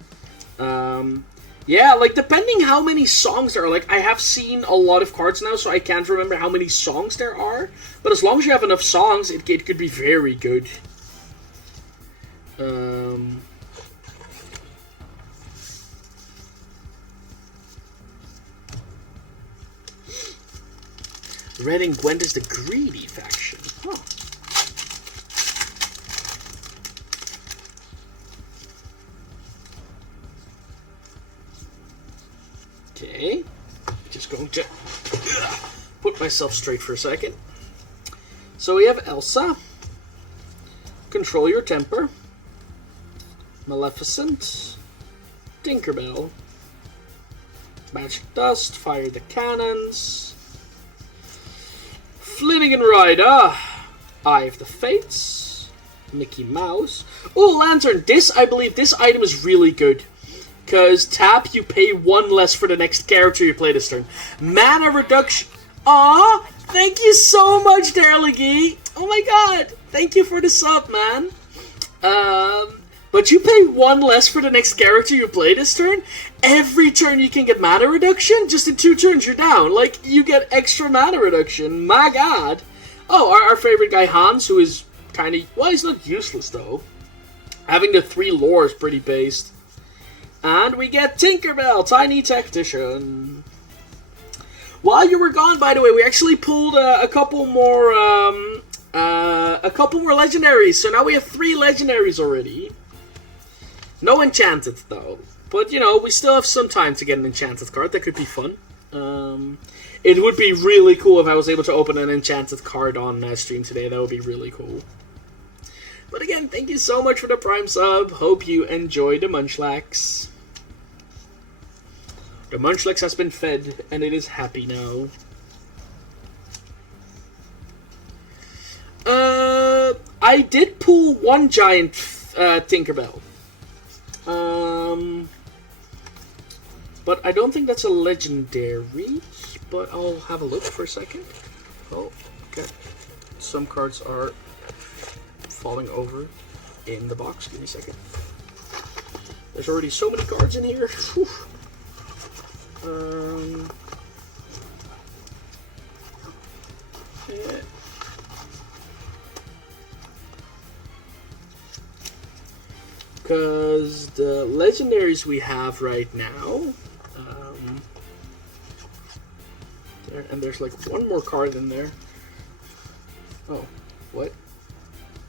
Yeah, like depending how many songs there are. Like I have seen a lot of cards now, so I can't remember how many songs there are. But as long as you have enough songs, it could be very good. Red and Gwent is the greedy faction. Huh. Okay. Just going to put myself straight for a second. So we have Elsa. Control Your Temper. Maleficent. Tinkerbell. Magic Dust. Fire the Cannons. Flynnigan Rider, Eye of the Fates, Mickey Mouse. Oh, Lantern. I believe this item is really good. Because tap, you pay 1 less for the next character you play this turn. Mana reduction. Aw, thank you so much, Darligi. Oh my god, thank you for the sub, man. But you pay 1 less for the next character you play this turn. Every turn you can get mana reduction. Just in 2 turns you're down. Like, you get extra mana reduction. My god. Oh, our favorite guy Hans, who is kind of... Well, he's not useless, though. Having the 3 lore is pretty based. And we get Tinkerbell, Tiny Tactician. While you were gone, by the way, we actually pulled a couple more legendaries. So now we have 3 legendaries already. No enchanted, though. But, you know, we still have some time to get an enchanted card. That could be fun. It would be really cool if I was able to open an enchanted card on stream today. That would be really cool. But again, thank you so much for the Prime sub. Hope you enjoy the Munchlax. The Munchlax has been fed, and it is happy now. I did pull 1 giant Tinkerbell. But I don't think that's a legendary. But I'll have a look for a second. Oh, okay. Some cards are falling over in the box. Give me a second. There's already so many cards in here. Whew. Yeah. Because the legendaries we have right now, and there's like one more card in there. Oh, what?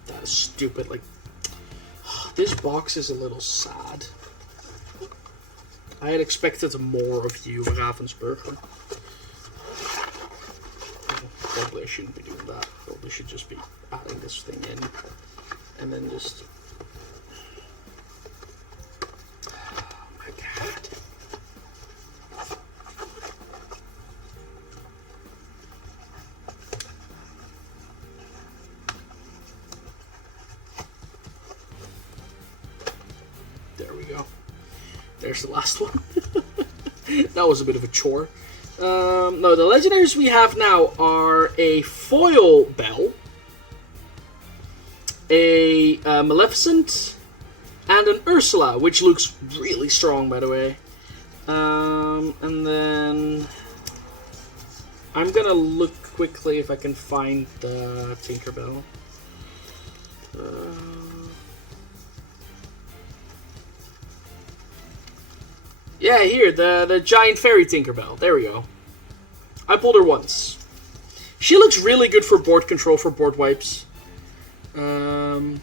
That is stupid. Like, this box is a little sad. I had expected more of you, Ravensburger. Probably I shouldn't be doing that. Probably should just be adding this thing in, and then just. Oh my god. There we go. There's the last one. That was a bit of a chore. No, the legendaries we have now are a foil Bell, a Maleficent, and an Ursula, which looks really strong, by the way. And then I'm gonna look quickly if I can find the Tinkerbell. Yeah, here, the giant fairy Tinkerbell. There we go. I pulled her once. She looks really good for board control, for board wipes. Well,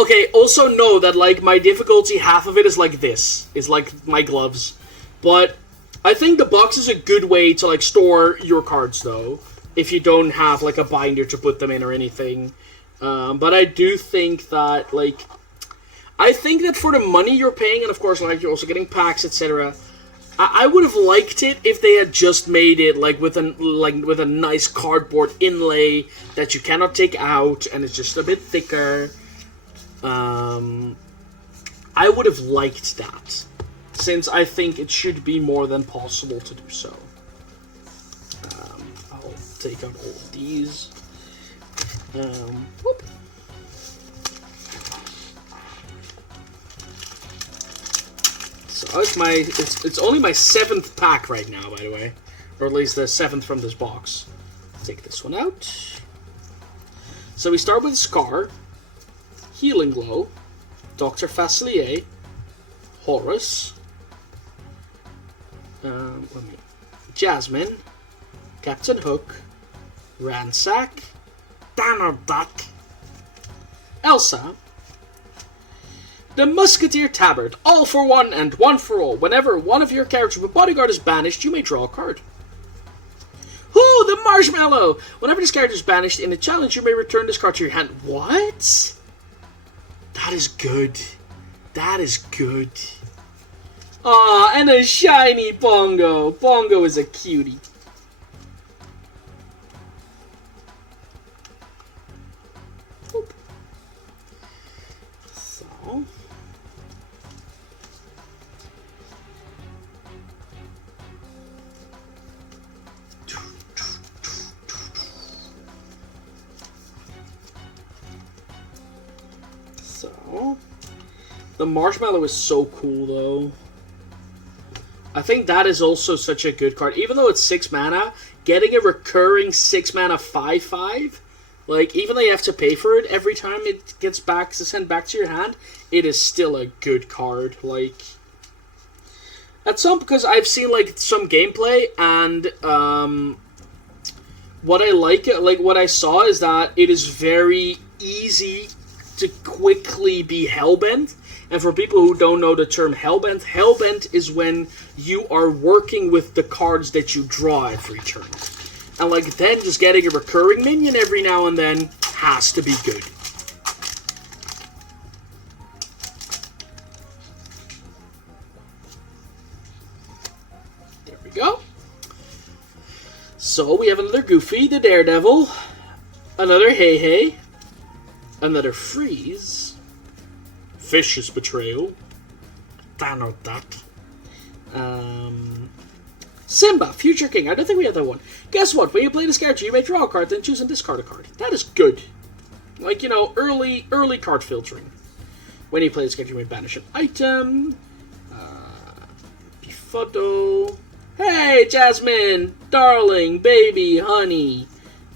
okay, also know that, like, my difficulty, half of it is like this. Is like my gloves. But I think the box is a good way to, like, store your cards, though. If you don't have, like, a binder to put them in or anything. But I do think that, like... I think that for the money you're paying, and of course, like, you're also getting packs, etc. I would have liked it if they had just made it like with a nice cardboard inlay that you cannot take out, and it's just a bit thicker. I would have liked that, since I think it should be more than possible to do so. I'll take out all of these. Whoop. So it's only my 7th pack right now, by the way, or at least the 7th from this box. Take this one out. So we start with Scar, Healing Glow, Dr. Facilier, Horus, Jasmine, Captain Hook, Ransack, Donald Duck, Elsa. The Musketeer Tabard, all for one and one for all. Whenever one of your characters with bodyguard is banished, you may draw a card. Ooh, the Marshmallow! Whenever this character is banished in a challenge, you may return this card to your hand. What? That is good. That is good. Aw, and a shiny Bongo. Bongo is a cutie. Oop. So... The Marshmallow is so cool, though. I think that is also such a good card. Even though it's 6 mana, getting a recurring 6 mana 5/5, like, even though you have to pay for it every time it gets back to send back to your hand, it is still a good card. Like, at some, because I've seen, like, some gameplay, and what I like what I saw is that it is very easy to quickly be hellbent. And for people who don't know the term hellbent, hellbent is when you are working with the cards that you draw every turn. And like then just getting a recurring minion every now and then has to be good. There we go. So we have another Goofy, the Daredevil, another Hey Hey, another Freeze, Vicious Betrayal, Donald Duck, Simba, Future King. I don't think we have that one. Guess what? When you play this character, you may draw a card, then choose and discard a card. That is good. Like, you know, early card filtering. When you play this character, you may banish an item. Photo. Hey, Jasmine! Darling, baby, honey.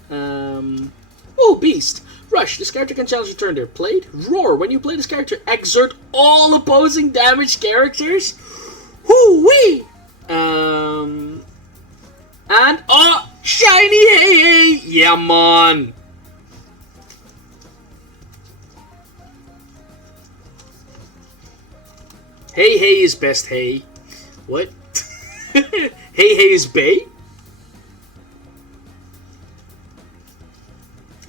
Oh, Beast. Rush. This character can challenge your turn there. Played. Roar. When you play this character, exert all opposing damage characters. Whoo-wee! And... oh! Shiny Hey Hey! Yeah, man! Hey Hey is best Hey. What? Hey Hey is Bay?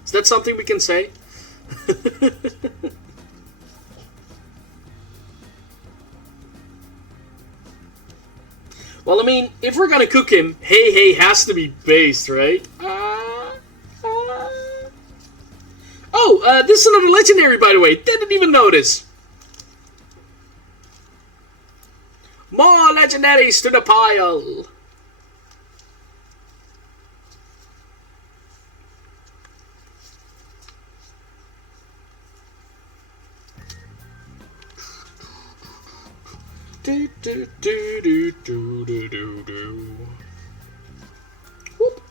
Is that something we can say? Well, I mean, if we're gonna cook him, Hey Hey has to be based, right? Oh, this is another legendary, by the way. Didn't even notice. More legendaries to the pile. Do, do, do, do, do, do, do, do. Whoop.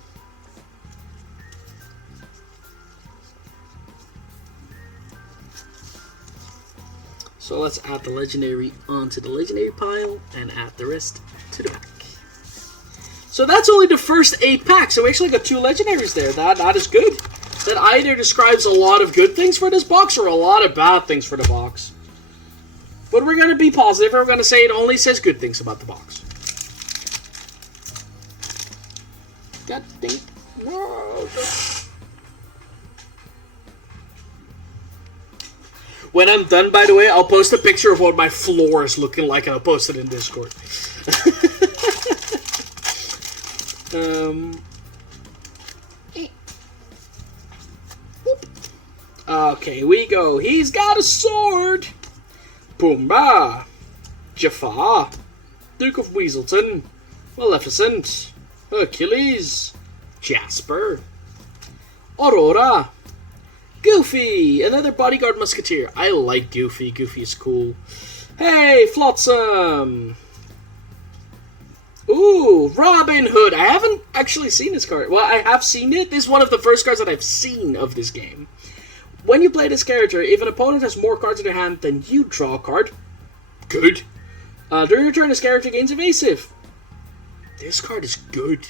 So let's add the legendary onto the legendary pile and add the rest to the back. So that's only the first 8 packs. So we actually got 2 legendaries there. That is good. That either describes a lot of good things for this box or a lot of bad things for the box. But we're going to be positive, and we're going to say it only says good things about the box. God dang it. No. When I'm done, by the way, I'll post a picture of what my floor is looking like, and I'll post it in Discord. Okay, here we go. He's got a sword. Pumbaa, Jafar, Duke of Weaselton, Maleficent, Hercules, Jasper, Aurora, Goofy, another bodyguard musketeer. I like Goofy. Goofy is cool. Hey, Flotsam. Ooh, Robin Hood. I haven't actually seen this card. Well, I have seen it. This is one of the first cards that I've seen of this game. When you play this character, if an opponent has more cards in their hand than you, draw a card. Good. During your turn, this character gains evasive. This card is good.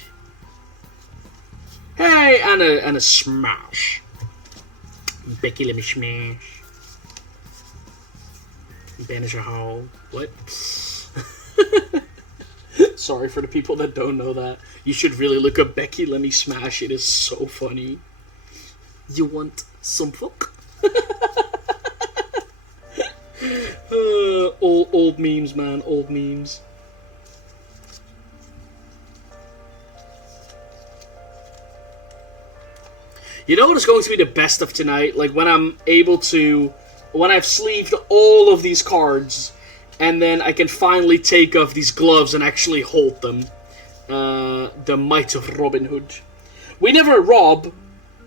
Hey, and a smash. Becky, let me smash. Banish a howl. What? Sorry for the people that don't know that. You should really look up Becky, let me smash. It is so funny. You want some fuck? Old memes, man. Old memes. You know what is going to be the best of tonight? Like when I'm able to... When I've sleeved all of these cards, and then I can finally take off these gloves and actually hold them. The might of Robin Hood. We never rob.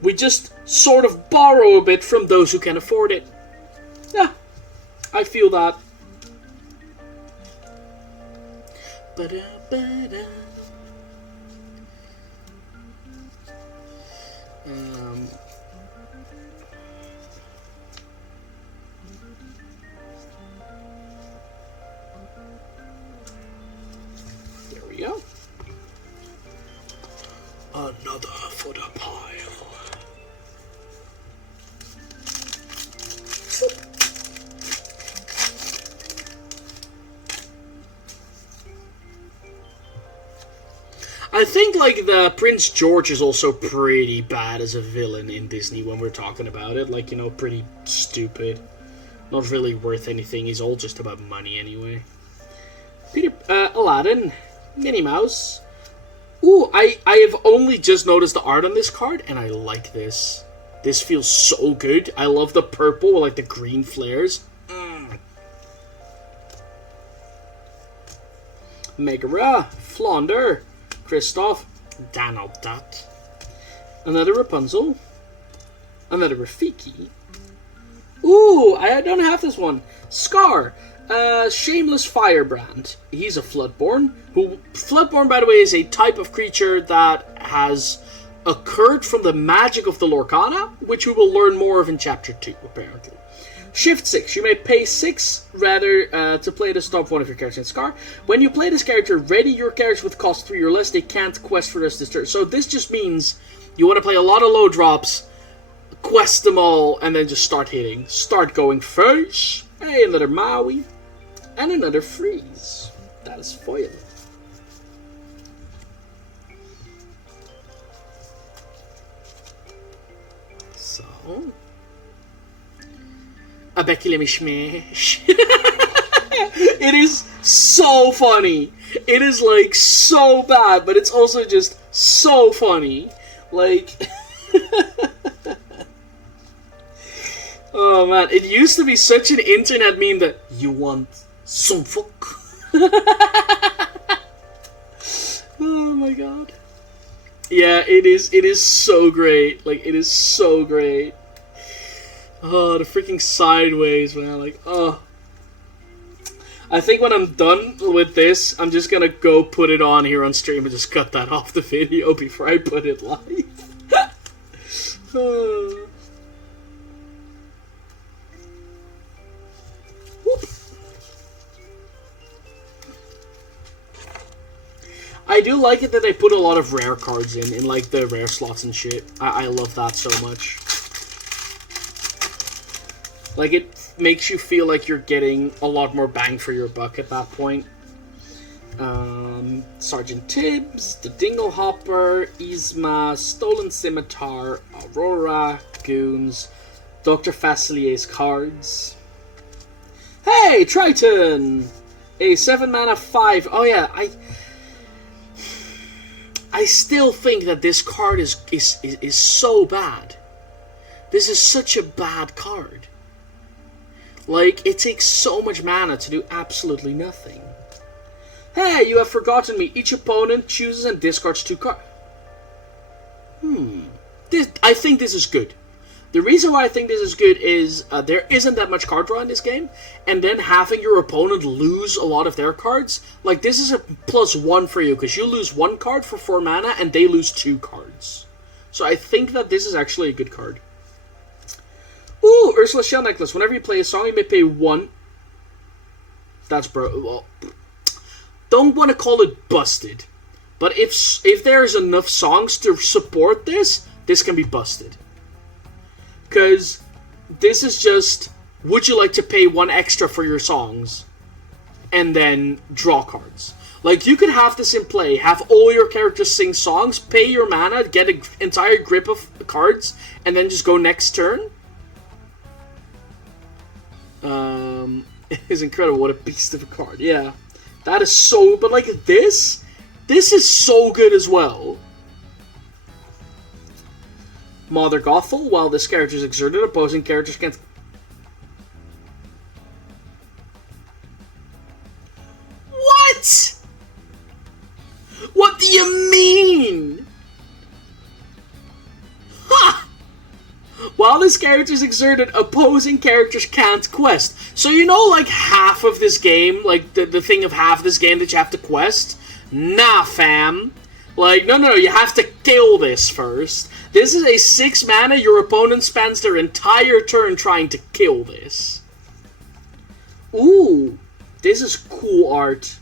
We just sort of borrow a bit from those who can afford it. Yeah, I feel that. Ba-da-ba-da. There we go. Another for the pile. I think, like, the Prince George is also pretty bad as a villain in Disney when we're talking about it. Like, you know, pretty stupid. Not really worth anything. He's all just about money anyway. Aladdin. Minnie Mouse. Ooh, I have only just noticed the art on this card, and I like this. This feels so good. I love the purple with, like, the green flares. Megara. Flounder. Kristoff, Donald Duck, another Rapunzel, another Rafiki, Ooh, I don't have this one. Scar. Shameless Firebrand. He's a Floodborn. Floodborn, by the way, is a type of creature that has occurred from the magic of the Lorcana, which we will learn more of in Chapter 2, apparently. Shift 6. You may pay 6 rather to play this top one of your characters in Scar. When you play this character, ready your characters with cost 3 or less. They can't quest for the rest of this turn. So this just means you want to play a lot of low drops, quest them all, and then just start hitting. Start going first. Hey, another Maui. And another freeze. That is foil. So. A Becky let me smash. It is so funny. It is like so bad, but it's also just so funny. Like. Oh man, it used to be such an internet meme that you want some fuck. Oh my god. Yeah, it is so great. Like, it is so great. Oh, the freaking sideways, man. Like, oh. I think when I'm done with this, I'm just gonna go put it on here on stream and just cut that off the video before I put it live. Oh. I do like it that they put a lot of rare cards in like the rare slots and shit. I love that so much. Like, it makes you feel like you're getting a lot more bang for your buck at that point. Sergeant Tibbs, the Dingle Hopper, Yzma, Stolen Scimitar, Aurora, Goons, Dr. Facilier's cards. Hey, Triton! A 7 mana 5. Oh yeah, I still think that this card is so bad. This is such a bad card. Like, it takes so much mana to do absolutely nothing. Hey, you have forgotten me. Each opponent chooses and discards 2 cards. I think this is good. The reason why I think this is good is there isn't that much card draw in this game, and then having your opponent lose a lot of their cards, like, this is a +1 for you, because you lose 1 card for 4 mana, and they lose 2 cards. So I think that this is actually a good card. Ooh, Ursula Shell Necklace. Whenever you play a song, you may pay 1. That's well, don't want to call it busted, but if there's enough songs to support this, this can be busted. Because this is just, would you like to pay 1 extra for your songs? And then draw cards. Like, you could have this in play, have all your characters sing songs, pay your mana, get an entire grip of cards, and then just go next turn. It is incredible. What a beast of a card. Yeah. That is so, but like this is so good as well. Mother Gothel, while this character is exerted, opposing characters can't... What? What do you mean? Ha! While this character is exerted, opposing characters can't quest. So you know, like, half of this game, like, the thing of half this game that you have to quest? Nah, fam. Like, no, you have to kill this first. This is a 6 mana, your opponent spends their entire turn trying to kill this. Ooh, this is cool art.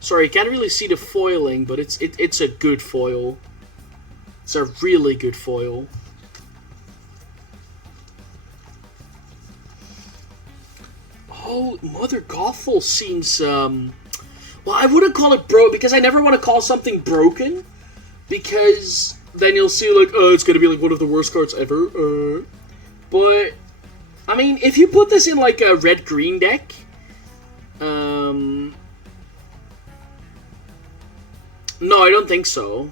Sorry, you can't really see the foiling, but it's a good foil. It's a really good foil. Oh, Mother Gothel seems, well, I wouldn't call it because I never want to call something broken, because then you'll see, like, oh, it's gonna be, like, one of the worst cards ever, But, I mean, if you put this in, like, a red-green deck, no, I don't think so.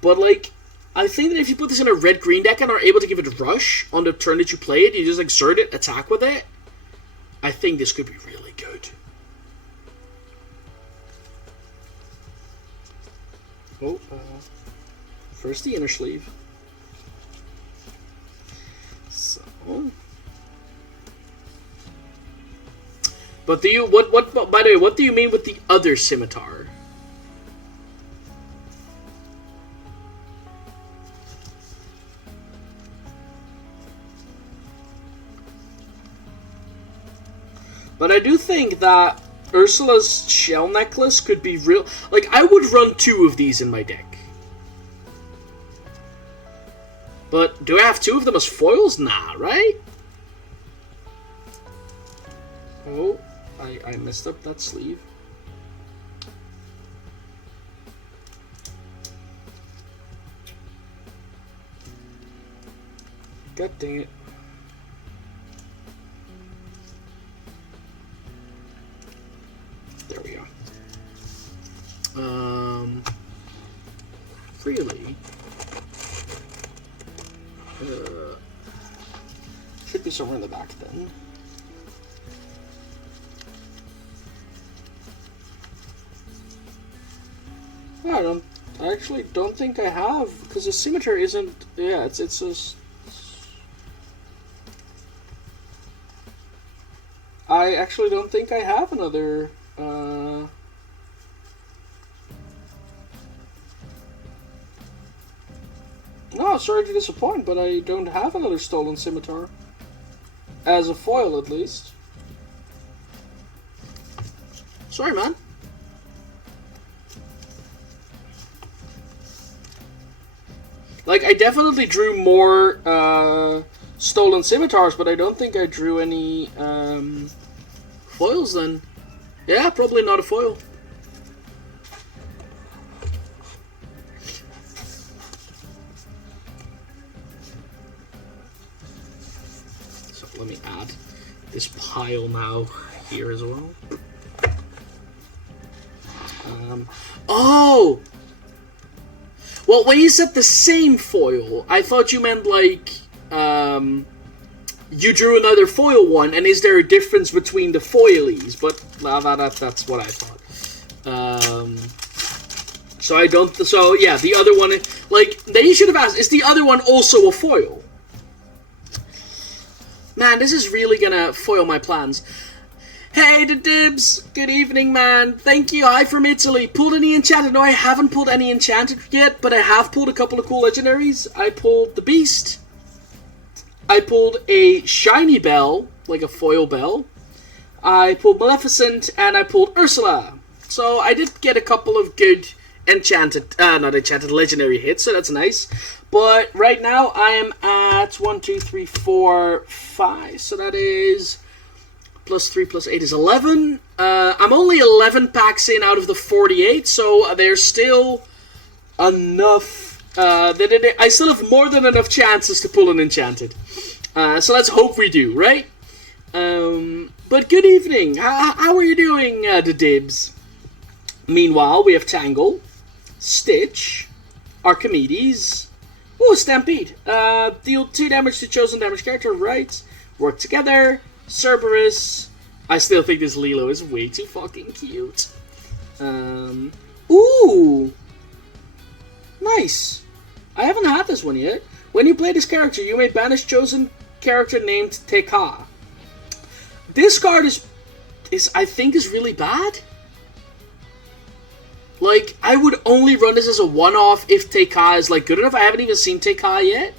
But, like, I think that if you put this in a red-green deck and are able to give it rush on the turn that you play it, you just exert it, attack with it, I think this could be really good. Oh, First the inner sleeve. So. But do you what by the way, what do you mean with the other scimitar? But I do think that Ursula's shell necklace could be real. Like, I would run 2 of these in my deck. But do I have 2 of them as foils? Nah, right? Oh, I messed up that sleeve. God dang it. There we go. Really? Should be somewhere in the back then. I actually don't think I have, because the scimitar isn't. Yeah, it's just. I actually don't think I have another. No, sorry to disappoint, but I don't have another stolen scimitar. As a foil, at least. Sorry, man. Like, I definitely drew more stolen scimitars, but I don't think I drew any foils then. Yeah, probably not a foil. So let me add this pile now here as well. Oh! Well, when you said the same foil, I thought you meant like, you drew another foil one, and is there a difference between the foilies? But that's what I thought. So I don't, so yeah, the other one, like, then you should have asked, is the other one also a foil? Man, this is really gonna foil my plans. Hey, the Dibs! Good evening, man. Thank you. Hi from Italy. Pulled any enchanted? No, I haven't pulled any enchanted yet, but I have pulled a couple of cool legendaries. I pulled the Beast. I pulled a shiny bell, like a foil bell. I pulled Maleficent, and I pulled Ursula. So I did get a couple of good enchanted, not enchanted, legendary hits, so that's nice. But right now I am at 1, 2, 3, 4, 5. So that is... plus 3 plus 8 is 11. I'm only 11 packs in out of the 48, so there's still enough. I still have more than enough chances to pull an enchanted. So let's hope we do, right? But good evening. How are you doing, the Dibs? Meanwhile, we have Tangle, Stitch, Archimedes. Ooh, Stampede. Deal 2 damage to chosen damage character, right? Work together. Cerberus. I still think this Lilo is way too fucking cute. Ooh! Nice. I haven't had this one yet. When you play this character, you may banish chosen character named TK. This card is I think is really bad. Like, I would only run this as a one-off if TK is like good enough. I haven't even seen TK yet.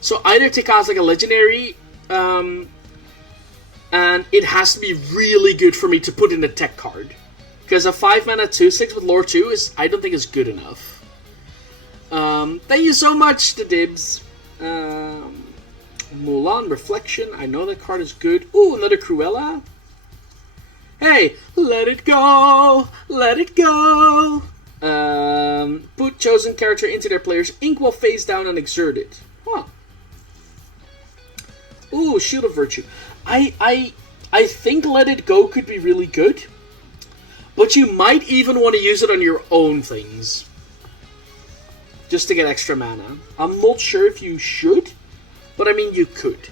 So either TK is like a legendary, and it has to be really good for me to put in a tech card. Because a 5-mana 2/6 with lore 2 is, I don't think is good enough. Thank you so much, the Dibs. Mulan, Reflection, I know that card is good. Ooh, another Cruella. Hey, let it go, let it go. Put chosen character into their player's ink while face down and exert it. Huh. Ooh, Shield of Virtue. I think Let It Go could be really good, but you might even want to use it on your own things, just to get extra mana. I'm not sure if you should, but I mean you could.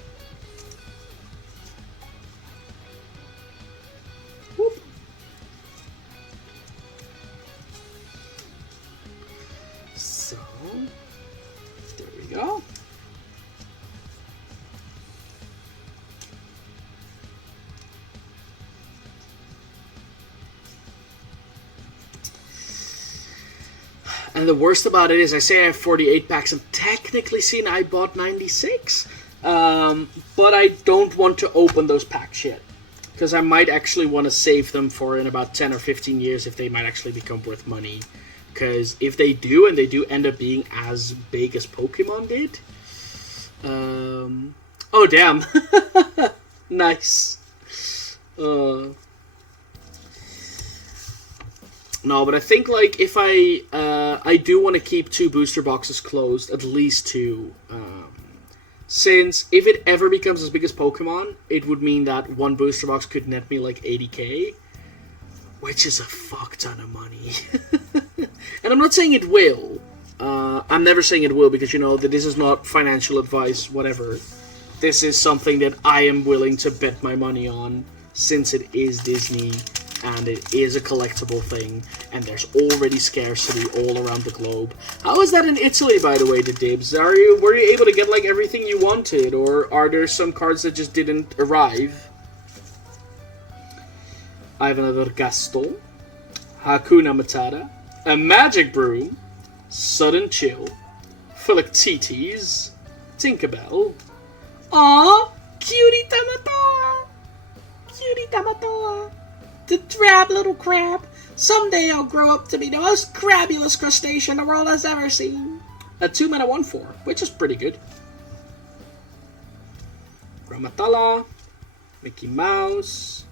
Whoop. So, And the worst about it is, I say I have 48 packs, and technically seen I bought 96. But I don't want to open those packs yet. Because I might actually want to save them for in about 10 or 15 years if they might actually become worth money. Because if they do, and they do end up being as big as Pokemon did... oh, damn. Nice. No, but I think, like, if I do want to keep 2 booster boxes closed, at least 2, since if it ever becomes as big as Pokemon, it would mean that 1 booster box could net me, like, 80k, which is a fuck ton of money. And I'm not saying it will. I'm never saying it will, because, you know, that this is not financial advice, whatever. This is something that I am willing to bet my money on, since it is Disney, and it is a collectible thing, and there's already scarcity all around the globe. How is that in Italy, by the way, the Dibs? Were you able to get, like, everything you wanted, or are there some cards that just didn't arrive? I have another Gaston, Hakuna Matata, a Magic Broom, Sudden Chill, Philoctetes, Tinkerbell. Aww, cutie Tamatoa! Cutie Tamatoa! The drab little crab. Someday I'll grow up to be the most crabulous crustacean the world has ever seen. A 2-mana 1/4, which is pretty good. Ramatala, Mickey Mouse.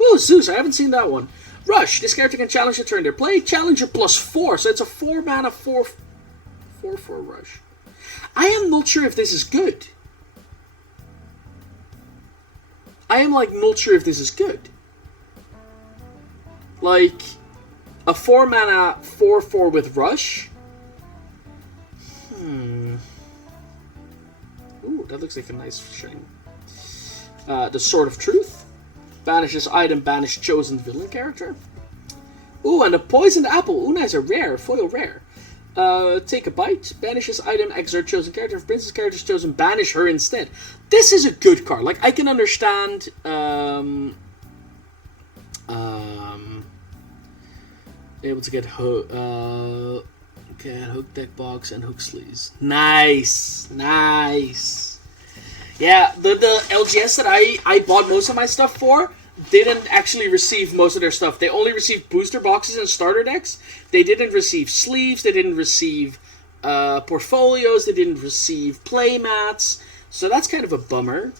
Ooh, Zeus, I haven't seen that one. Rush, this character can challenge a turn their play. Challenger +4, so it's a 4-mana 4/4 Rush. I am not sure if this is good. I am, like, not sure if this is good. Like, a 4-mana 4/4 with Rush? Ooh, that looks like a nice shine. The Sword of Truth. Banishes item, banish chosen villain character. Ooh, and a Poisoned Apple. Ooh, nice, a rare, foil rare. Take a bite. Banishes item, exert chosen character. If princess character is chosen, banish her instead. This is a good card. Like, I can understand, able to get hook deck box and hook sleeves. Nice, nice. Yeah, the LGS that I bought most of my stuff for didn't actually receive most of their stuff. They only received booster boxes and starter decks. They didn't receive sleeves. They didn't receive portfolios. They didn't receive play mats. So that's kind of a bummer.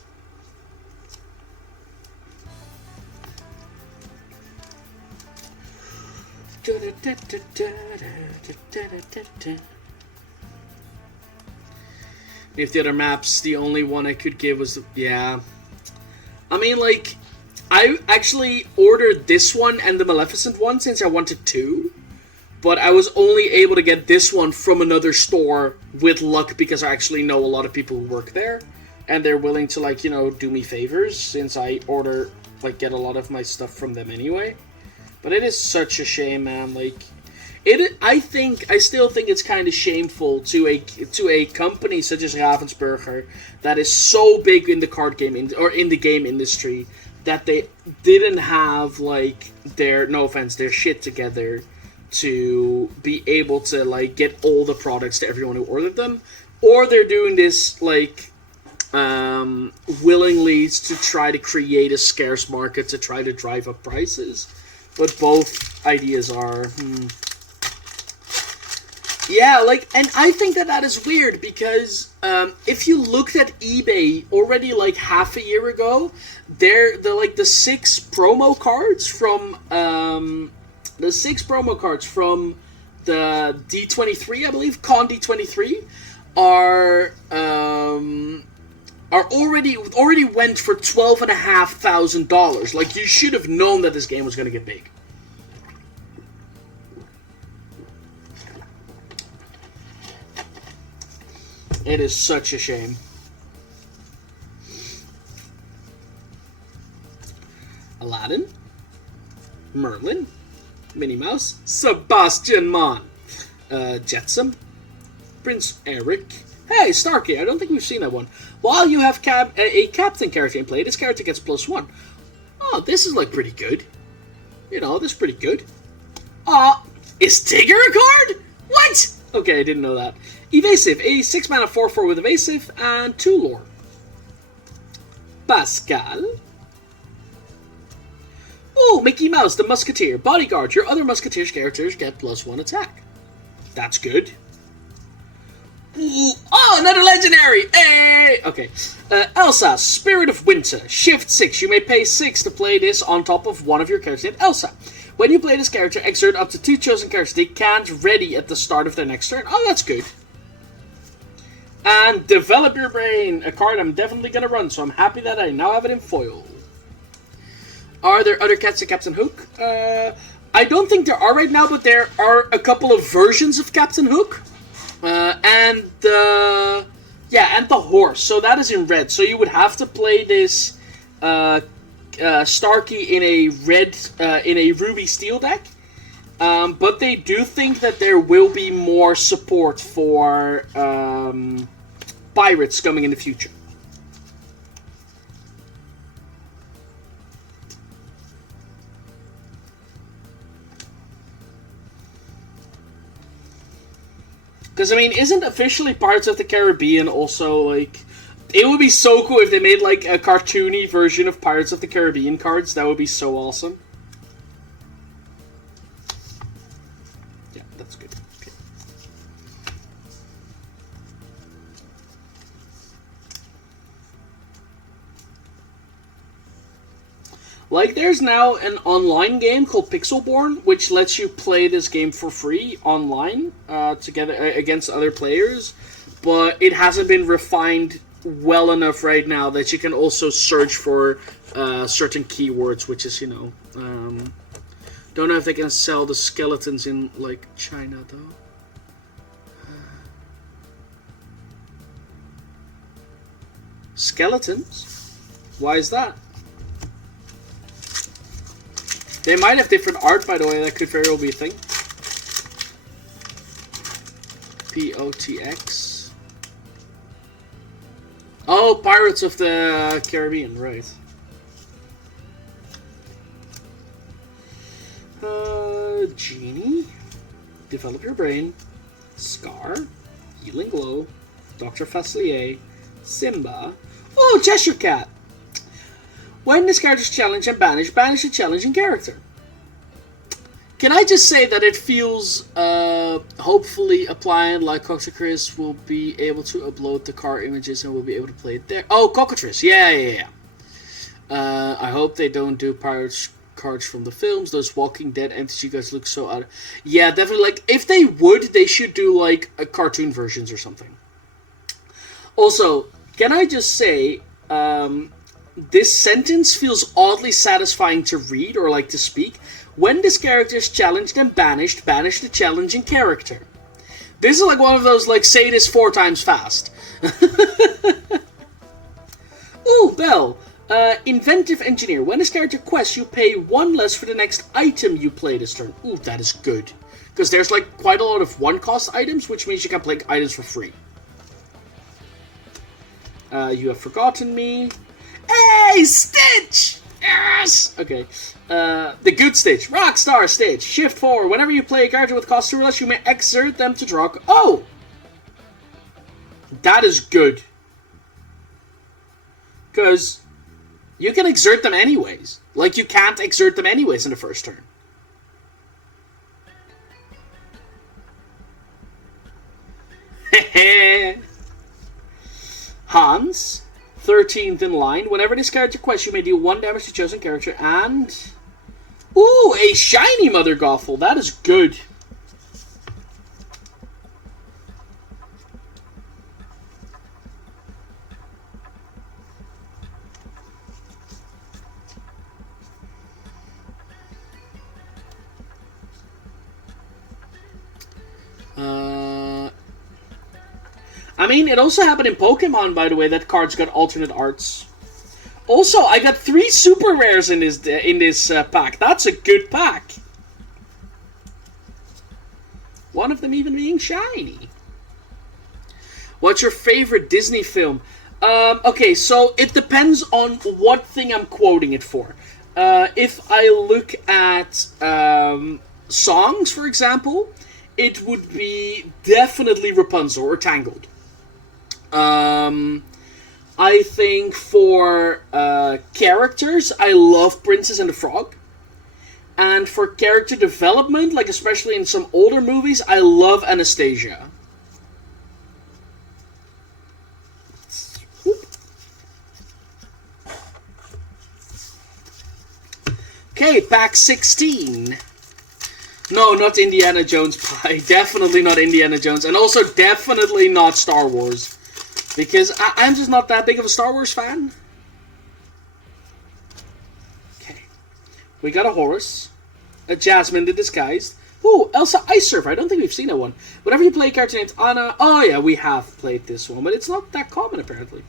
If the other maps, the only one I could give was... Yeah. I mean, like, I actually ordered this one and the Maleficent one since I wanted 2. But I was only able to get this one from another store with luck because I actually know a lot of people who work there. And they're willing to, like, you know, do me favors since I order, like, get a lot of my stuff from them anyway. But it is such a shame, man. Like, I still think it's kind of shameful to a company such as Ravensburger that is so big in the card game or in the game industry that they didn't have, like, their shit together to be able to, like, get all the products to everyone who ordered them, or they're doing this, like, willingly to try to create a scarce market to try to drive up prices. But both ideas are, Yeah, like, and I think that is weird because if you looked at eBay already, like, half a year ago, the 6 promo cards from the D23, I believe, Con D23, are already went for $12,500. Like, you should have known that this game was going to get big. It is such a shame. Aladdin, Merlin, Minnie Mouse, Sebastian Mon, Jetsam, Prince Eric. Hey, Starkey, I don't think we've seen that one. While you have a captain character in play, this character gets +1. Oh, this is, like, pretty good. You know, this is pretty good. Is Tigger a card? What? Okay, I didn't know that. Evasive, a 6 mana 4/4 with evasive and 2 lore. Pascal. Oh, Mickey Mouse, the Musketeer. Bodyguard, your other Musketeers characters get +1 attack. That's good. Ooh, oh, another legendary! Hey! Okay. Elsa, Spirit of Winter. Shift 6. You may pay 6 to play this on top of one of your characters named Elsa. When you play this character, exert up to 2 chosen characters they can't ready at the start of their next turn. Oh, that's good. And Develop Your Brain, a card I'm definitely going to run, so I'm happy that I now have it in foil. Are there other cats in Captain Hook? I don't think there are right now, but there are a couple of versions of Captain Hook. And the horse. So that is in red. So you would have to play this Starkey in a red, in a ruby steel deck. But they do think that there will be more support for pirates coming in the future. Because, I mean, isn't officially Pirates of the Caribbean also, like... It would be so cool if they made, like, a cartoony version of Pirates of the Caribbean cards. That would be so awesome. Yeah, that's good. Okay. Like, there's now an online game called Pixelborn, which lets you play this game for free online together against other players, but it hasn't been refined well enough right now that you can also search for certain keywords, which is, you know, don't know if they can sell the skeletons in, like, China, though. Skeletons? Why is that? They might have different art, by the way. That could very well be a thing. POTX. Oh, Pirates of the Caribbean, right. Genie. Develop Your Brain. Scar. Healing Glow. Dr. Facilier. Simba. Oh, Cheshire Cat. When this character is challenged and banished, banish a challenging character. Can I just say that it feels, hopefully applying like Cockatrice will be able to upload the card images and we'll be able to play it there. Oh, Cockatrice, yeah. I hope they don't do Pirates cards from the films. Those Walking Dead MTG guys look so out. Yeah, definitely. Like, if they would, they should do, like, cartoon versions or something. Also, can I just say, this sentence feels oddly satisfying to read or like to speak. When this character is challenged and banished, banish the challenging character. This is like one of those, like, say this 4 times fast. Ooh, Bell. Inventive Engineer. When this character quests, you pay 1 less for the next item you play this turn. Ooh, that is good. Because there's, like, quite a lot of 1-cost items, which means you can play items for free. You Have Forgotten Me. Hey, Stitch! Yes! Okay. The good Stitch. Rockstar Stitch. Shift 4. Whenever you play a character with cost 2 or less, you may exert them to draw... Oh! That is good. Because you can exert them anyways. Like, you can't exert them anyways in the first turn. Hans, 13th in line. Whenever this character quests, you may deal 1 damage to chosen character and... Ooh, a shiny Mother Gothel. That is good. I mean, it also happened in Pokemon, by the way, that cards got alternate arts. Also, I got 3 super rares in this pack. That's a good pack. One of them even being shiny. What's your favorite Disney film? Okay, so it depends on what thing I'm quoting it for. If I look at songs, for example, it would be definitely Rapunzel or Tangled. I think for characters, I love Princess and the Frog. And for character development, like especially in some older movies, I love Anastasia. Okay, pack 16. No, not Indiana Jones pie. Definitely not Indiana Jones. And also definitely not Star Wars. Because I'm just not that big of a Star Wars fan. Okay. We got a Horus. A Jasmine the Disguised. Ooh, Elsa Ice Surfer. I don't think we've seen that one. Whenever you play a character named Anna... Oh yeah, we have played this one. But it's not that common apparently.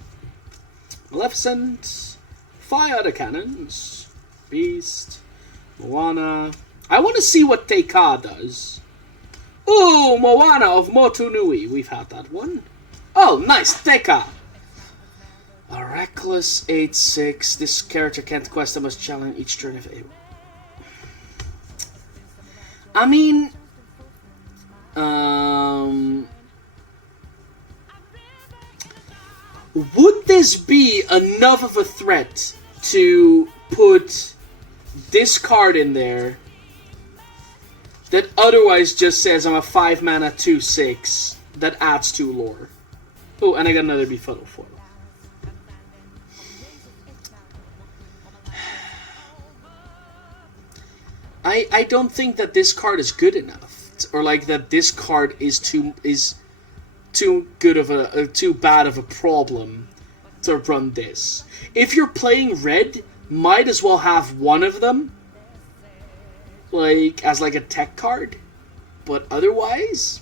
Maleficent. Fire the Cannons. Beast. Moana. I want to see what Teika does. Ooh, Moana of Motunui. We've had that one. Oh, nice. Teika. A reckless 8/6. This character can't quest and must challenge each turn if able. I mean... would this be enough of a threat to put this card in there that otherwise just says I'm a 5 mana 2/6 that adds 2 lore? Oh, and I got another befuddle foil. I don't think that this card is good enough, or like that this card is too good of too bad of a problem to run this. If you're playing red, might as well have one of them, like as like a tech card, but otherwise,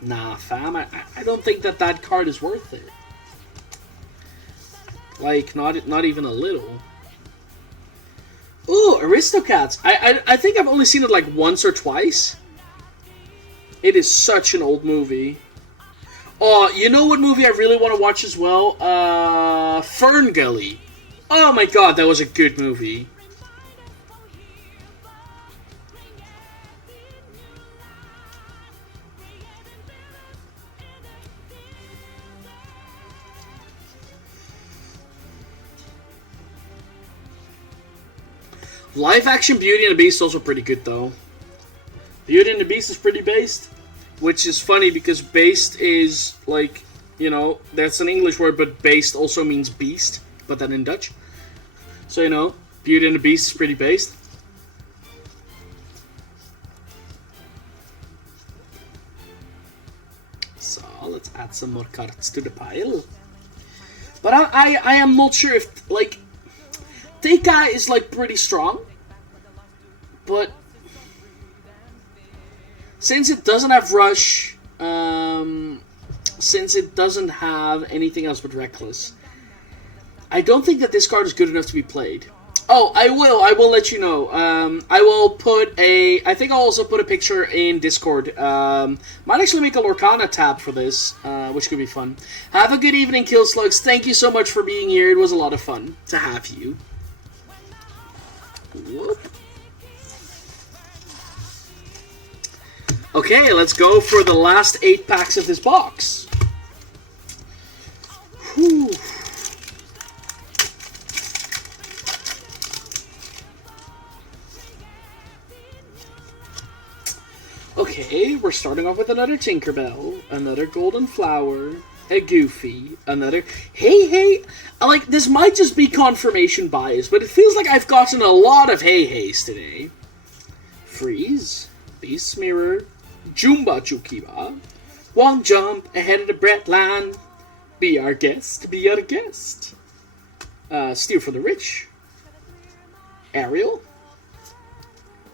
nah, fam. I don't think that card is worth it. Like not even a little. Ooh, Aristocats. I think I've only seen it like once or twice. It is such an old movie. Oh, you know what movie I really want to watch as well? Fern Gully. Oh my god, that was a good movie. Live action Beauty and the Beast is also pretty good though. Beauty and the Beast is pretty based, which is funny because based is like, you know, that's an English word, but based also means beast, but then in Dutch. So, you know, Beauty and the Beast is pretty based. So, let's add some more cards to the pile. But I am not sure if, like, Teika is, like, pretty strong. But since it doesn't have Rush, since it doesn't have anything else but Reckless, I don't think that this card is good enough to be played. Oh, I will let you know. I will put I think I'll also put a picture in Discord. Might actually make a Lorcana tab for this, which could be fun. Have a good evening, Kill Slugs. Thank you so much for being here. It was a lot of fun to have you. Whoop. Okay, let's go for the last 8 packs of this box. Whew. Okay, we're starting off with another Tinkerbell, another Golden Flower, a Goofy, another... Hey! Like, this might just be confirmation bias, but it feels like I've gotten a lot of Hey-Heys today. Freeze, Beast's Mirror, Jumba Chukiba, one jump ahead of the bread line, be our guest, be our guest. Steal for the Rich, Ariel,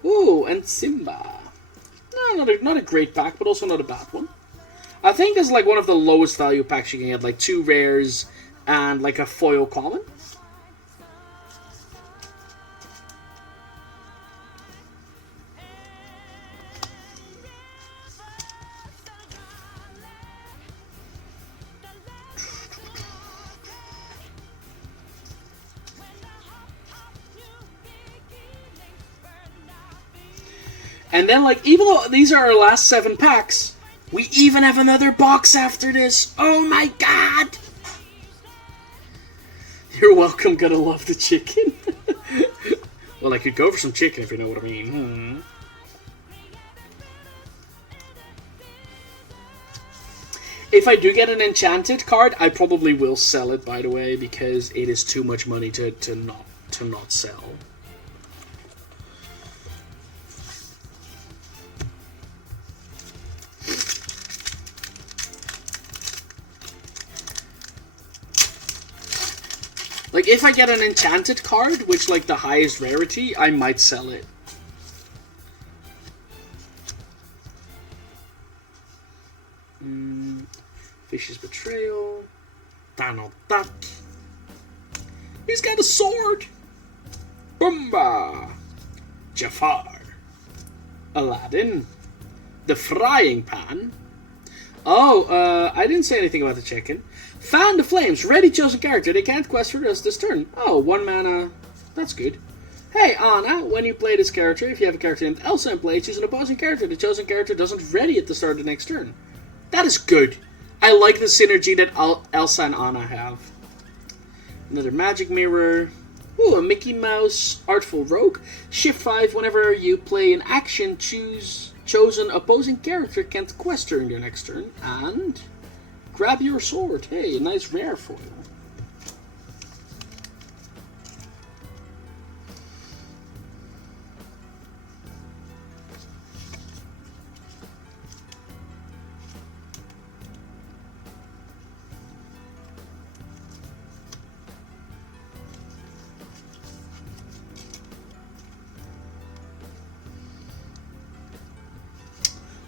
ooh, and Simba. No, not a great pack, but also not a bad one. I think it's like one of the lowest value packs you can get, like 2 rares and like a foil common. And then, like, even though these are our last 7 packs, we even have another box after this. Oh my god! You're welcome, gonna love the chicken. Well, I could go for some chicken if you know what I mean. If I do get an enchanted card, I probably will sell it, by the way, because it is too much money to not sell. Like, if I get an enchanted card, which, like, the highest rarity, I might sell it. Fish's Betrayal. Donald Duck. He's got a sword! Boomba! Jafar. Aladdin. The Frying Pan. Oh, I didn't say anything about the chicken. Fan the Flames, ready chosen character. They can't quest for us this turn. Oh, 1 mana. That's good. Hey, Anna, when you play this character, if you have a character named Elsa in play, choose an opposing character. The chosen character doesn't ready at the start of the next turn. That is good. I like the synergy that Elsa and Anna have. Another Magic Mirror. Ooh, a Mickey Mouse Artful Rogue. Shift 5, whenever you play an action, chosen opposing character can't quest during their next turn. And grab your sword. Hey, a nice rare foil.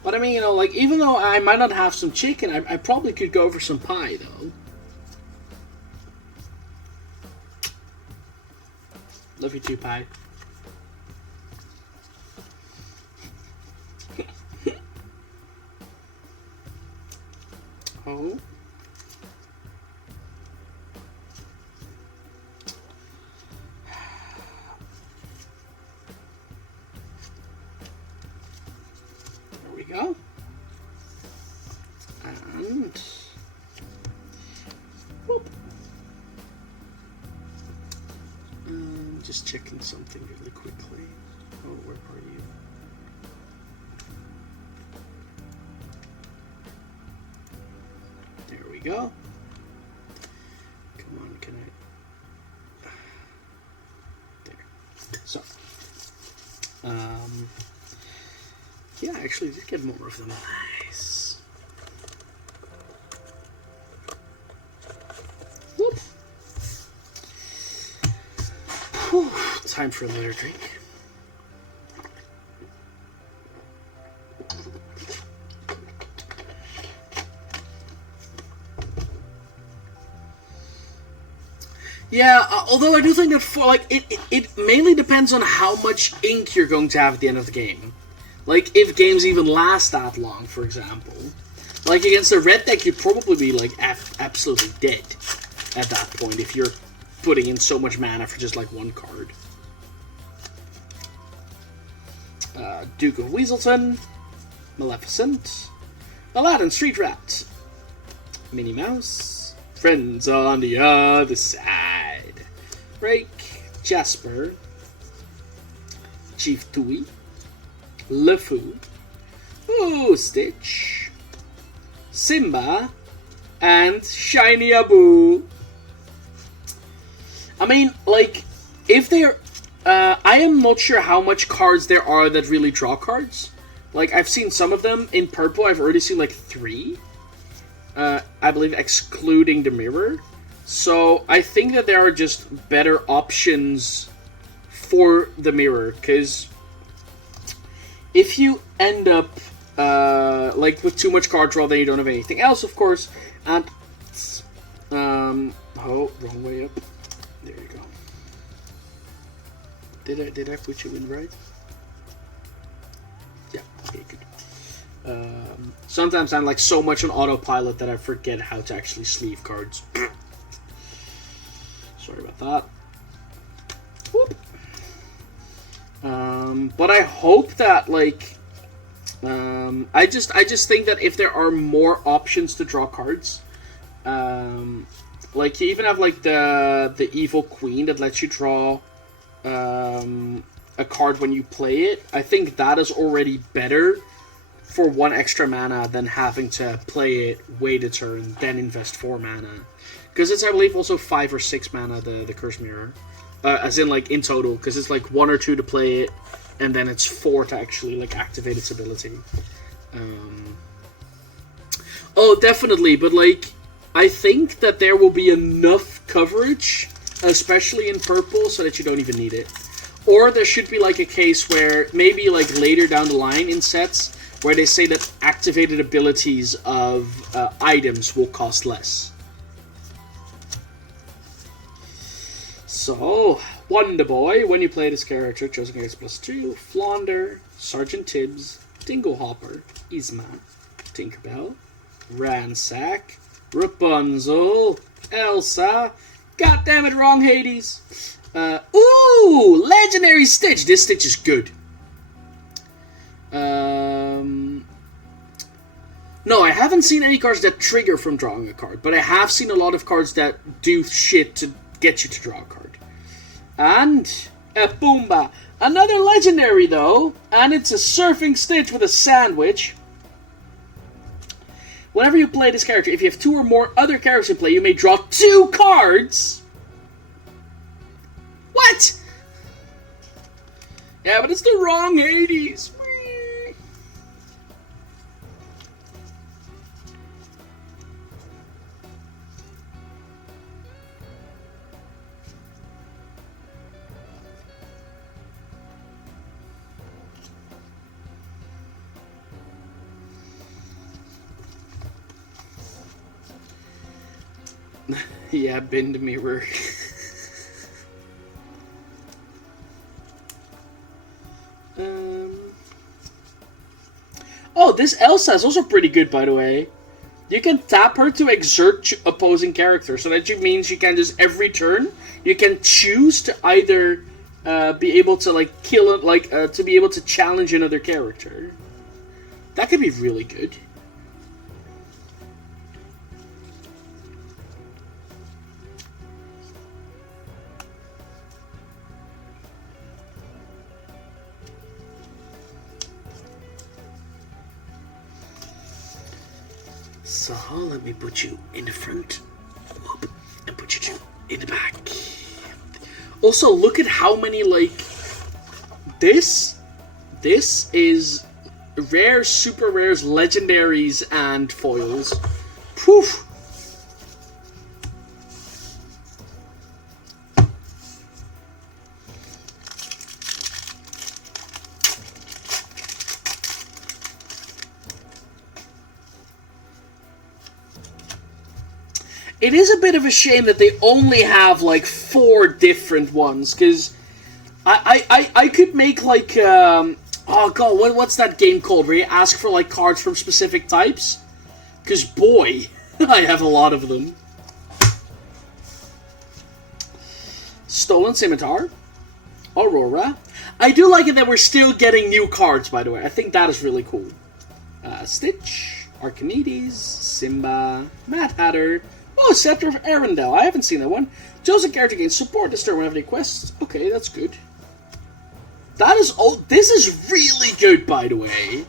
But I mean, you know, like, even though I might not have some chicken, I probably could go for some pie, though. Love you too, pie. Oh. Go. And whoop. Just checking something really quickly. Oh, where are you? There we go. Come on, can I? There. So. Yeah, I actually did get more of them. Nice. Whoop. Whew. Time for another drink. Yeah, although I do think that for like it mainly depends on how much ink you're going to have at the end of the game. Like, if games even last that long, for example. Like, against a red deck, you'd probably be, like, absolutely dead at that point if you're putting in so much mana for just, like, 1 card. Duke of Weaselton. Maleficent. Aladdin Street Rat. Minnie Mouse. Friends on the other side. Rake. Jasper. Chief Tui. LeFou, ooh, Stitch, Simba, and Shiny Abu. I mean, like, if they're... I am not sure how much cards there are that really draw cards. Like, I've seen some of them. In purple, I've already seen, like, 3. I believe, excluding the mirror. So, I think that there are just better options for the mirror, because if you end up, like, with too much card draw, then you don't have anything else, of course. And, oh, wrong way up. There you go. Did I put you in right? Yeah, okay, good. Sometimes I'm, like, so much on autopilot that I forget how to actually sleeve cards. Sorry about that. Whoop. But I hope that, like, I just think that if there are more options to draw cards, like you even have like the Evil Queen that lets you draw a card when you play it. I think that is already better for 1 extra mana than having to play it, wait a turn, then invest 4 mana. Because it's, I believe, also 5 or 6 mana, the Curse Mirror. As in, like, in total. Because it's, like, 1 or 2 to play it, and then it's 4 to actually, like, activate its ability. Oh, definitely, but, like, I think that there will be enough coverage, especially in purple, so that you don't even need it. Or there should be, like, a case where, maybe, like, later down the line in sets, where they say that activated abilities of items will cost less. So, Wonder Boy, when you play this character, chosen characters +2, Flaunder, Sergeant Tibbs, Dinglehopper, Yzma, Tinkerbell, Ransack, Rapunzel, Elsa, goddammit, wrong Hades. Ooh, Legendary Stitch. This Stitch is good. No, I haven't seen any cards that trigger from drawing a card, but I have seen a lot of cards that do shit to get you to draw a card. And a Boomba. Another legendary, though, and it's a Surfing Stitch with a sandwich. Whenever you play this character, if you have 2 or more other characters in play, you may draw 2 cards. What? Yeah, but it's the wrong Hades. Yeah, bend mirror. Oh, this Elsa is also pretty good, by the way. You can tap her to exert opposing characters, so that means you can just every turn you can choose to either be able to like kill it, like to be able to challenge another character. That could be really good. So let me put you in the front, whoop, and put you two in the back. Also, look at how many, like, this is rare, super rares, legendaries, and foils. Poof. It is a bit of a shame that they only have, like, 4 different ones, because I could make, like, oh god, what's that game called, where you ask for, like, cards from specific types? Because, boy, I have a lot of them. Stolen Scimitar. Aurora. I do like it that we're still getting new cards, by the way. I think that is really cool. Stitch. Archimedes. Simba. Mad Hatter. Oh, Scepter of Arendelle. I haven't seen that one. Chosen character gains support this turn whenever they quests. Okay, that's good. That is... Oh, this is really good, by the way.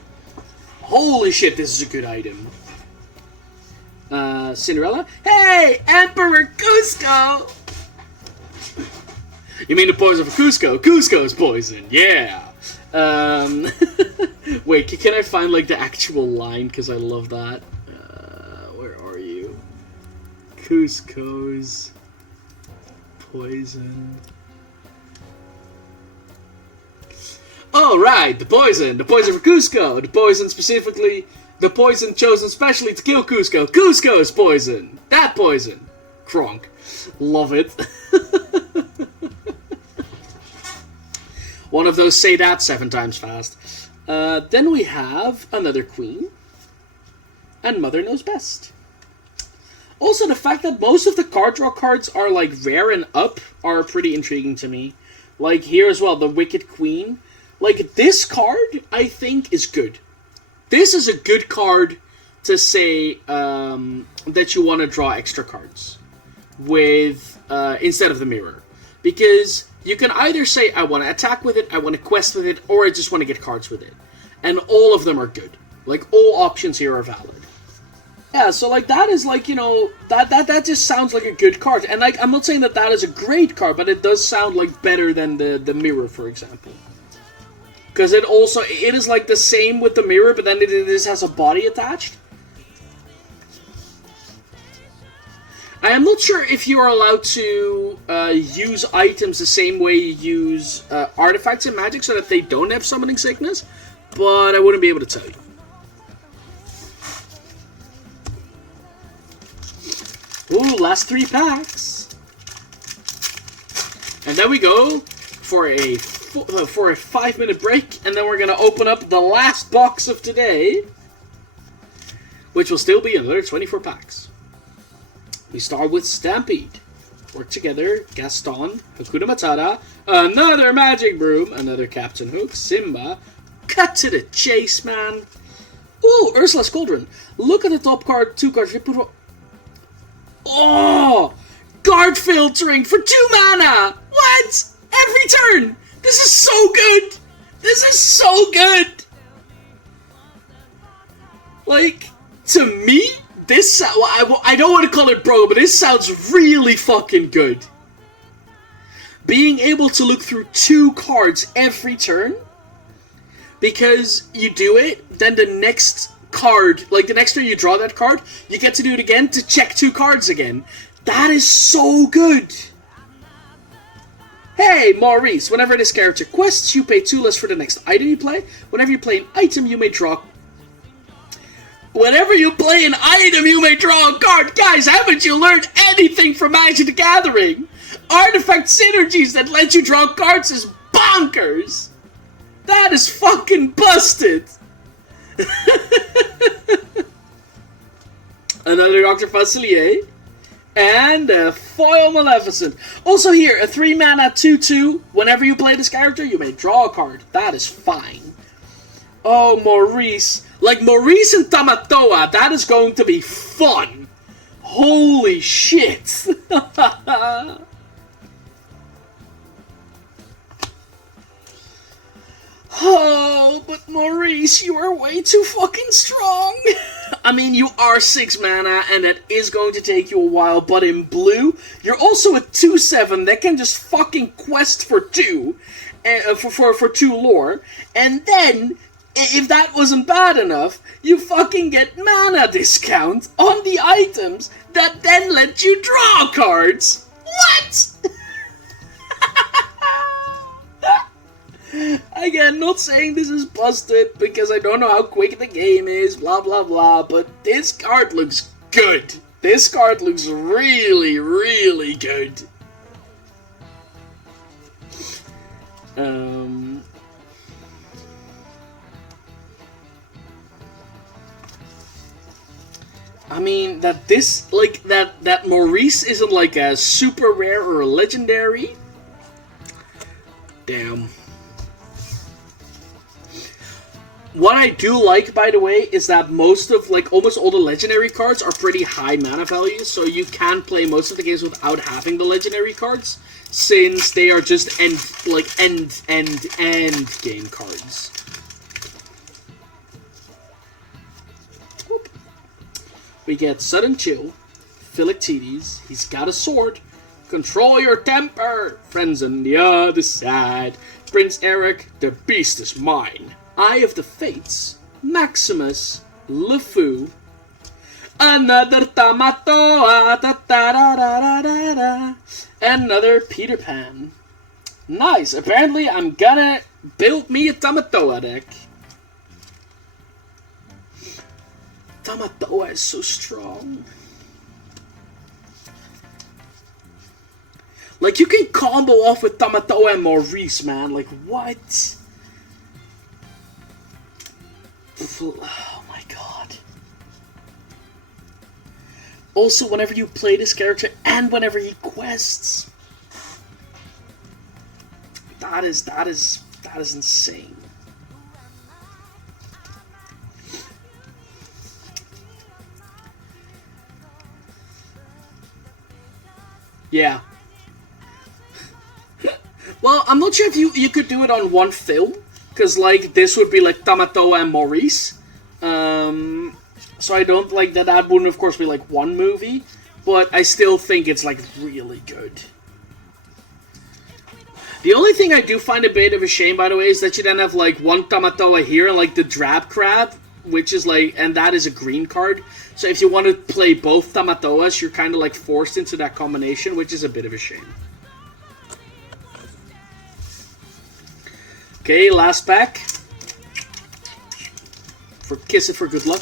Holy shit, this is a good item. Cinderella. Hey, Emperor Cusco! You mean the poison for Cusco? Cusco's poison, yeah! Wait, can I find, like, the actual line? Because I love that. Where are you? Cusco's poison. Oh, right, the poison for Cusco. The poison specifically, the poison chosen specially to kill Cusco. Cusco's poison. That poison. Kronk. Love it. One of those say that 7 times fast. Then we have another queen. And Mother Knows Best. Also, the fact that most of the card draw cards are, like, rare and up are pretty intriguing to me. Like here as well, the Wicked Queen. Like this card, I think, is good. This is a good card to say that you want to draw extra cards with instead of the mirror. Because you can either say, I want to attack with it, I want to quest with it, or I just want to get cards with it. And all of them are good. Like, all options here are valid. Yeah, so, like, that is, like, you know, that just sounds like a good card. And, like, I'm not saying that that is a great card, but it does sound, like, better than the mirror, for example. Because it is, like, the same with the mirror, but then it just has a body attached. I am not sure if you are allowed to use items the same way you use artifacts in Magic so that they don't have summoning sickness, but I wouldn't be able to tell you. Ooh, last 3 packs. And then we go for a 5-minute break, and then we're going to open up the last box of today, which will still be another 24 packs. We start with Stampede. Work together, Gaston, Hakuna Matata, another Magic Broom, another Captain Hook, Simba. Cut to the chase, man. Ooh, Ursula's Cauldron. Look at the top card, 2 cards. Oh! Guard filtering for 2 mana! What? Every turn! This is so good! This is so good! Like, to me, this, I don't want to call it bro, but this sounds really fucking good. Being able to look through 2 cards every turn, because you do it, then the next card, like the next turn you draw that card, you get to do it again to check 2 cards again. That is so good. Hey, Maurice, whenever this character quests, you pay 2 less for the next item you play. Whenever you play an item, you may draw... Whenever you play an item, you may draw a card. Guys, haven't you learned anything from Magic the Gathering? Artifact synergies that let you draw cards is bonkers. That is fucking busted. Another Dr. Facilier. And a Foil Maleficent. Also here, a 3 mana 2/2. Whenever you play this character, you may draw a card. That is fine. Oh, Maurice. Like, Maurice and Tamatoa, that is going to be fun. Holy shit. Oh, but Maurice, you are way too fucking strong. I mean, you are 6 mana, and that is going to take you a while, but in blue, you're also a 2/7 that can just fucking quest for 2, for 2 lore, and then... if that wasn't bad enough, you fucking get mana discount on the items that then let you draw cards. What? Again, not saying this is busted because I don't know how quick the game is, blah blah blah, but this card looks good. This card looks really, really good. I mean, that this, like, that Maurice isn't, like, a super rare or a legendary. Damn. What I do like, by the way, is that most of, like, almost all the legendary cards are pretty high mana values, so you can play most of the games without having the legendary cards, since they are just end game cards. We get Sudden Chill, Philoctetes, he's got a sword, Control Your Temper, Friends on the Other Side, Prince Eric, The Beast is Mine, Eye of the Fates, Maximus, LeFou, another Tamatoa, another Peter Pan. Nice, apparently I'm gonna build me a Tamatoa deck. Tamatoa is so strong. Like, you can combo off with Tamatoa and Maurice, man. Like, what? Oh my god. Also, whenever you play this character and whenever he quests. that is insane. Yeah. Well, I'm not sure if you could do it on one film, because like this would be like Tamatoa and Maurice. So I don't like that. That wouldn't, of course, be like one movie, but I still think it's like really good. The only thing I do find a bit of a shame, by the way, is that you then have like one Tamatoa here and like the Drab Crab, which is like, and that is a green card. So if you want to play both Tamatoas, you're kind of like forced into that combination, which is a bit of a shame. Okay, last pack. Kiss it for good luck.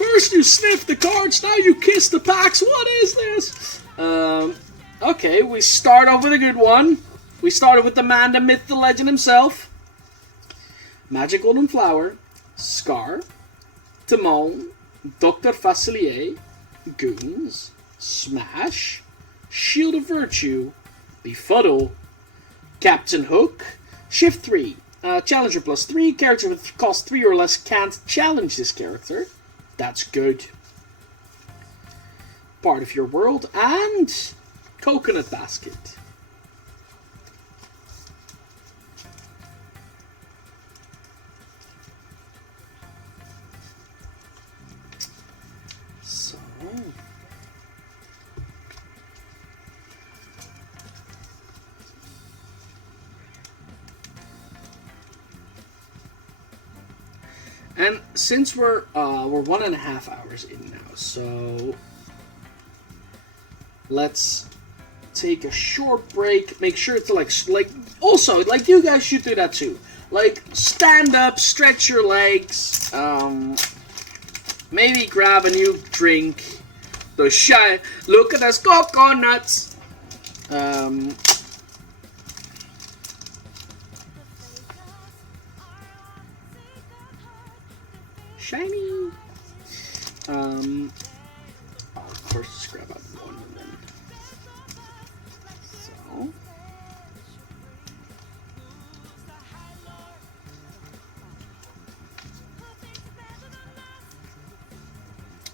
First you sniff the cards, now you kiss the packs. What is this? Okay, we start off with a good one. We started with the man, the myth, the legend himself. Magic Golden Flower, Scar, Timon, Dr. Facilier, Goons, Smash, Shield of Virtue, Befuddle, Captain Hook, Shift 3, Challenger +3, character with cost 3 or less can't challenge this character. That's good. Part of your world, and Coconut Basket. So... And since we're 1.5 hours in now, so let's take a short break. Make sure to like also like you guys should do that too. Like stand up, stretch your legs, maybe grab a new drink. Those shy. Look at those coconuts. Shiny. I'll first just grab out one and then. So.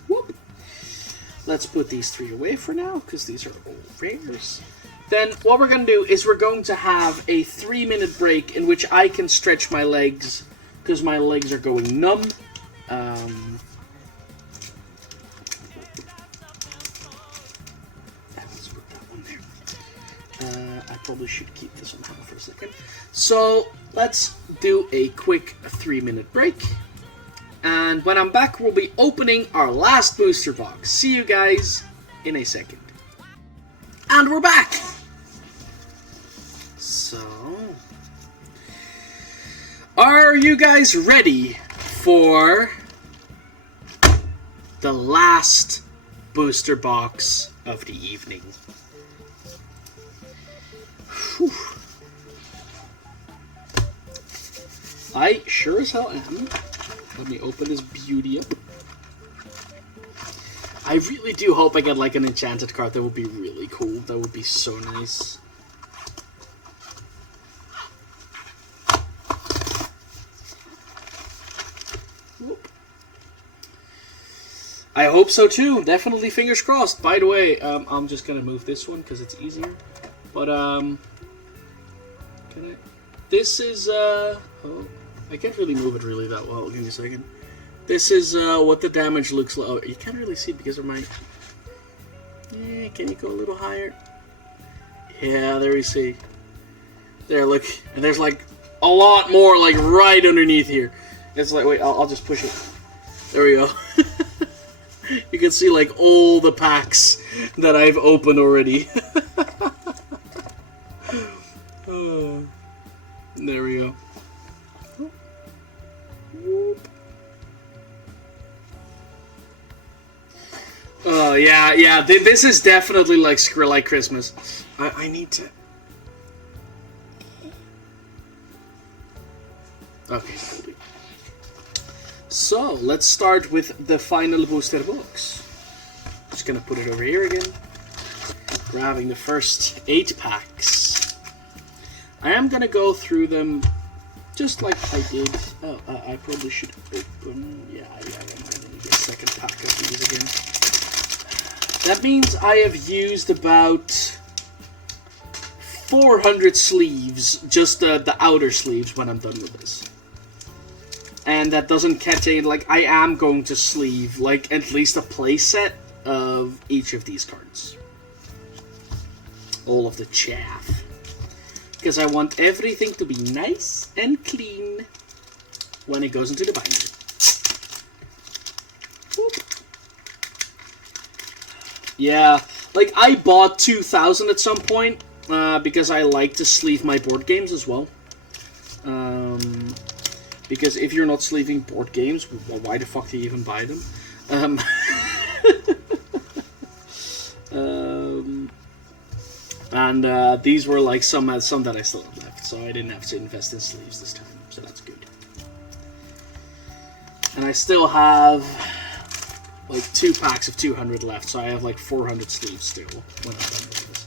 Whoop. Let's put these 3 away for now, because these are old rares. Then what we're going to do is we're going to have a 3-minute break in which I can stretch my legs, because my legs are going numb. Let's put that one there. I probably should keep this on hand for a second. So let's do a quick 3-minute break. And when I'm back, we'll be opening our last booster box. See you guys in a second. And we're back! So... are you guys ready for the last booster box of the evening? Whew. I sure as hell am. Let me open this beauty up. I really do hope I get like an enchanted card. That would be really cool. That would be so nice. I hope so too. Definitely fingers crossed. By the way, I'm just gonna move this one because it's easier. But this is oh, I can't really move it really that well. Give me a second. This is what the damage looks like. Oh, you can't really see it because of my. Yeah, can you go a little higher? Yeah, there we see. There, look, and there's like a lot more like right underneath here. It's like, wait, I'll just push it. There we go. You can see like all the packs that I've opened already. There we go. Oh yeah. This is definitely like Skrill Christmas. I need to. Okay. So, let's start with the final booster box. Just gonna put it over here again. grabbing the first 8 packs. I am gonna go through them just like I did. Oh, I probably should open. Yeah, I'm gonna need a second pack of these again. That means I have used about 400 sleeves, just the outer sleeves, when I'm done with this. And that doesn't contain, like, I am going to sleeve, like, at least a play set of each of these cards. All of the chaff. Because I want everything to be nice and clean when it goes into the binder. Whoop. Yeah, like, I bought 2,000 at some point, because I like to sleeve my board games as well. Because if you're not sleeving board games, well, why the fuck do you even buy them? And these were like some that I still have left, so I didn't have to invest in sleeves this time, so that's good. And I still have like 2 packs of 200 left, so I have like 400 sleeves still when I'm done with this.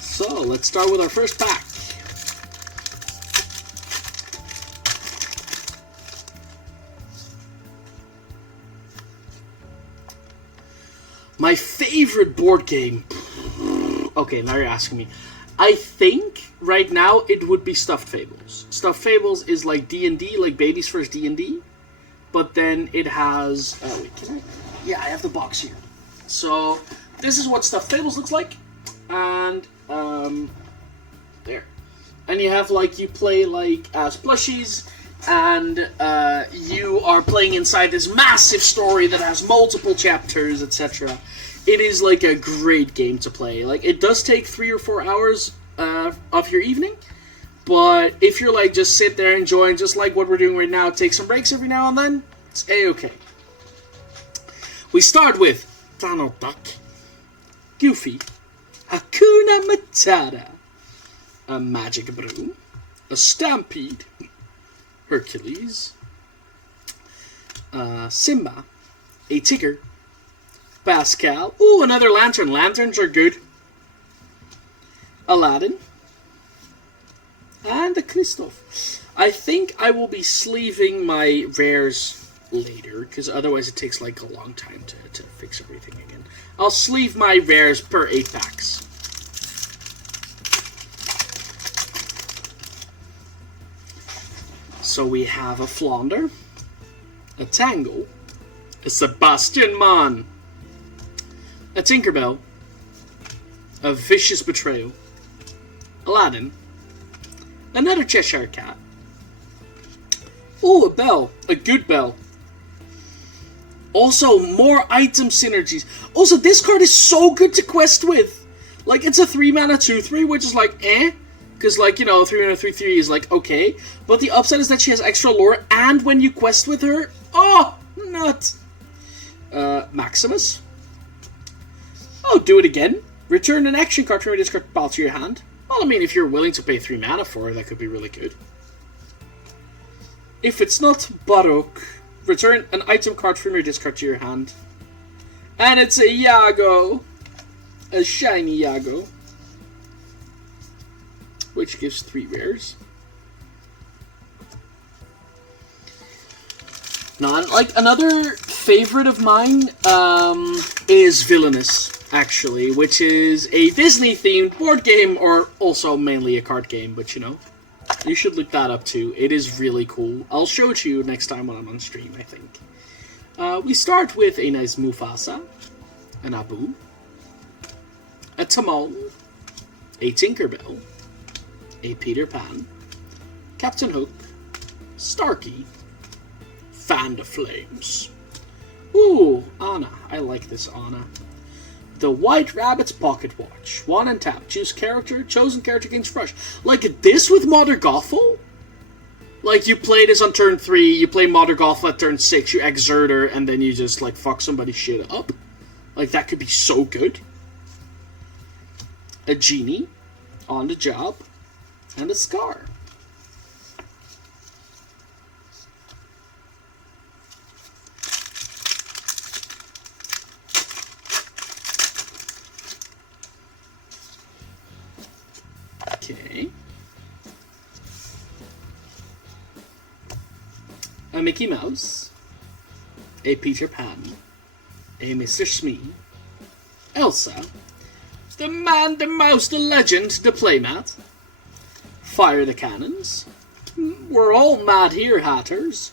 So let's start with our first pack. My favorite board game. Okay, now you're asking me. I think right now it would be Stuffed Fables. Stuffed Fables is like D&D, like Baby's First D&D. But then it has... wait, can I? Yeah, I have the box here. So, this is what Stuffed Fables looks like. And, there. And you have, like, you play, like, as plushies. And, you are playing inside this massive story that has multiple chapters, etc. It is, like, a great game to play. Like, it does take 3 or 4 hours, of your evening. But if you're like, just sit there enjoying, just like what we're doing right now, take some breaks every now and then, it's A-okay. We start with Donald Duck, Goofy, Hakuna Matata, a Magic Broom, a Stampede, Hercules, Simba, a Tigger, Pascal, ooh, another Lantern. Lanterns are good. Aladdin, and the Christoph. I think I will be sleeving my rares later, because otherwise it takes like a long time to fix everything again. I'll sleeve my rares per 8 packs. So we have a Flounder, a Tangle, a Sebastian Mann, a Tinkerbell, a Vicious Betrayal, Aladdin, another Cheshire Cat. Ooh, a bell. A good bell. Also, more item synergies. Also, this card is so good to quest with. Like, it's a 3-mana 2/3, which is like, eh. Because, like, you know, 3-mana 3/3 is like, okay. But the upside is that she has extra lore, and when you quest with her, oh, nut. Maximus. Oh, do it again. Return an action card from your discard pile to your hand. Well, I mean, if you're willing to pay 3 mana for it, that could be really good. If it's not Baroque, return an item card from your discard to your hand. And it's a Yago. A shiny Yago. Which gives 3 rares. Now, like, another favorite of mine is Villainous, actually, which is a Disney-themed board game, or also mainly a card game, but you know, you should look that up too. It is really cool. I'll show it to you next time when I'm on stream, I think. We start with a nice Mufasa, an Abu, a Timon, a Tinkerbell, a Peter Pan, Captain Hook, Starkey, Fan the Flames. Ooh, Anna. I like this Anna. The White Rabbit's Pocket Watch. 1 and tap. Choose character. Chosen character gains fresh. Like this with Mother Gothel? Like you play this on turn 3, you play Mother Gothel at turn 6, you exert her, and then you just like fuck somebody's shit up. Like that could be so good. A Genie. On the Job. And a Scar. a Mickey Mouse, a Peter Pan, a Mr. Smee, Elsa, the man, the mouse, the legend, the playmat, Fire the Cannons, We're All Mad Here Hatters,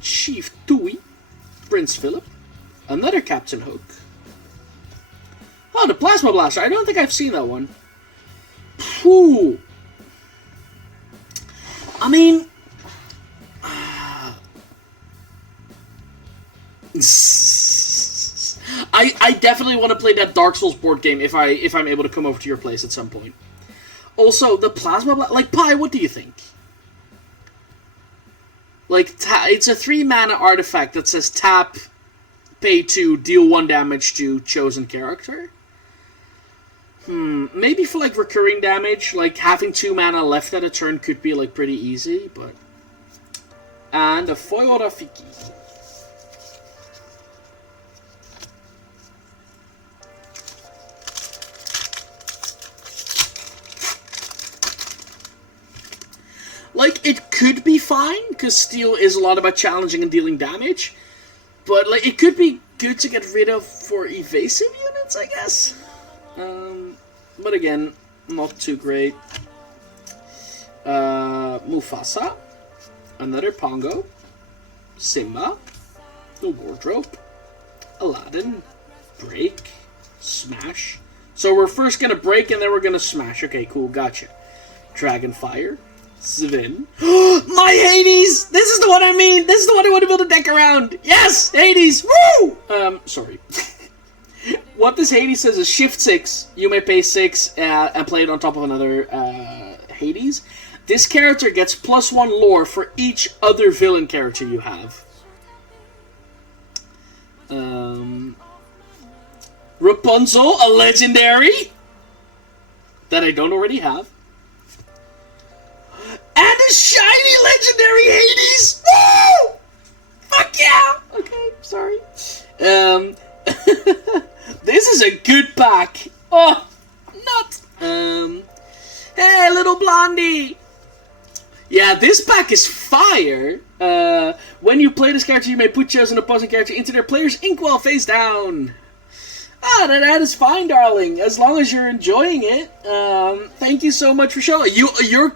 Chief Tui, Prince Philip, another Captain Hook. Oh, the Plasma Blaster. I don't think I've seen that one. Whew. I mean... I definitely want to play that Dark Souls board game if I'm able to come over to your place at some point. Also, the Plasma Blaster... Like, Pi, what do you think? Like, it's a 3-mana artifact that says tap, pay 2, deal 1 damage to chosen character. Maybe for, like, recurring damage, like, having 2 mana left at a turn could be, like, pretty easy, but... And a foil Rafiki. Like, it could be fine, because steel is a lot about challenging and dealing damage. But, like, it could be good to get rid of for evasive units, I guess. But again, not too great. Mufasa. Another Pongo. Simba. The Wardrobe. Aladdin. Break. Smash. So we're first gonna break and then we're gonna smash. Okay, cool, gotcha. Dragonfire. Sven. My Hades! This is the one I mean! This is the one I want to build a deck around! Yes! Hades! Woo! Sorry. What this Hades says is shift 6. You may pay 6 and play it on top of another Hades. This character gets +1 lore for each other villain character you have. Rapunzel, a legendary that I don't already have. And a shiny legendary Hades! Woo! Fuck yeah! Okay, sorry. This is a good pack. Oh, nut. Hey, little blondie. Yeah, this pack is fire. When you play this character, you may put chosen opposing character into their player's inkwell face down. Ah, that is fine, darling. As long as you're enjoying it. Thank you so much for showing. You're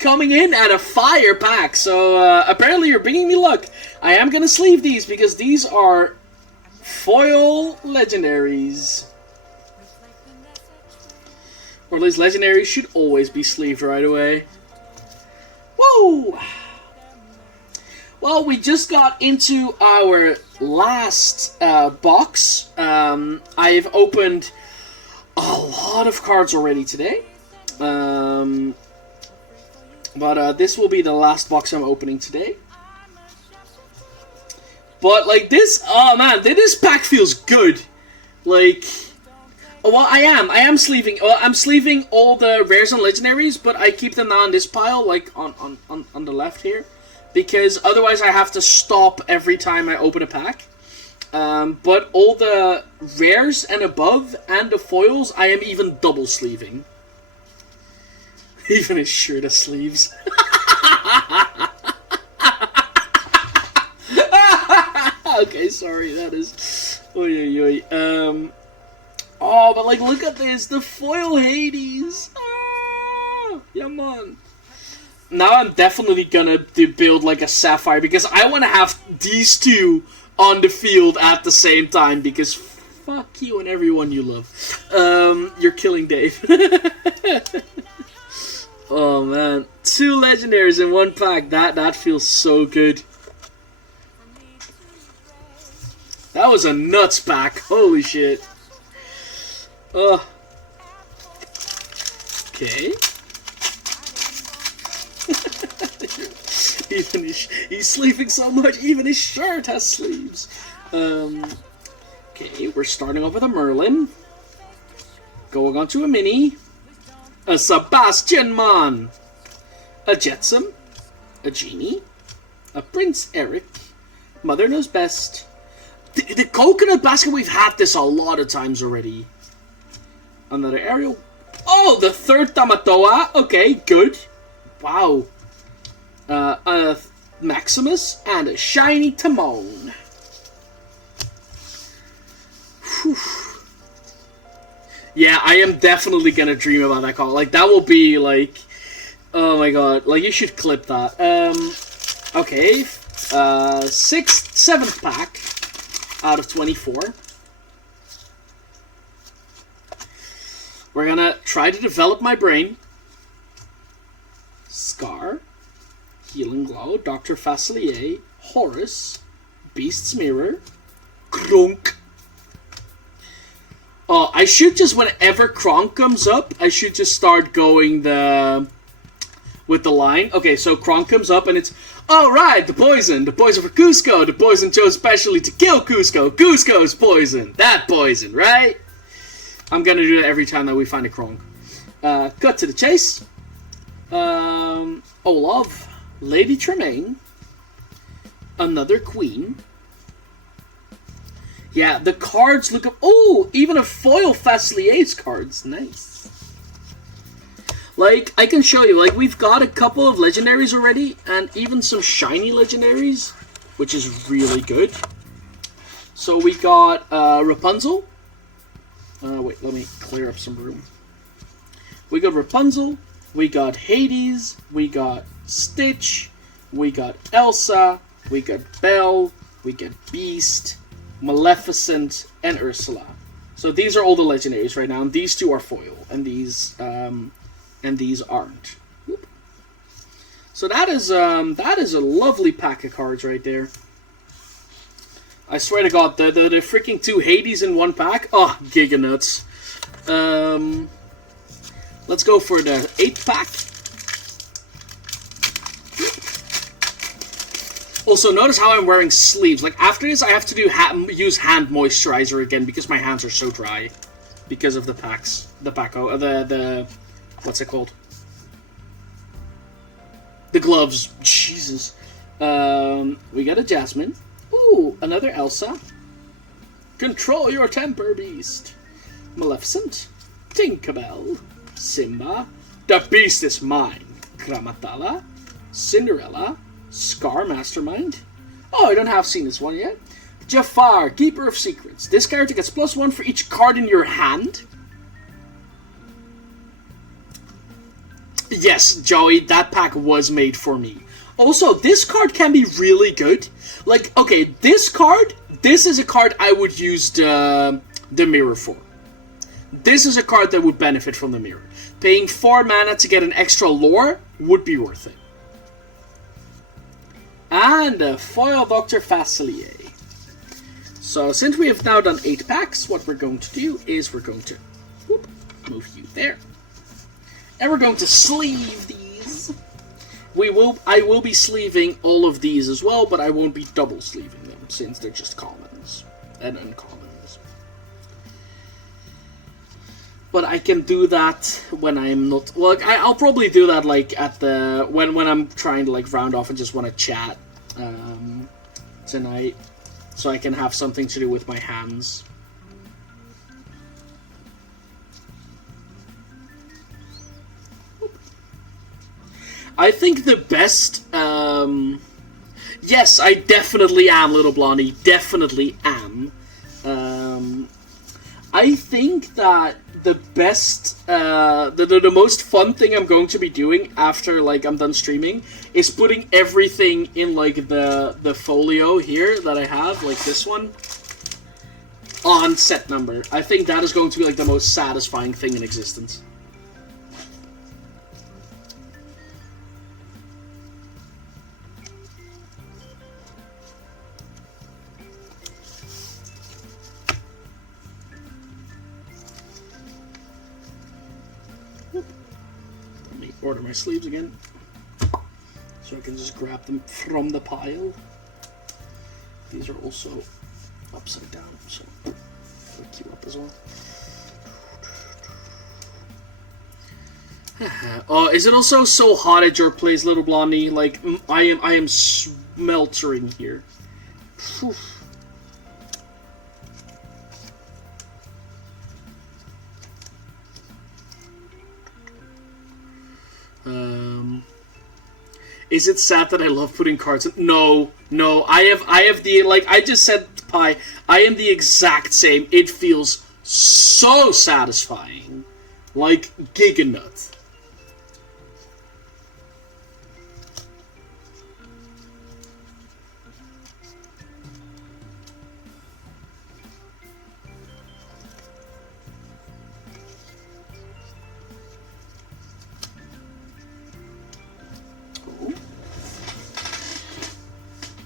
coming in at a fire pack, so apparently you're bringing me luck. I am gonna sleeve these because these are foil legendaries. Or at least legendaries should always be sleeved right away. Woo! Well, we just got into our last box. I've opened a lot of cards already today. But this will be the last box I'm opening today. But, like, this... Oh, man, this pack feels good. Like... Well, I am sleeving... Well, I'm sleeving all the rares and legendaries, but I keep them on this pile, like, on the left here. Because otherwise I have to stop every time I open a pack. But all the rares and above and the foils, I am even double sleeving. Even his shirt has sleeves. Okay, sorry, that is... Oy, oy, oy. Oh, but like, look at this, the foil Hades. Ah, yeah, man. Now I'm definitely gonna build like a Sapphire, because I want to have these two on the field at the same time, because fuck you and everyone you love. You're killing Dave. Oh man, 2 legendaries in 1 pack, that feels so good. That was a nuts pack, holy shit. Okay. Even he's sleeving so much, even his shirt has sleeves. Okay, we're starting off with a Merlin. Going on to a Mini. A Sebastian Man. A Jetsam. A Genie. A Prince Eric. Mother Knows Best. The Coconut Basket, we've had this a lot of times already. Another Ariel. Oh, the 3rd Tamatoa. Okay, good. Wow. Maximus, and a shiny Timon. Whew. Yeah, I am definitely gonna dream about that card. Like, that will be, like... Oh my god. Like, you should clip that. Okay. 7th pack out of 24. We're gonna try to develop my brain. Scar. Healing Glow. Dr. Facilier. Horus. Beast's Mirror. Kronk. Oh, I should just, whenever Kronk comes up, I should just start going with the line. Okay, so Kronk comes up and it's, alright, the poison for Cusco, the poison chose specially to kill Cusco, Cusco's poison, that poison, right? I'm gonna do that every time that we find a Kronk. Cut to the chase. Olaf, Lady Tremaine, another Queen. Yeah, the cards look up. Oh, even a foil Facilier's cards. Nice. Like, I can show you. Like, we've got a couple of legendaries already, and even some shiny legendaries, which is really good. So we got Rapunzel. Wait, let me clear up some room. We got Rapunzel. We got Hades. We got Stitch. We got Elsa. We got Belle. We got Beast. Maleficent, and Ursula. So these are all the legendaries right now, and these two are foil, and these aren't. Whoop. So that is a lovely pack of cards right there. I swear to God, the freaking 2 Hades in 1 pack. Oh, giga nuts. Let's go for the 8 pack. Also, notice how I'm wearing sleeves. Like, after this, I have to use hand moisturizer again because my hands are so dry. Because of the packs. What's it called? The gloves. Jesus. We got a Jasmine. Ooh, another Elsa. Control your temper, Beast. Maleficent. Tinkerbell. Simba. The Beast is mine. Kramatala. Cinderella. Scar Mastermind. Oh, I don't have seen this one yet. Jafar, Keeper of Secrets. This character gets +1 for each card in your hand. Yes, Joey, that pack was made for me. Also, this card can be really good. Like, okay, this is a card I would use the mirror for. This is a card that would benefit from the mirror. Paying 4 mana to get an extra lore would be worth it. And a foil Dr. Facilier. So, since we have now done 8 packs, what we're going to do is we're going to move you there. And we're going to sleeve these. I will be sleeving all of these as well, but I won't be double sleeving them, since they're just commons and uncommons. But I can do that when I'm not... Well, I'll probably do that, like, at the... When I'm trying to, like, round off and just want to chat tonight. So I can have something to do with my hands. I think the best... yes, I definitely am, Little Blondie. Definitely am. I think that the best, the most fun thing I'm going to be doing after, like, I'm done streaming is putting everything in, like, the folio here that I have, like this one, on set number. I think that is going to be, like, the most satisfying thing in existence. Order my sleeves again, so I can just grab them from the pile. These are also upside down, so I'll keep up as well. Oh, is it also so hot at your place, Little Blondie? Like, I am smeltering here. Whew. Is it sad that I love putting cards in? No. I have the, like I just said to Pi, I am the exact same. It feels so satisfying. Like giganut.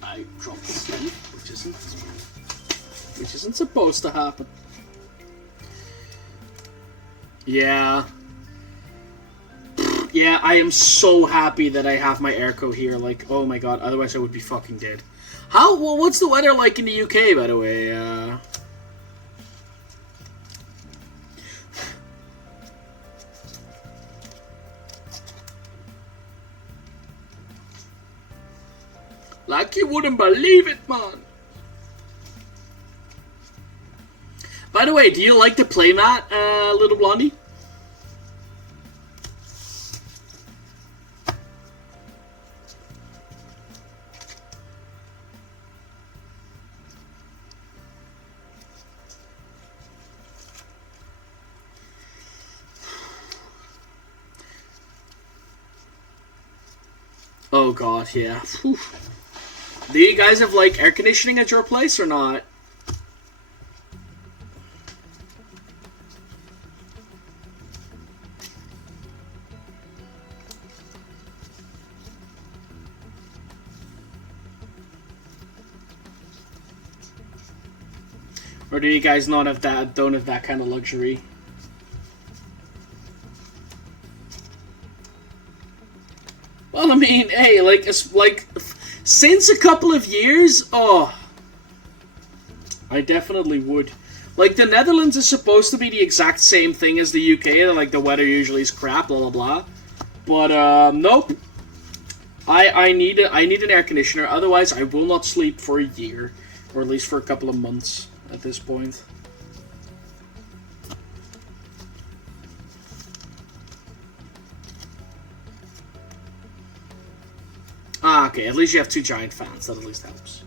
I dropped the sleeve, which isn't supposed to happen. Yeah. Yeah, I am so happy that I have my airco here. Like, oh my god, otherwise I would be fucking dead. Well, what's the weather like in the UK, by the way? Like you wouldn't believe it, man. By the way, do you like the playmat, little blondie? Oh god, yeah. Whew. Do you guys have, like, air conditioning at your place or not? Or do you guys not have that, don't have that kind of luxury? Well, I mean, hey, since a couple of years, oh, I definitely would. Like, the Netherlands is supposed to be the exact same thing as the UK, like, the weather usually is crap, blah, blah, blah. But, nope. I need an air conditioner, otherwise I will not sleep for a year. Or at least for a couple of months at this point. Ah, okay, at least you have two giant fans, that at least helps.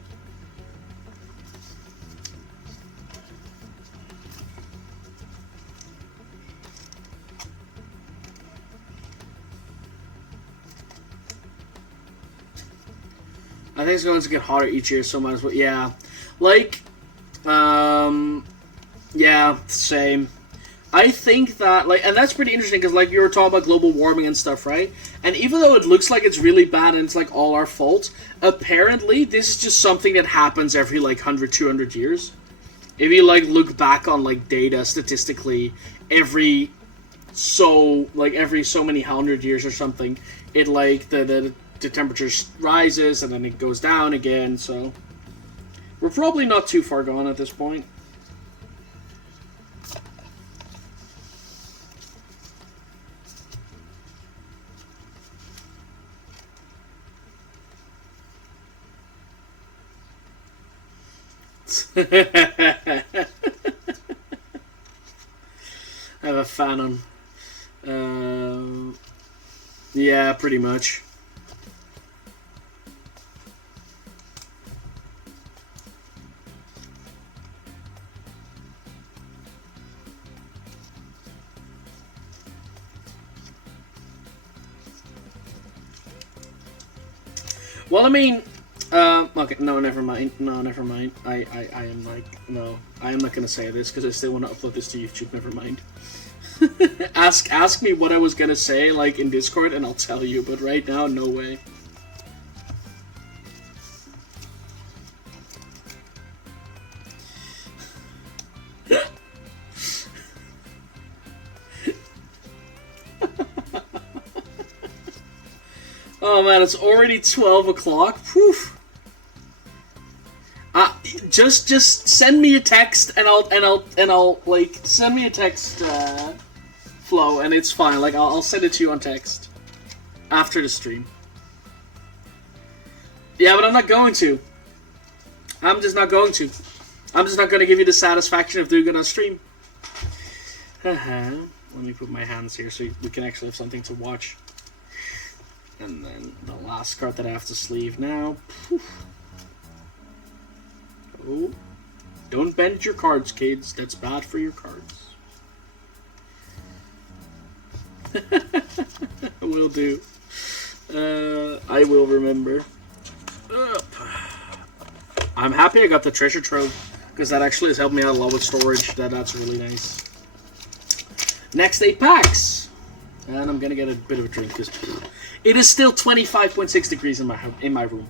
I think it's going to get hotter each year, so might as well, yeah. Like, yeah, same. I think that, like, and that's pretty interesting, because, like, you were talking about global warming and stuff, right? And even though it looks like it's really bad and it's, like, all our fault, apparently this is just something that happens every, like, 100, 200 years. If you, like, look back on, like, data statistically, every so many 100 years or something, it, like, the temperature rises and then it goes down again, so we're probably not too far gone at this point. I have a fan on. Yeah, pretty much. Well, I mean, okay, no, never mind. No, never mind. I am like, no, I am not gonna say this because I still want to upload this to YouTube. Never mind. ask me what I was gonna say, like, in Discord, and I'll tell you. But right now, no way. Oh man, it's already 12 o'clock. Poof. Just send me a text and I'll like send me a text, Flo, and it's fine. Like I'll send it to you on text after the stream. Yeah, but I'm not going to. I'm just not going to. I'm just not going to give you the satisfaction of doing it on stream. Let me put my hands here so we can actually have something to watch. And then the last card that I have to sleeve now. Poof. Oh. Don't bend your cards, kids. That's bad for your cards. Will do. I will remember. I'm happy I got the treasure trove, because that actually has helped me out a lot with storage. That's really nice. Next 8 packs. And I'm gonna get a bit of a drink, because it is still 25.6 degrees in my room.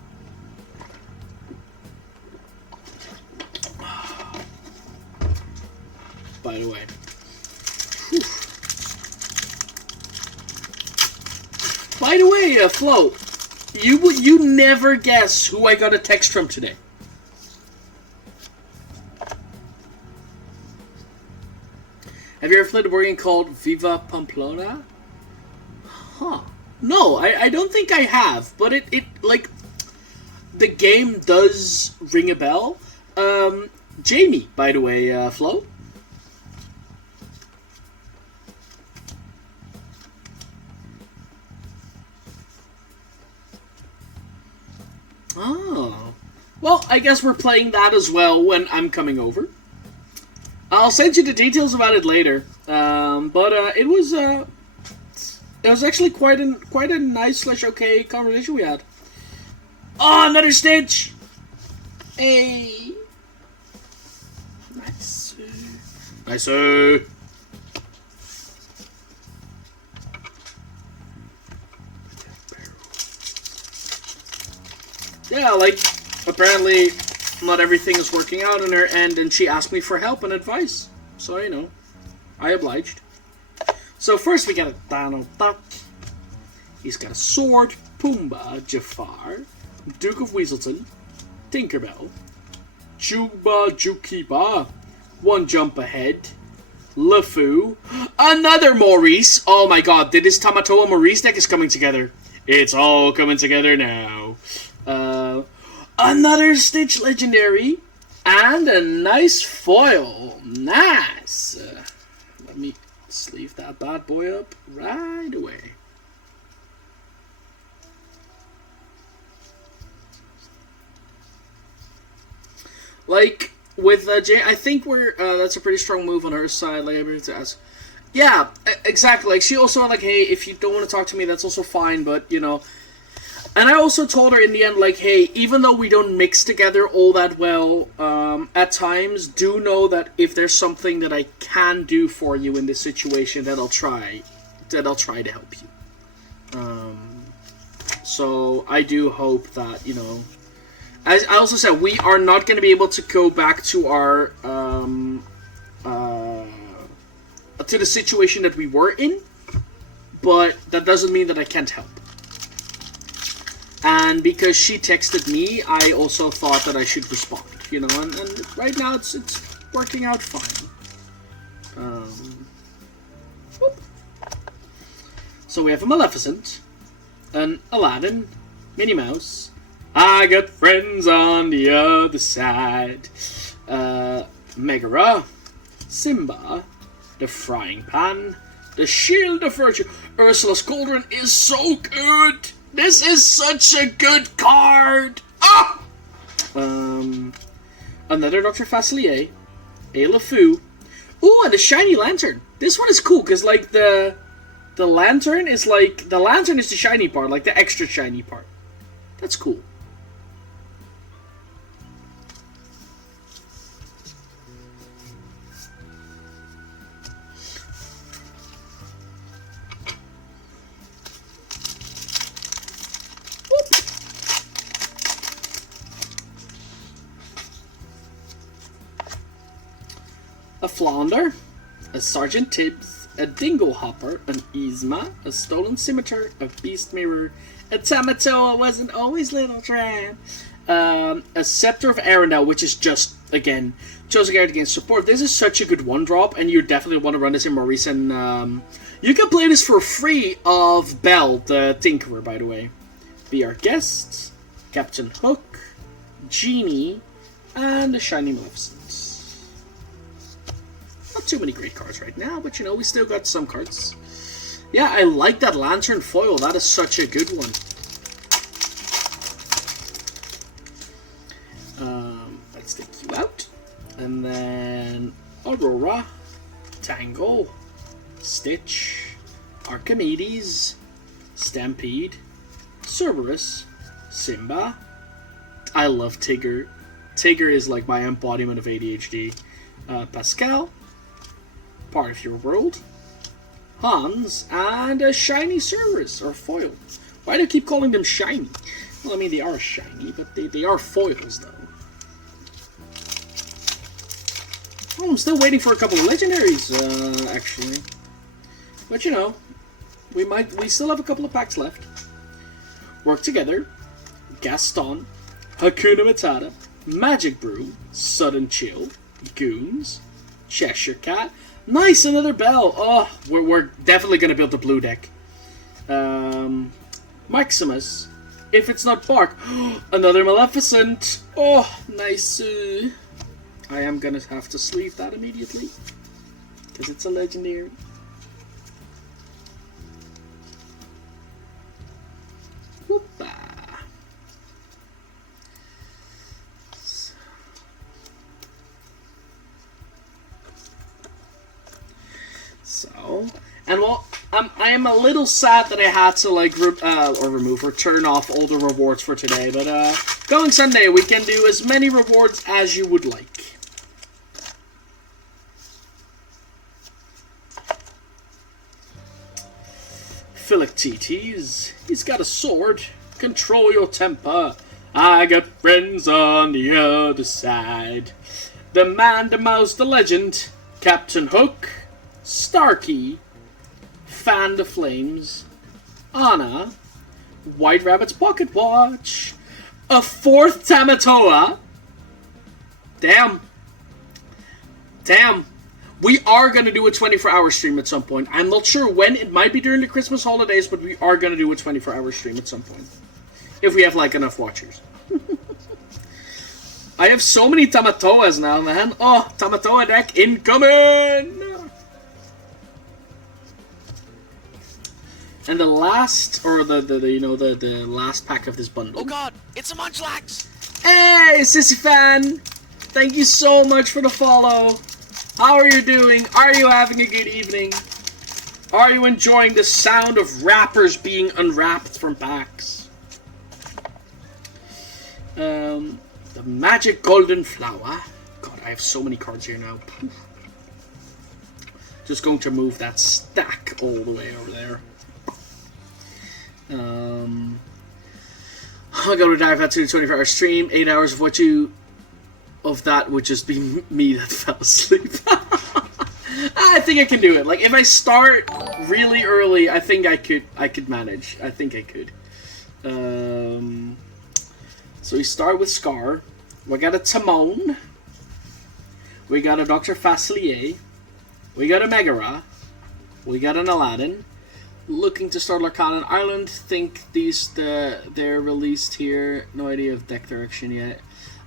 By the way. Whew. By the way, Flo, you never guess who I got a text from today. Have you ever played a board game called Viva Pamplona? Huh. No, I don't think I have, but it like, the game does ring a bell. Jamie, by the way, Flo. Oh. Well, I guess we're playing that as well when I'm coming over. I'll send you the details about it later. But it was actually quite a nice / okay conversation we had. Oh, another Stitch! Hey. Nice. Nice. Yeah, like, apparently not everything is working out on her end, and she asked me for help and advice. So, you know, I obliged. So first we got a Donald Duck. He's got a sword, Pumbaa, Jafar, Duke of Weaselton, Tinkerbell, Juba Jukiba, One Jump Ahead, LeFou, another Maurice. Oh my god, this Tamatoa Maurice deck is coming together. It's all coming together now. Another Stitch Legendary, and a nice foil. Nice. Let me sleeve that bad boy up right away. Like, with Jay, I think we're, that's a pretty strong move on her side, like, I'm to ask. Yeah, exactly. Like, she also, like, hey, if you don't want to talk to me, that's also fine, but, you know. And I also told her in the end, like, hey, even though we don't mix together all that well, at times, do know that if there's something that I can do for you in this situation, that I'll try to help you. So I do hope that, you know, as I also said, we are not going to be able to go back to our, to the situation that we were in, but that doesn't mean that I can't help. And because she texted me, I also thought that I should respond, you know, and right now it's working out fine. So we have a Maleficent, an Aladdin, Minnie Mouse, I got friends on the other side, Megara, Simba, the Frying Pan, the Shield of Virtue. Ursula's Cauldron is so good! This is such a good card! Ah! Another Dr. Facilier, a LeFou. Ooh, and a Shiny Lantern. This one is cool, because, like, the lantern is, like, the lantern is the shiny part, like, the extra shiny part. That's cool. A Flounder, a Sergeant Tibbs, a Dingle Hopper, an Yzma, a Stolen Scimitar, a Beast Mirror, a Tamatoa wasn't always Little Tramp, a Scepter of Arendelle, which is just, again, chosen card against support. This is such a good one-drop, and you definitely want to run this in Maurice, and you can play this for free of Belle, the Tinkerer, by the way. Be Our Guest, Captain Hook, Genie, and the Shiny Maleficent. Not too many great cards right now, but you know, we still got some cards. Yeah, I like that Lantern foil. That is such a good one. Let's take you out. And then Aurora, Tangle, Stitch, Archimedes, Stampede, Cerberus, Simba. I love Tigger. Tigger is like my embodiment of ADHD. Pascal, part of your world. Hans, and a shiny Cerberus, or foil. Why do I keep calling them shiny? Well, I mean, they are shiny, but they are foils, though. Oh, I'm still waiting for a couple of legendaries, actually. But, you know, we still have a couple of packs left. Work Together, Gaston, Hakuna Matata, Magic Brew, Sudden Chill, Goons, Cheshire Cat. Nice, another bell. Oh, we're definitely going to build the blue deck. Maximus. If it's not Bark. Another Maleficent. Oh, nice. I am going to have to sleeve that immediately. Because it's a legendary. Whoopa. So, and well, I am a little sad that I had to like turn off all the rewards for today. But going Sunday, we can do as many rewards as you would like. Philoctetes, he's got a sword. Control your temper. I got friends on the other side. The man, the mouse, the legend. Captain Hook. Starkey. Fan the Flames. Anna. White Rabbit's Pocket Watch. A fourth Tamatoa. Damn. Damn. We are going to do a 24-hour stream at some point. I'm not sure when. It might be during the Christmas holidays, but we are going to do a 24-hour stream at some point. If we have, like, enough watchers. I have so many Tamatoas now, man. Oh, Tamatoa deck incoming! And the last, or the last pack of this bundle. Oh god, it's a Munchlax! Hey, Sissy Fan! Thank you so much for the follow. How are you doing? Are you having a good evening? Are you enjoying the sound of wrappers being unwrapped from packs? The Magic Golden Flower. God, I have so many cards here now. Just going to move that stack all the way over there. I'm going to dive out to the 24-hour stream. 8 hours of that would just be me that fell asleep. I think I can do it. Like, if I start really early, I think I could manage. I think I could. So we start with Scar. We got a Timon. We got a Dr. Facilier. We got a Megara. We got an Aladdin. Looking to start Lorcana in Ireland. Think they're released here. No idea of deck direction yet.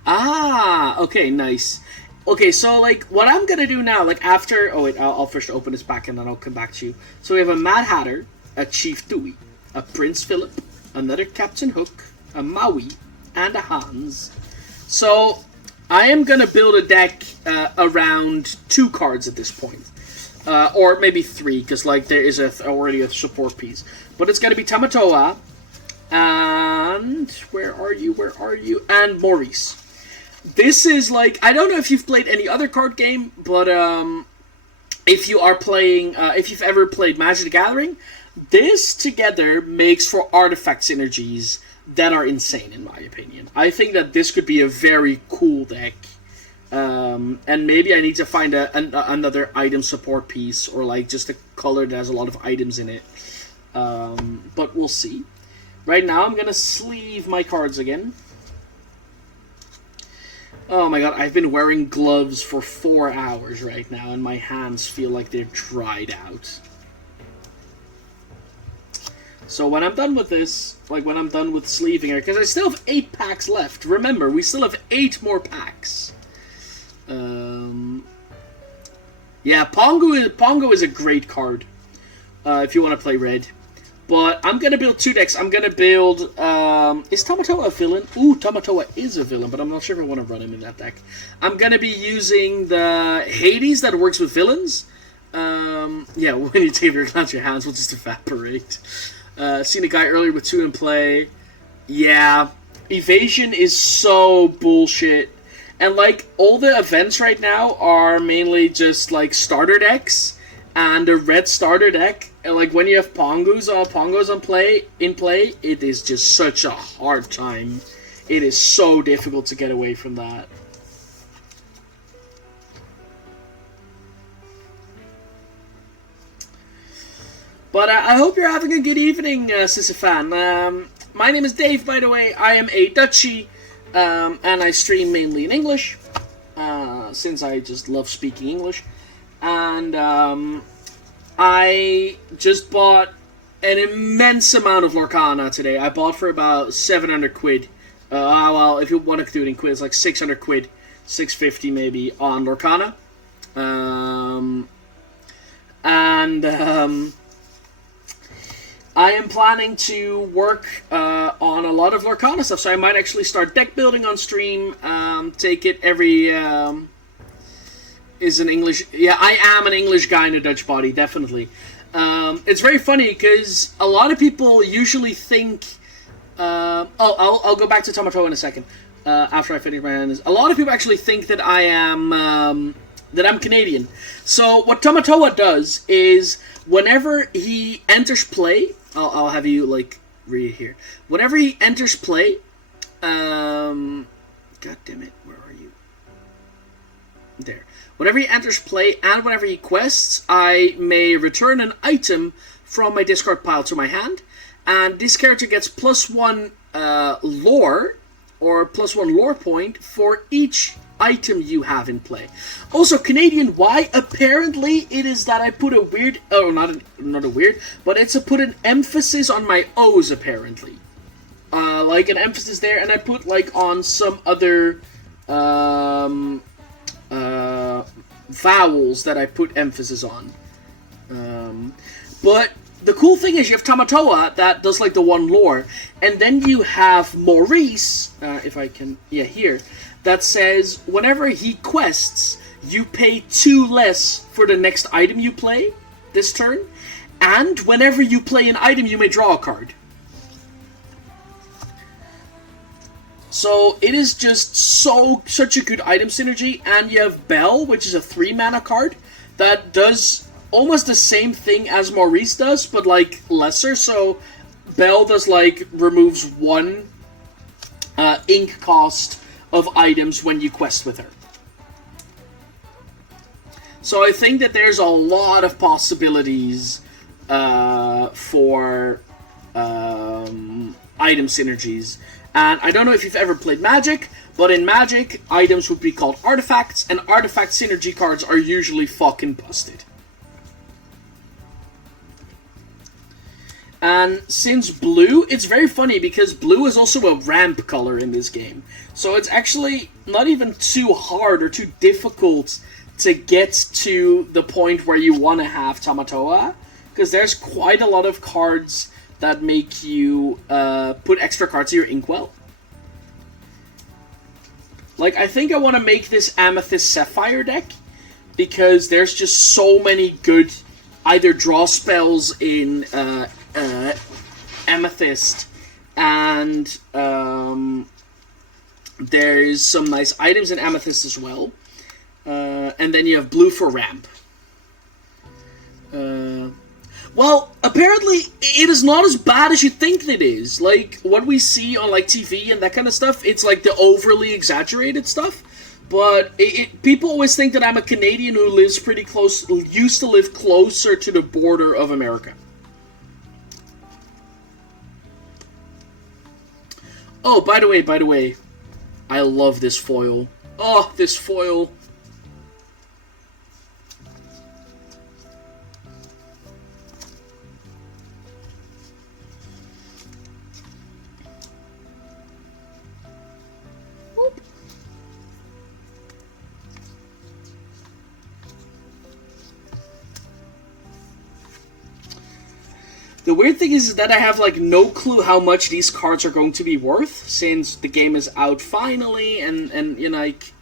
Ah, okay, nice. Okay, so, like, what I'm gonna do now, like, after... Oh, wait, I'll first open this pack and then I'll come back to you. So we have a Mad Hatter, a Chief Dewey, a Prince Philip, another Captain Hook, a Maui, and a Hans. So, I am gonna build a deck around 2 cards at this point. Or maybe 3, because, like, there is already a support piece. But it's gonna be Tamatoa, and... Where are you? And Maurice. This is like, I don't know if you've played any other card game, but if you are playing, if you've ever played Magic the Gathering, this together makes for artifact synergies that are insane, in my opinion. I think that this could be a very cool deck, and maybe I need to find another item support piece, or like just a color that has a lot of items in it, but we'll see. Right now, I'm gonna sleeve my cards again. Oh my god, I've been wearing gloves for 4 hours right now, and my hands feel like they're dried out. So when I'm done with this, like when I'm done with sleeving it, because I still have 8 packs left. Remember, we still have 8 more packs. Yeah, Pongo is a great card. if you want to play red. But I'm going to build 2 decks. I'm going to build... is Tamatoa a villain? Ooh, Tamatoa is a villain, but I'm not sure if I want to run him in that deck. I'm going to be using the Hades that works with villains. Yeah, when you take your glance, your hands will just evaporate. Seen a guy earlier with 2 in play. Yeah, evasion is so bullshit. And, like, all the events right now are mainly just, like, starter decks. And a red starter deck, and like when you have pongos in play, it is just such a hard time. It is so difficult to get away from that. But I hope you're having a good evening, Sissifan. My name is Dave, by the way. I am a Dutchie, and I stream mainly in English, since I just love speaking English. And I just bought an immense amount of Lorcana today. I bought for about 700 quid. Well, if you want to do it in quid, it's like 600 quid, 650 maybe, on Lorcana. I am planning to work on a lot of Lorcana stuff, so I might actually start deck building on stream, take it every... is an English... Yeah, I am an English guy in a Dutch body, definitely. It's very funny, because a lot of people usually think... I'll go back to Tamatoa in a second, after I finish my hand. A lot of people actually think that I am... that I'm Canadian. So, what Tamatoa does is, whenever he enters play... I'll have you, like, read it here. Whenever he enters play... God damn it, where are you? There. Whenever he enters play and whenever he quests, I may return an item from my discard pile to my hand, and this character gets +1 lore, or +1 lore point for each item you have in play. Also, Canadian, why? Apparently it is that I put a weird, not a weird, but it's put an emphasis on my O's, apparently. Like an emphasis there, and I put like on some other, vowels that I put emphasis on. But the cool thing is you have Tamatoa that does like the 1 lore, and then you have Maurice, if I can, yeah, here, that says whenever he quests, you pay 2 less for the next item you play this turn, and whenever you play an item, you may draw a card. So it is just such a good item synergy, and you have Belle, which is a 3 mana card that does almost the same thing as Maurice does, but like lesser. So Belle does like removes 1 ink cost of items when you quest with her. So I think that there's a lot of possibilities for item synergies. And I don't know if you've ever played Magic, but in Magic, items would be called artifacts, and artifact synergy cards are usually fucking busted. And since blue, it's very funny because blue is also a ramp color in this game. So it's actually not even too hard or too difficult to get to the point where you want to have Tamatoa, because there's quite a lot of cards that make you put extra cards in your inkwell. Like, I think I want to make this Amethyst Sapphire deck, because there's just so many good either draw spells in Amethyst, and there's some nice items in Amethyst as well. And then you have blue for ramp. Well, apparently it is not as bad as you think it is. Like, what we see on, like, TV and that kind of stuff, it's, like, the overly exaggerated stuff. But people always think that I'm a Canadian who lives pretty close, used to live closer to the border of America. Oh, by the way, I love this foil. Oh, this foil. The weird thing is that I have, like, no clue how much these cards are going to be worth, since the game is out finally, and you know, like,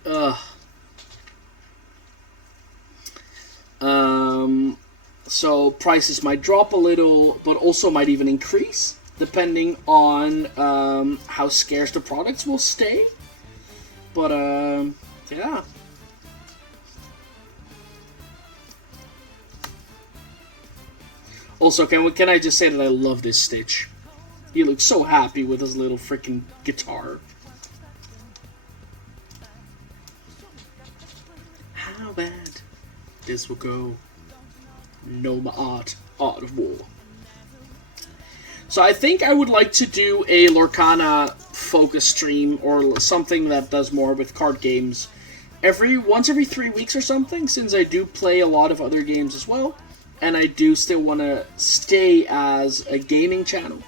so prices might drop a little, but also might even increase, depending on how scarce the products will stay. But, yeah. Also, can I just say that I love this Stitch? He looks so happy with his little freaking guitar. How bad this will go? Know my art of war. So I think I would like to do a Lorcana focus stream or something that does more with card games once every 3 weeks or something, since I do play a lot of other games as well. And I do still want to stay as a gaming channel.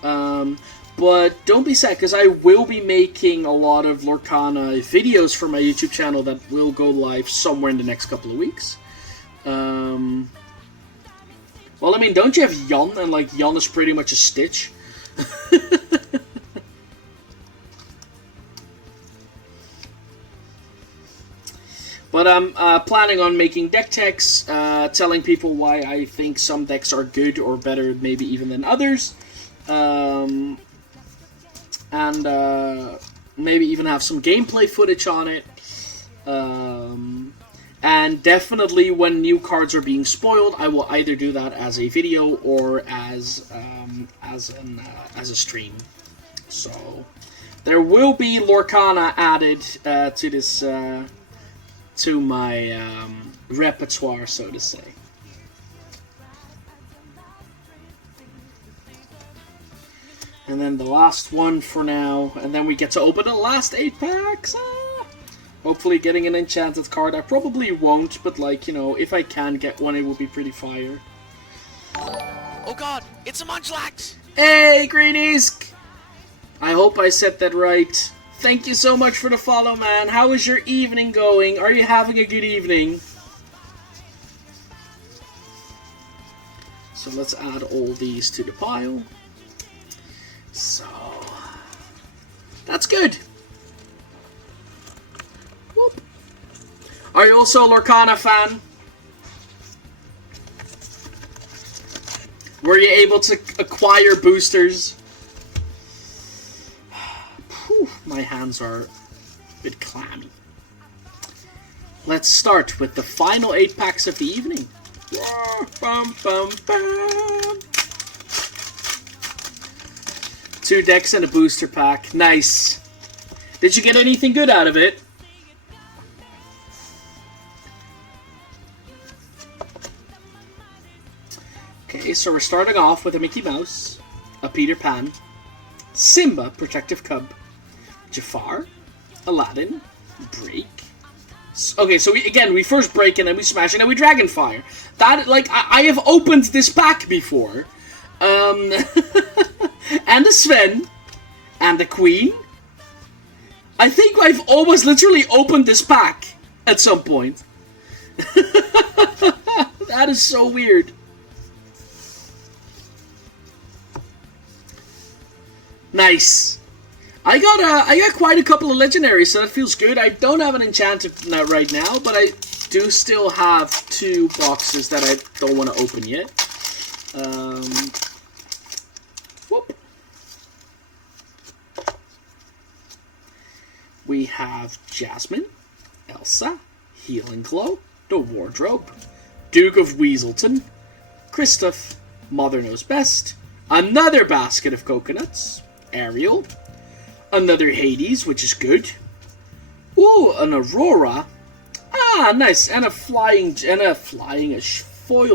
But don't be sad, because I will be making a lot of Lorcana videos for my YouTube channel that will go live somewhere in the next couple of weeks. Well, I mean, don't you have Jan? And, like, Jan is pretty much a Stitch. But I'm planning on making deck techs, telling people why I think some decks are good or better maybe even than others. And maybe even have some gameplay footage on it. And definitely when new cards are being spoiled, I will either do that as a video or as a stream. So there will be Lorcana added to this to my repertoire, so to say. And then the last one for now, and then we get to open the last 8 packs. Hopefully getting an enchanted card. I probably won't, but, like, you know, if I can get one, it would be pretty fire. Oh god, it's a Munchlax! Hey, Greenies! I hope I said that right. Thank you so much for the follow, man. How is your evening going? Are you having a good evening? So let's add all these to the pile. So that's good. Whoop. Are you also a Lorcana fan? Were you able to acquire boosters? Whew, my hands are a bit clammy. Let's start with the final 8 packs of the evening. Bum, bum, bum. 2 decks and a booster pack. Nice. Did you get anything good out of it? Okay, so we're starting off with a Mickey Mouse, a Peter Pan, Simba, Protective Cub, Jafar, Aladdin, Break. Okay, so we first break and then we smash and then we Dragonfire. That, like, I have opened this pack before. And the Sven, and the Queen. I think I've almost literally opened this pack at some point. That is so weird. Nice. I got quite a couple of legendaries, so that feels good. I don't have an enchanted right now, but I do still have 2 boxes that I don't want to open yet. Whoop. We have Jasmine, Elsa, Healing Glow, the Wardrobe, Duke of Weaselton, Kristoff, Mother Knows Best, another basket of coconuts, Ariel, another Hades, which is good. Ooh, an Aurora. Ah, nice, and a foil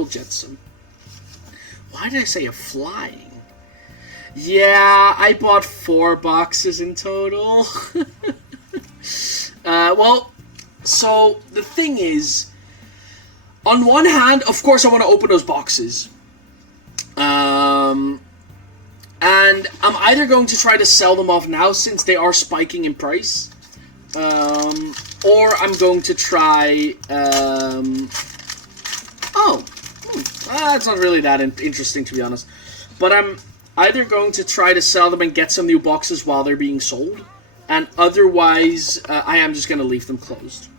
Jetsam. Why did I say a flying? Yeah, I bought 4 boxes in total. Well, so the thing is, on one hand, of course I want to open those boxes. And I'm either going to try to sell them off now since they are spiking in price. Or I'm going to try, that's not really that interesting, to be honest. But I'm either going to try to sell them and get some new boxes while they're being sold, and otherwise I am just going to leave them closed.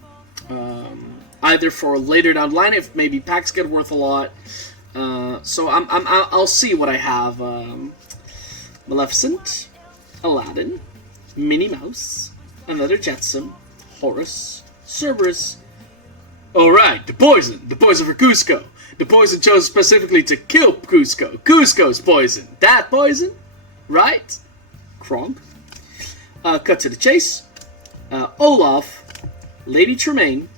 Either for later down the line if maybe packs get worth a lot. So I'll see what I have. Maleficent, Aladdin, Minnie Mouse, another Jetsam, Horus, Cerberus. Alright, the poison for Cusco. The poison chosen specifically to kill Cusco. Cusco's poison. That poison? Right? Kronk. Cut to the chase. Olaf, Lady Tremaine,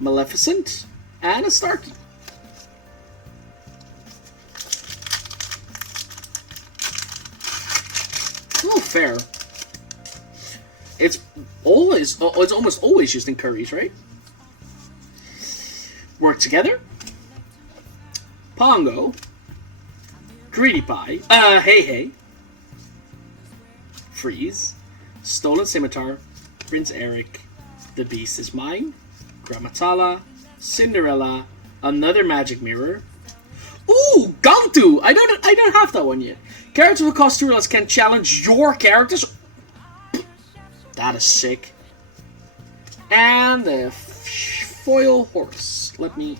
Maleficent, and a Starkey. Oh, fair. It's almost always used in curries, right? Work together. Pongo. Greedy Pie. Hey. Freeze. Stolen Scimitar. Prince Eric. The Beast is Mine. Gramatala. Cinderella. Another Magic Mirror. Ooh, Gantu! I don't have that one yet. Characters with cost 2 or less can challenge your characters. That is sick. And the foil horse. Let me.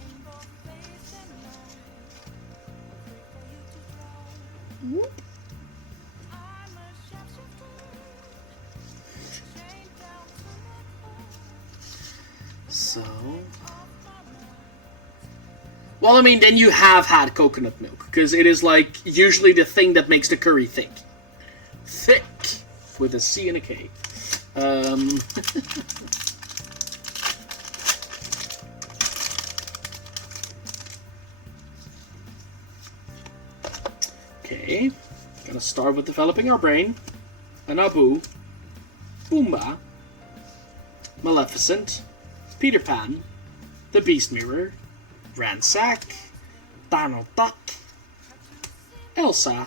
Whoop. So. Well, I mean, then you have had coconut milk, because it is, like, usually the thing that makes the curry thick. Thick! With a C and a K. Okay. Gonna start with developing our brain. An Abu. Boomba. Maleficent. Peter Pan. The Beast Mirror. Ransack, Donald Duck, Elsa,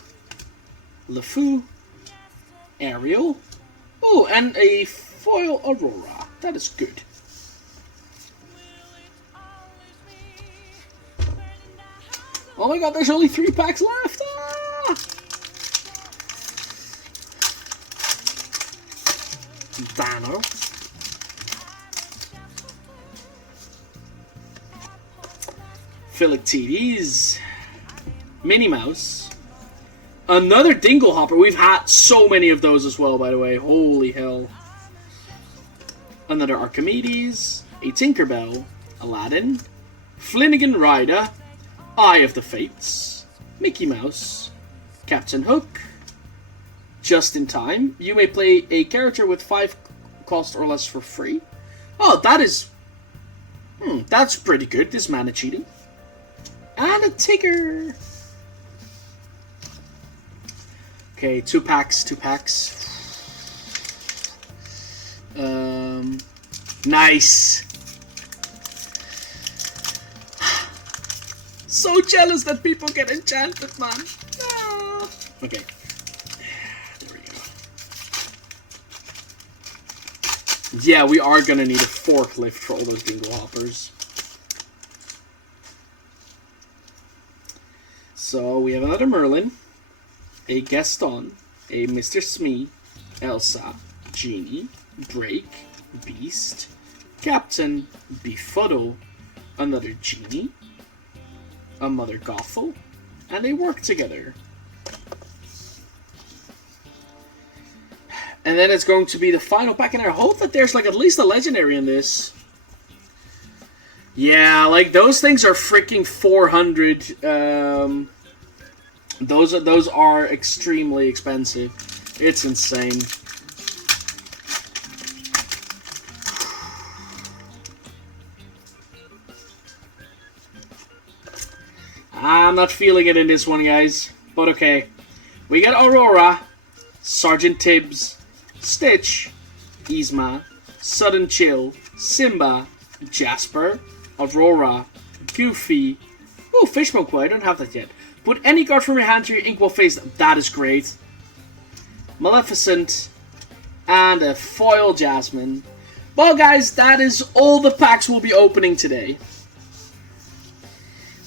LeFou, Ariel, oh, and a foil Aurora. That is good. Oh my god, there's only 3 packs left! Ah! Donald. Philoctetes, Minnie Mouse, another Dingle Hopper. We've had so many of those as well, by the way. Holy hell. Another Archimedes, a Tinkerbell, Aladdin, Flanagan Rider, Eye of the Fates, Mickey Mouse, Captain Hook, Just in Time. You may play a character with 5 cost or less for free. Oh, that is... that's pretty good, this mana cheating. And a Tigger! Okay, 2 packs. Nice! So jealous that people get enchanted, man! Ah. Okay. There we go. Yeah, we are gonna need a forklift for all those Dingle Hoppers. So we have another Merlin, a Gaston, a Mr. Smee, Elsa, Genie, Drake, Beast, Captain, Befuddle, another Genie, a Mother Gothel, and they work together. And then it's going to be the final pack, and I hope that there's like at least a legendary in this. Yeah, like those things are freaking 400. Those are extremely expensive. It's insane. I'm not feeling it in this one, guys. But okay. We got Aurora, Sergeant Tibbs, Stitch, Yzma, Sudden Chill, Simba, Jasper, Aurora, Goofy. Oh, Fishbone Quill. I don't have that yet. Put any card from your hand to your inkwell face. That is great. Maleficent. And a foil Jasmine. Well, guys, that is all the packs we'll be opening today.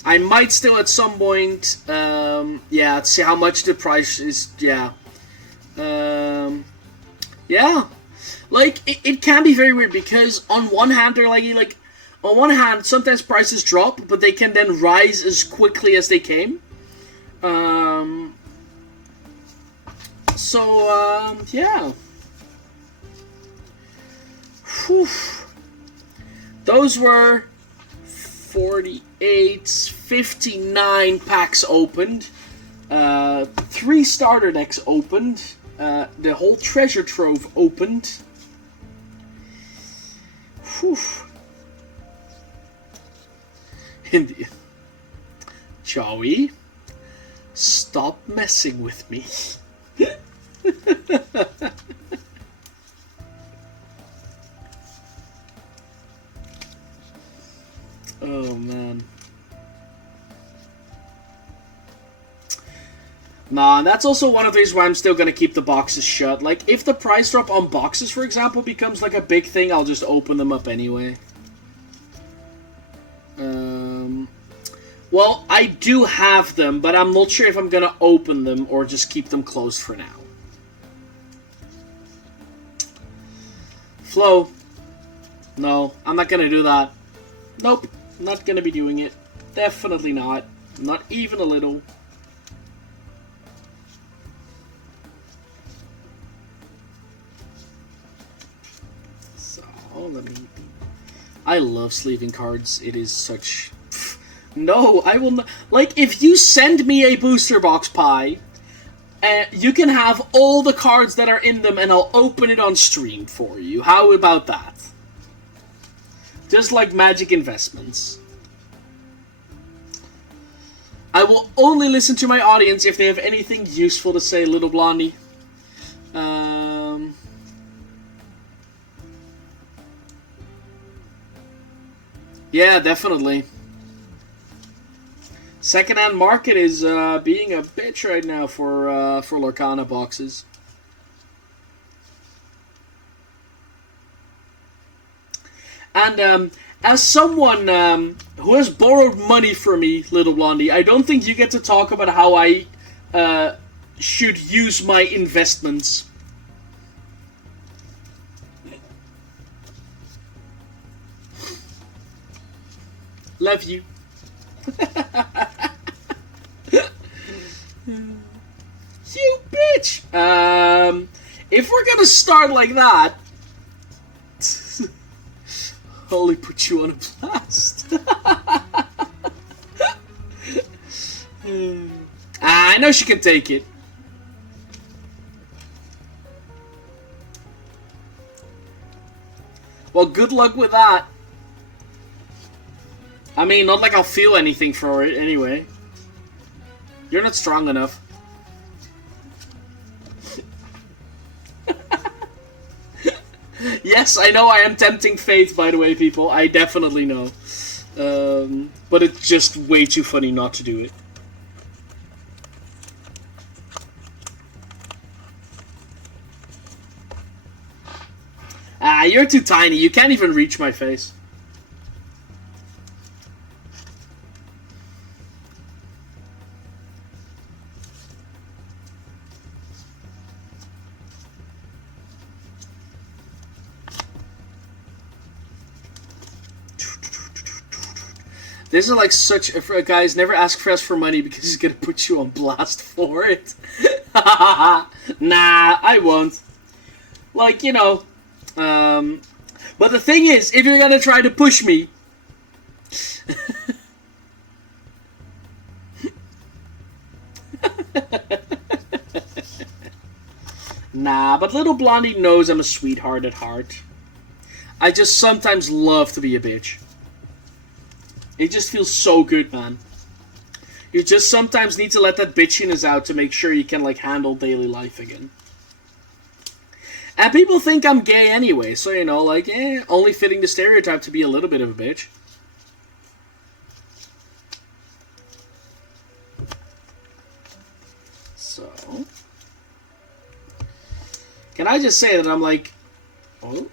I might still at some point, yeah, see how much the price is, yeah. Yeah. Like, it can be very weird, because on one hand, they're like, on one hand, sometimes prices drop, but they can then rise as quickly as they came. Yeah. Whew. Those were 48, 59 packs opened. 3 starter decks opened. The whole treasure trove opened. Whew. India. Joey, stop messing with me. Oh man. Nah, that's also one of these where I'm still gonna keep the boxes shut. Like, if the price drop on boxes, for example, becomes like a big thing, I'll just open them up anyway. Well, I do have them, but I'm not sure if I'm gonna open them or just keep them closed for now. Flo. No, I'm not gonna do that. Nope, not gonna be doing it. Definitely not. Not even a little. So, let me... I love sleeving cards. It is such... No, I will not... Like, if you send me a booster box pie, you can have all the cards that are in them and I'll open it on stream for you. How about that? Just like Magic Investments. I will only listen to my audience if they have anything useful to say, Little Blondie. Yeah, definitely. Secondhand market is being a bitch right now for Lorcana boxes. And as someone who has borrowed money from me, Little Blondie, I don't think you get to talk about how I should use my investments. Love you. You bitch! If we're gonna start like that... Holy, put you on a blast. I know she can take it. Well, good luck with that. I mean, not like I'll feel anything for it anyway. You're not strong enough. Yes, I know I am tempting fate, by the way, people. I definitely know. But it's just way too funny not to do it. Ah, you're too tiny. You can't even reach my face. This is like such a guys, never ask for us for money because he's gonna put you on blast for it. Nah, I won't. Like, you know. But the thing is, if you're gonna try to push me, nah, but Little Blondie knows I'm a sweetheart at heart. I just sometimes love to be a bitch. It just feels so good, man. You just sometimes need to let that bitchiness out to make sure you can, like, handle daily life again. And people think I'm gay anyway, so, you know, like, only fitting the stereotype to be a little bit of a bitch. So... Can I just say that I'm, like... Oh,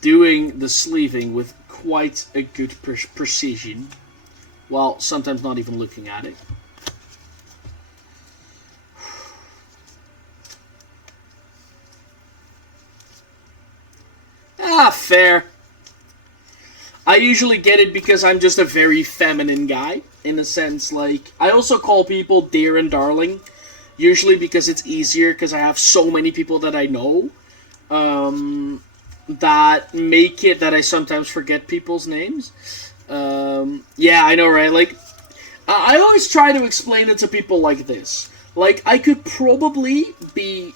doing the sleeving with quite a good precision. while sometimes not even looking at it. Ah, fair. I usually get it because I'm just a very feminine guy, in a sense. Like, I also call people dear and darling, usually because it's easier, because I have so many people that I know, that make it that I sometimes forget people's names. Yeah, I know, right? Like, I always try to explain it to people like this. Like, I could probably be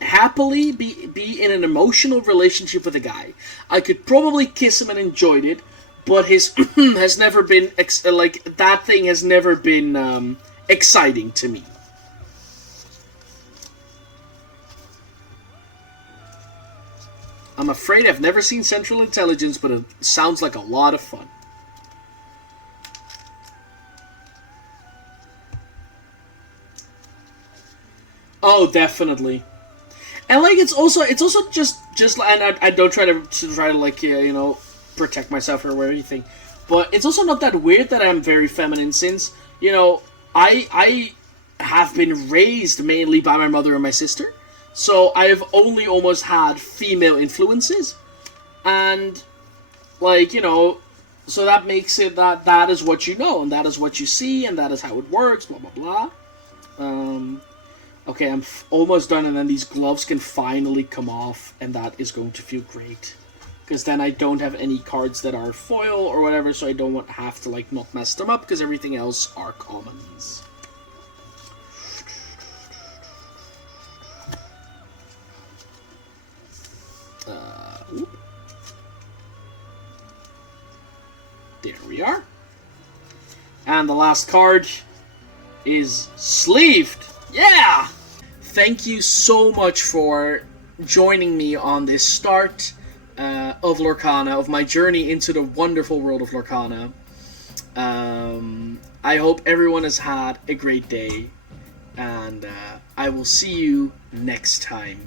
happily be in an emotional relationship with a guy. I could probably kiss him and enjoyed it, but his has never been like that thing has never been exciting to me. I'm afraid I've never seen Central Intelligence, but it sounds like a lot of fun. Oh, definitely. And like it's also just and I don't try to like you know, protect myself or anything, but it's also not that weird that I'm very feminine, since you know I have been raised mainly by my mother and my sister, so I have only almost had female influences, and like you know, so that makes it that is what you know and that is what you see and that is how it works, blah blah blah. Okay, I'm almost done, and then these gloves can finally come off, and that is going to feel great. Because then I don't have any cards that are foil or whatever, so I don't have to, like, not mess them up, because everything else are commons. There we are. And the last card is sleeved. Yeah! Thank you so much for joining me on this start of Lorcana, of my journey into the wonderful world of Lorcana. I hope everyone has had a great day, and I will see you next time.